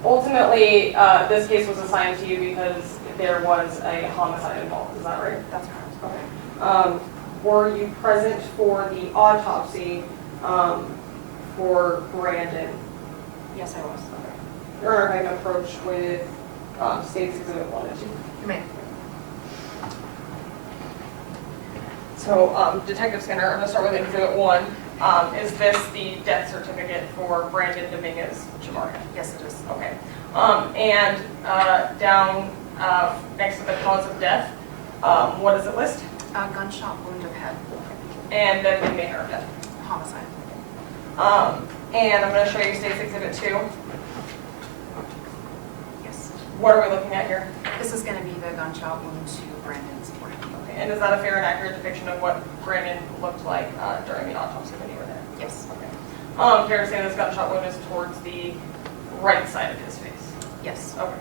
Ultimately, this case was assigned to you because there was a homicide involved, is that right? That's correct. Okay. Were you present for the autopsy for Brandon? Yes, I was. Or have an approach with States Exhibit 1 and 2? You may. So, Detective Skinner, I'm going to start with Exhibit 1. Is this the death certificate for Brandon Dominguez-Chavarria? Yes, it is. Okay. And down next to the cause of death, what does it list? A gunshot wound of head, And then the manner of death. homicide. And I'm going to show you State's Exhibit 2. Yes. What are we looking at here? This is going to be the gunshot wound to Brandon's forehead. Okay. And is that a fair and accurate depiction of what Brandon looked like during the autopsy when you were there? Yes. Okay. Fair to say this gunshot wound is towards the right side of his face? Yes. Okay.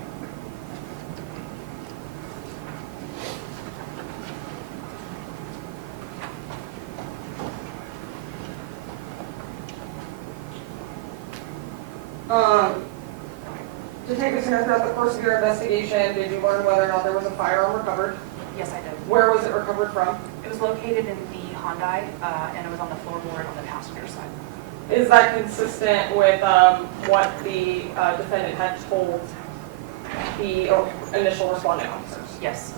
Detective Skinner, throughout the course of your investigation, did you learn whether or not there was a firearm recovered? Yes, I did. Where was it recovered from? It was located in the Hyundai, and it was on the floorboard on the passenger side. Is that consistent with what the defendant had told the initial responding officers? Yes.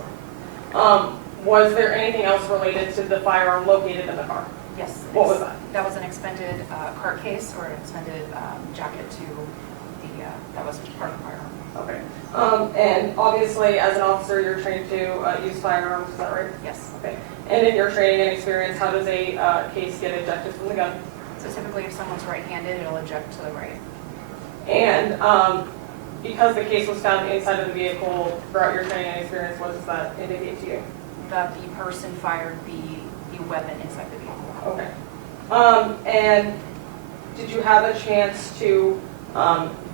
Was there anything else related to the firearm located in the car? Yes. What was that? That was an expended cart case or an expended jacket to the, that was part of the firearm. Okay. And obviously, as an officer, you're trained to use firearms, is that right? Yes. Okay. And in your training and experience, how does a case get ejected from the gun? So typically if someone's right-handed, it'll eject to the right. And because the case was found inside of the vehicle throughout your training and experience, what does that indicate to you? That the person fired the weapon inside the vehicle. Okay. And did you have a chance to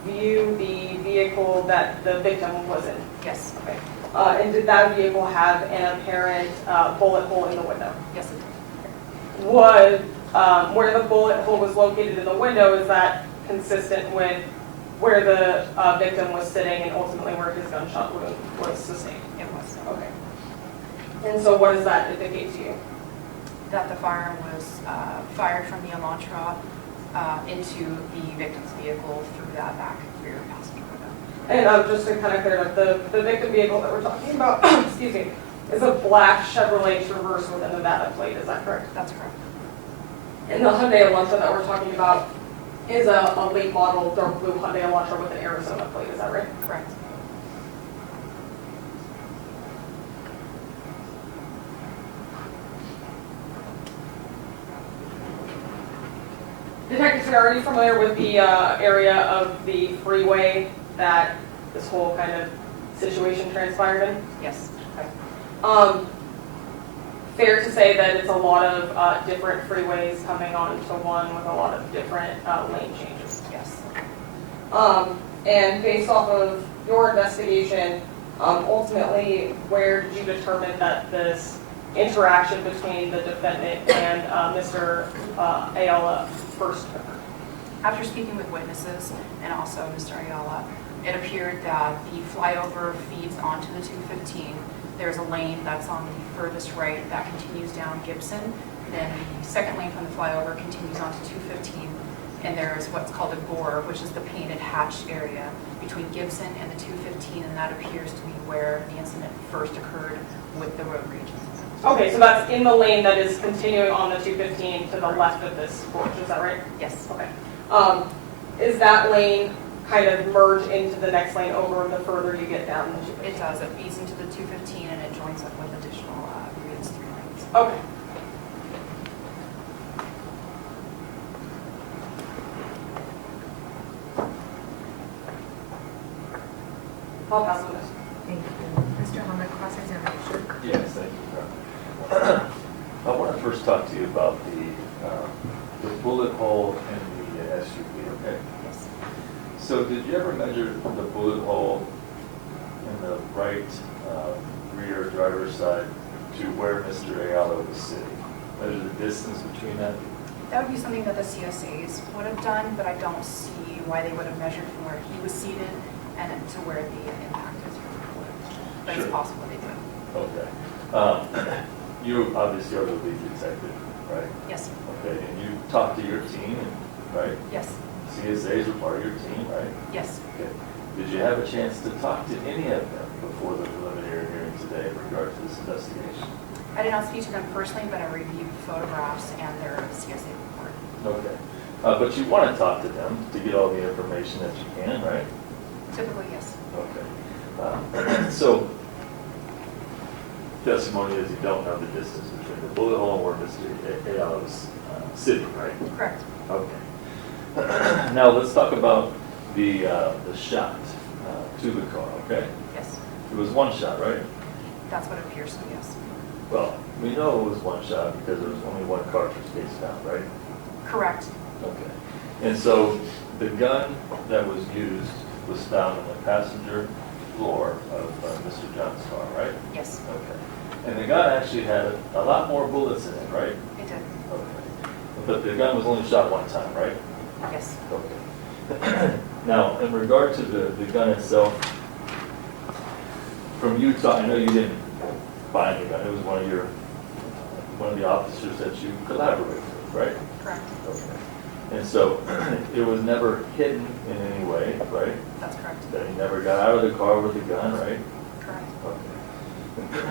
view the vehicle that the victim was in? Yes. Okay. And did that vehicle have an apparent bullet hole in the window? Yes, it did. Would, where the bullet hole was located in the window, is that consistent with where the victim was sitting and ultimately where his gunshot wound was sustained? It was. Okay. And so what does that indicate to you? That the firearm was fired from the Elantra into the victim's vehicle through that back rear passenger window. And just to kind of clear it up, the victim vehicle that we're talking about, excuse me, is a black Chevrolet Traverse with a Nevada plate, is that correct? That's correct. And the Hyundai Elantra that we're talking about is a late model dark blue Hyundai Elantra with an Arizona plate, is that right? Correct. Detective, are you familiar with the area of the freeway that this whole kind of situation transpired in? Yes. Okay. Fair to say that it's a lot of different freeways coming onto one with a lot of different lane changes. Yes. And based off of your investigation, ultimately, where did you determine that this interaction between the defendant and Mr. Ayola first occurred? After speaking with witnesses and also Mr. Ayola, it appeared that the flyover feeds onto the 215. There's a lane that's on the furthest right that continues down Gibson. Then the second lane from the flyover continues onto 215. And there's what's called a gore, which is the painted hatched area between Gibson and the 215, and that appears to be where the incident first occurred with the road rage. Okay, so that's in the lane that is continuing on the 215 to the left of this porch, is that right? Yes. Okay. Is that lane kind of merge into the next lane over the further you get down the 215? It does. It feeds into the 215 and it joins up with additional previous 3 lanes. Okay. I'll pass on this. Thank you. Mr. Holman, cross-examination. Yes, thank you. I want to first talk to you about the bullet hole in the SUV, okay? Yes. So did you ever measure the bullet hole in the right rear driver's side to where Mr. Ayola was sitting? Measure the distance between that? That would be something that the CSAs would have done, but I don't see why they would have measured from where he was seated and to where the impact is. But Sure. it's possible they did. Okay. You obviously are the lead detective, right? Yes. Okay, and you talked to your team, right? Yes. CSAs are part of your team, right? Yes. Okay. Did you have a chance to talk to any of them before the preliminary hearing today in regard to this investigation? I did not speak to them personally, but I reviewed photographs and their CSA report. Okay. But you want to talk to them to get all the information that you can, right? Typically, yes. Okay. So, testimony is you don't know the distance between the bullet hole and where Mr. Ayola was sitting, right? Correct. Okay. Now, let's talk about the shot to the car, okay? Yes. It was one shot, right? That's what it appears to be, yes. Well, we know it was one shot because there was only one cartridge case found, right? Correct. Okay. And so the gun that was used was found on the passenger floor of Mr. John's car, right? Yes. Okay. And the gun actually had a lot more bullets in it, right? It did. Okay. But the gun was only shot one time, right? Yes. Okay. Now, in regard to the gun itself, from Utah, I know you didn't find the gun. It was one of the officers that you collaborated with, right? Correct. Okay. And so it was never hidden in any way, right? That's correct. That he never got out of the car with the gun, right? Correct. Okay.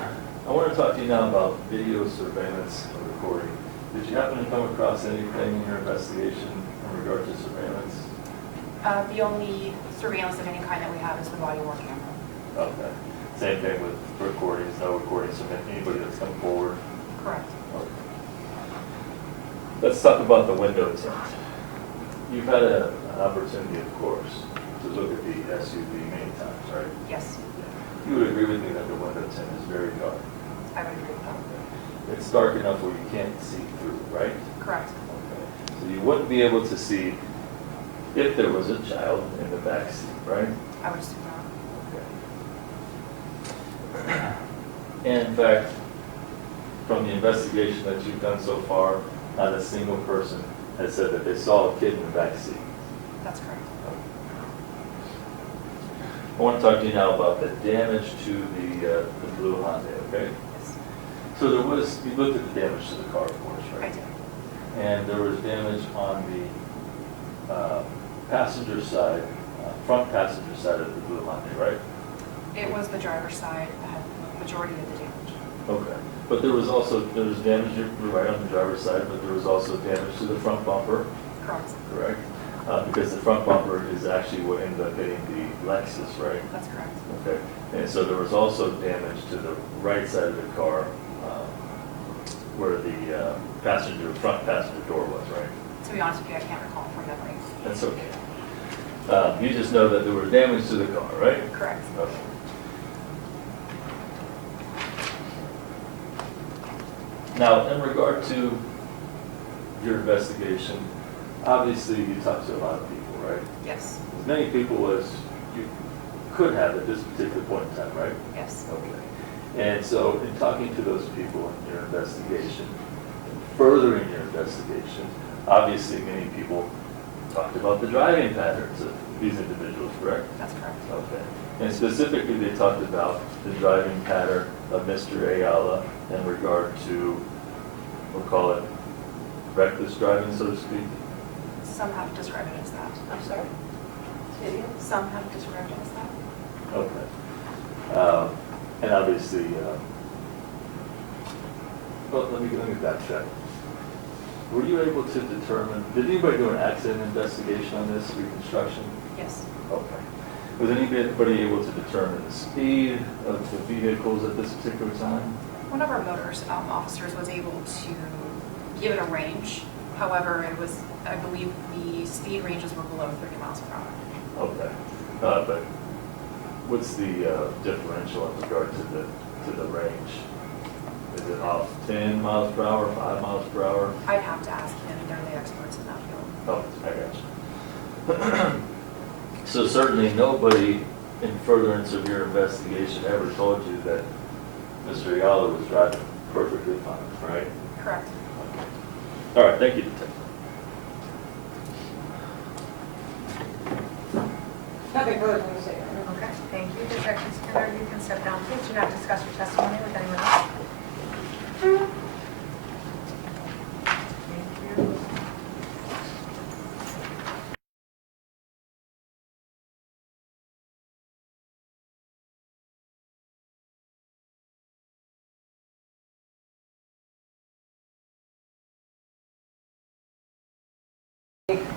I want to talk to you now about video surveillance and recording. Did you happen to come across anything in your investigation in regard to surveillance? The only surveillance of any kind that we have is the body-worn camera. Okay. Same thing with recordings, no recordings from anybody that's come forward? Correct. Let's talk about the window tint. You've had an opportunity, of course, to look at the SUV many times, right? Yes, You would agree with me that the window tint is very dark. I would agree with that. It's dark enough where you can't see through, right? Correct. Okay. So you wouldn't be able to see if there was a child in the back seat, right? I would assume that. Okay. And in fact, from the investigation that you've done so far, not a single person has said that they saw a kid in the back seat. That's correct. I want to talk to you now about the damage to the blue Hyundai, okay? Yes, So there was, you looked at the damage to the car, of course, I right? did. And there was damage on the passenger side, front passenger side of the blue Hyundai, right? It was the driver's side that had the majority of the damage. Okay. But there was damage, you're right, on the driver's side, but there was also damage to the front bumper, Correct. correct? Because the front bumper is actually what ended up hitting the Lexus, right? That's correct. Okay. And so there was also damage to the right side of the car where the front passenger door was, right? To be honest with you, I can't recall from memory. That's okay. You just know that there was damage to the car, right? Correct. Okay. Now, in regard to your investigation, obviously you talked to a lot of people, right? Yes. As many people as you could have at this particular point in time, right? Yes. Okay. And so in talking to those people in your investigation, furthering your investigation, obviously many people talked about the driving patterns of these individuals, correct? That's correct. Okay. And specifically, they talked about the driving pattern of Mr. Ayola in regard to, we'll call it reckless driving, so to speak. Some have described it as that. I'm sorry? Some have described it as that. Okay. And obviously, well, let me backtrack. Were you able to determine, did anybody do an accident investigation on this reconstruction? Yes. Okay. Was anybody able to determine the speed of the vehicles at this particular time? One of our motors officers was able to give it a range. However, it was, I believe, the speed ranges were below 30 miles per hour. Okay. But what's the differential in regard to the range? Is it off 10 miles per hour, 5 miles per hour? I'd have to ask him. They're the experts in that field. Oh, I got you. So certainly nobody in furtherance of your investigation ever told you that Mr. Ayola was driving perfectly fine, right? Correct. All right, thank you, Detective. Nothing further from the state. Okay, thank you. Detective Skinner, you can step down, please. Do not discuss your testimony with anyone else. Thank you.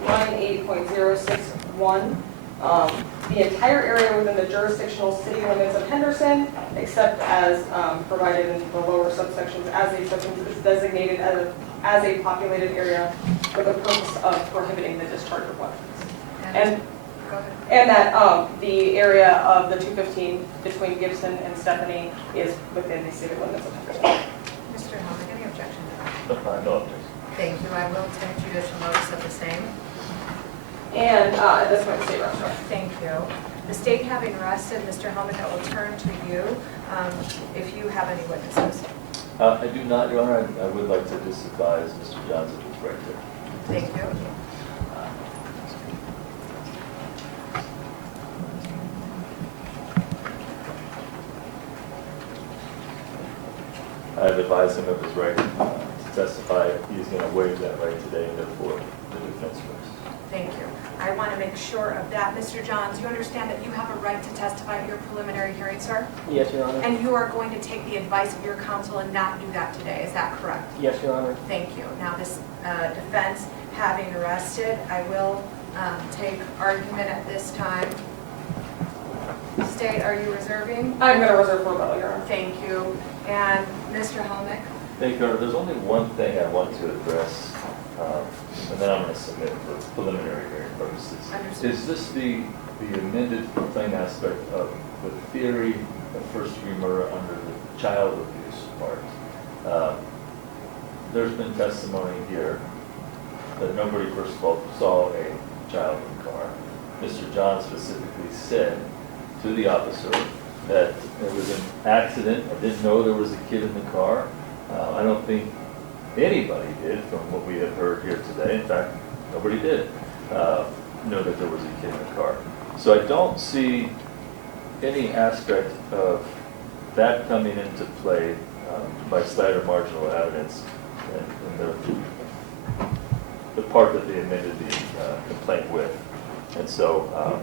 Line 8.061, the entire area within the jurisdictional city limits of Henderson, except as provided in the lower subsections as a subsection is designated as a populated area for the purpose of prohibiting the discharge of weapons. And Go ahead. And that the area of the 215 between Gibson and Stephanie is within the city limits of Henderson. Mr. Helmick, any objection to that? No, please. Thank you. I will take judicial notice of the same. And at this point, the state restaurant. Thank you. The state having arrested Mr. Helmick, I will turn to you if you have any witnesses. I do not, Your Honor. I would like to just advise Mr. Johnson is right there. Thank you. I've advised him of his right to testify. He's going to waive that right today, and therefore the defense first. Thank you. I want to make sure of that. Mr. Johns, you understand that you have a right to testify at your preliminary hearing, sir? Yes, Your Honor. And you are going to take the advice of your counsel and not do that today. Is that correct? Yes, Your Honor. Thank you. Now, this defense having arrested, I will take argument at this time. State, are you reserving? I'm going to reserve for rebuttal, Your Honor. Thank you. And Mr. Helmick? Thank you, Your Honor. There's only one thing I want to address, and then I'm going to submit for preliminary hearing purposes. Understood. Is this the amended complaint aspect of the theory of first-degree murder under the child abuse part? There's been testimony here that nobody, first of all, saw a child in the car. Mr. John specifically said to the officer that it was an accident. I didn't know there was a kid in the car. I don't think anybody did from what we have heard here today. In fact, nobody did know that there was a kid in the car. So I don't see any aspect of that coming into play by slight or marginal evidence in the part that they amended the complaint with. And so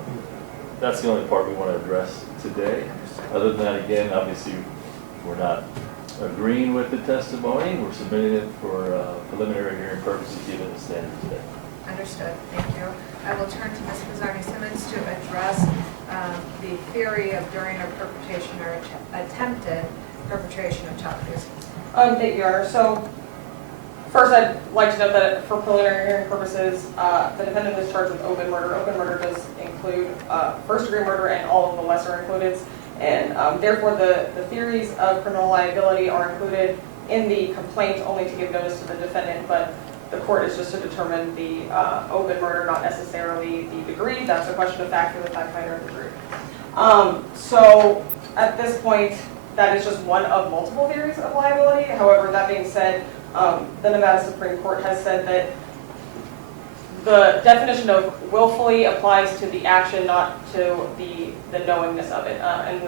that's the only part we want to address today. Other than that, again, obviously, we're not agreeing with the testimony. We're submitting it for preliminary hearing purposes given the standard today. Understood, thank you. I will turn to Ms. Pizzarni-Simmons to address the theory of during or perpetration or attempted perpetration of child abuse. Thank you, Your Honor. So first, I'd like to note that for preliminary hearing purposes, the defendant is charged with open murder. Open murder does include first-degree murder and all of the lesser included. And therefore, the theories of criminal liability are included in the complaint only to give notice to the defendant, but the court is just to determine the open murder, not necessarily the degree. That's a question of fact for the fact finder of the degree. So at this point, that is just one of multiple theories of liability. However, that being said, the Nevada Supreme Court has said that the definition of willfully applies to the action, not to the knowingness of it. And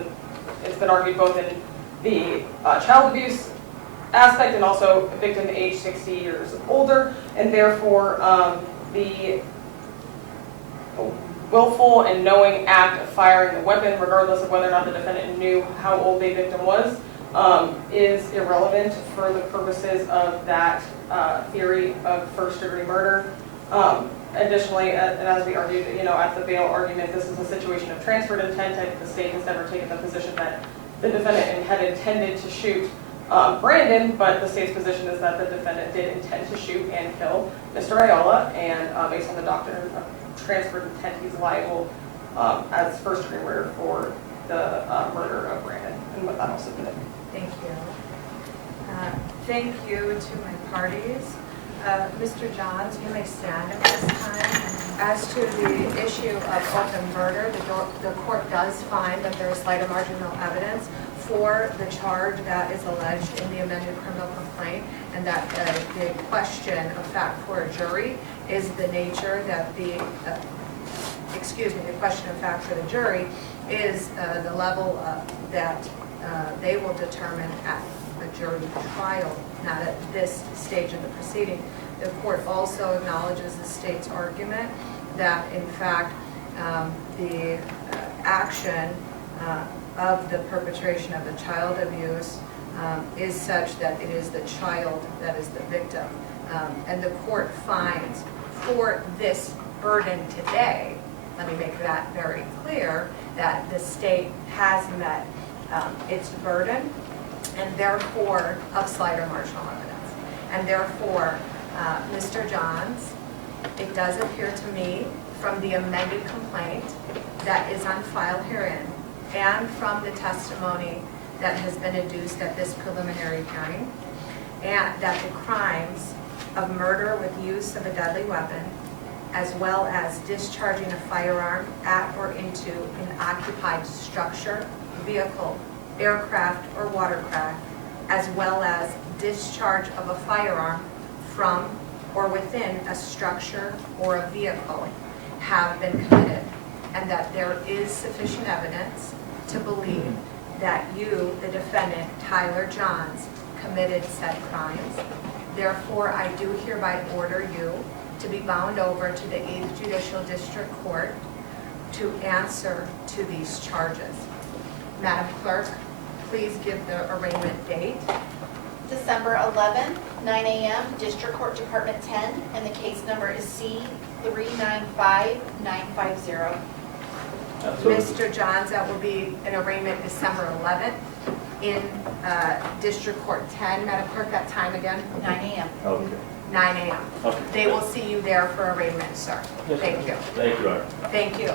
it's been argued both in the child abuse aspect and also victim age 60 years older, and therefore the willful and knowing act of firing the weapon, regardless of whether or not the defendant knew how old the victim was, is irrelevant for the purposes of that theory of first-degree murder. Additionally, and as we argued, at the bail argument, this is a situation of transferred intent. The state has never taken the position that the defendant had intended to shoot Brandon, but the state's position is that the defendant did intend to shoot and kill Mr. Ayola, and based on the doctrine of transferred intent, he's liable as first-degree murder for the murder of Brandon. And with that, I'll submit it. Thank you. Thank you to my parties. Mr. Johns, you may stand at this time. As to the issue of open murder, the court does find that there is slight or marginal evidence for the charge that is alleged in the amended criminal complaint, and that the question of fact for a jury is the nature that the question of fact for the jury is the level that they will determine at the jury trial, not at this stage of the proceeding. The court also acknowledges the state's argument that, in fact, the action of the perpetration of the child abuse is such that it is the child that is the victim. And the court finds for this burden today, let me make that very clear, that the state has met its burden, and therefore of slight or marginal evidence. And therefore, Mr. Johns, it does appear to me from the amended complaint that is on file herein and from the testimony that has been adduced at this preliminary hearing, and that the crimes of murder with use of a deadly weapon, as well as discharging a firearm at or into an occupied structure, vehicle, aircraft, or watercraft, as well as discharge of a firearm from or within a structure or a vehicle have been committed, and that there is sufficient evidence to believe that you, the defendant, Tyler Johns, committed said crimes. Therefore, I do hereby order you to be bound over to the 8th Judicial District Court to answer to these charges. Madam Clerk, please give the arraignment date. December 11, 9 a.m., District Court Department 10, and the case number is C395950. Mr. Johns, that will be an arraignment December 11th. in District Court 10. Madam Clerk, that time again? 9 a.m. Okay. 9 a.m. Okay. They will see you there for arraignment, sir. Thank you. Thank you, Your Honor. Thank you.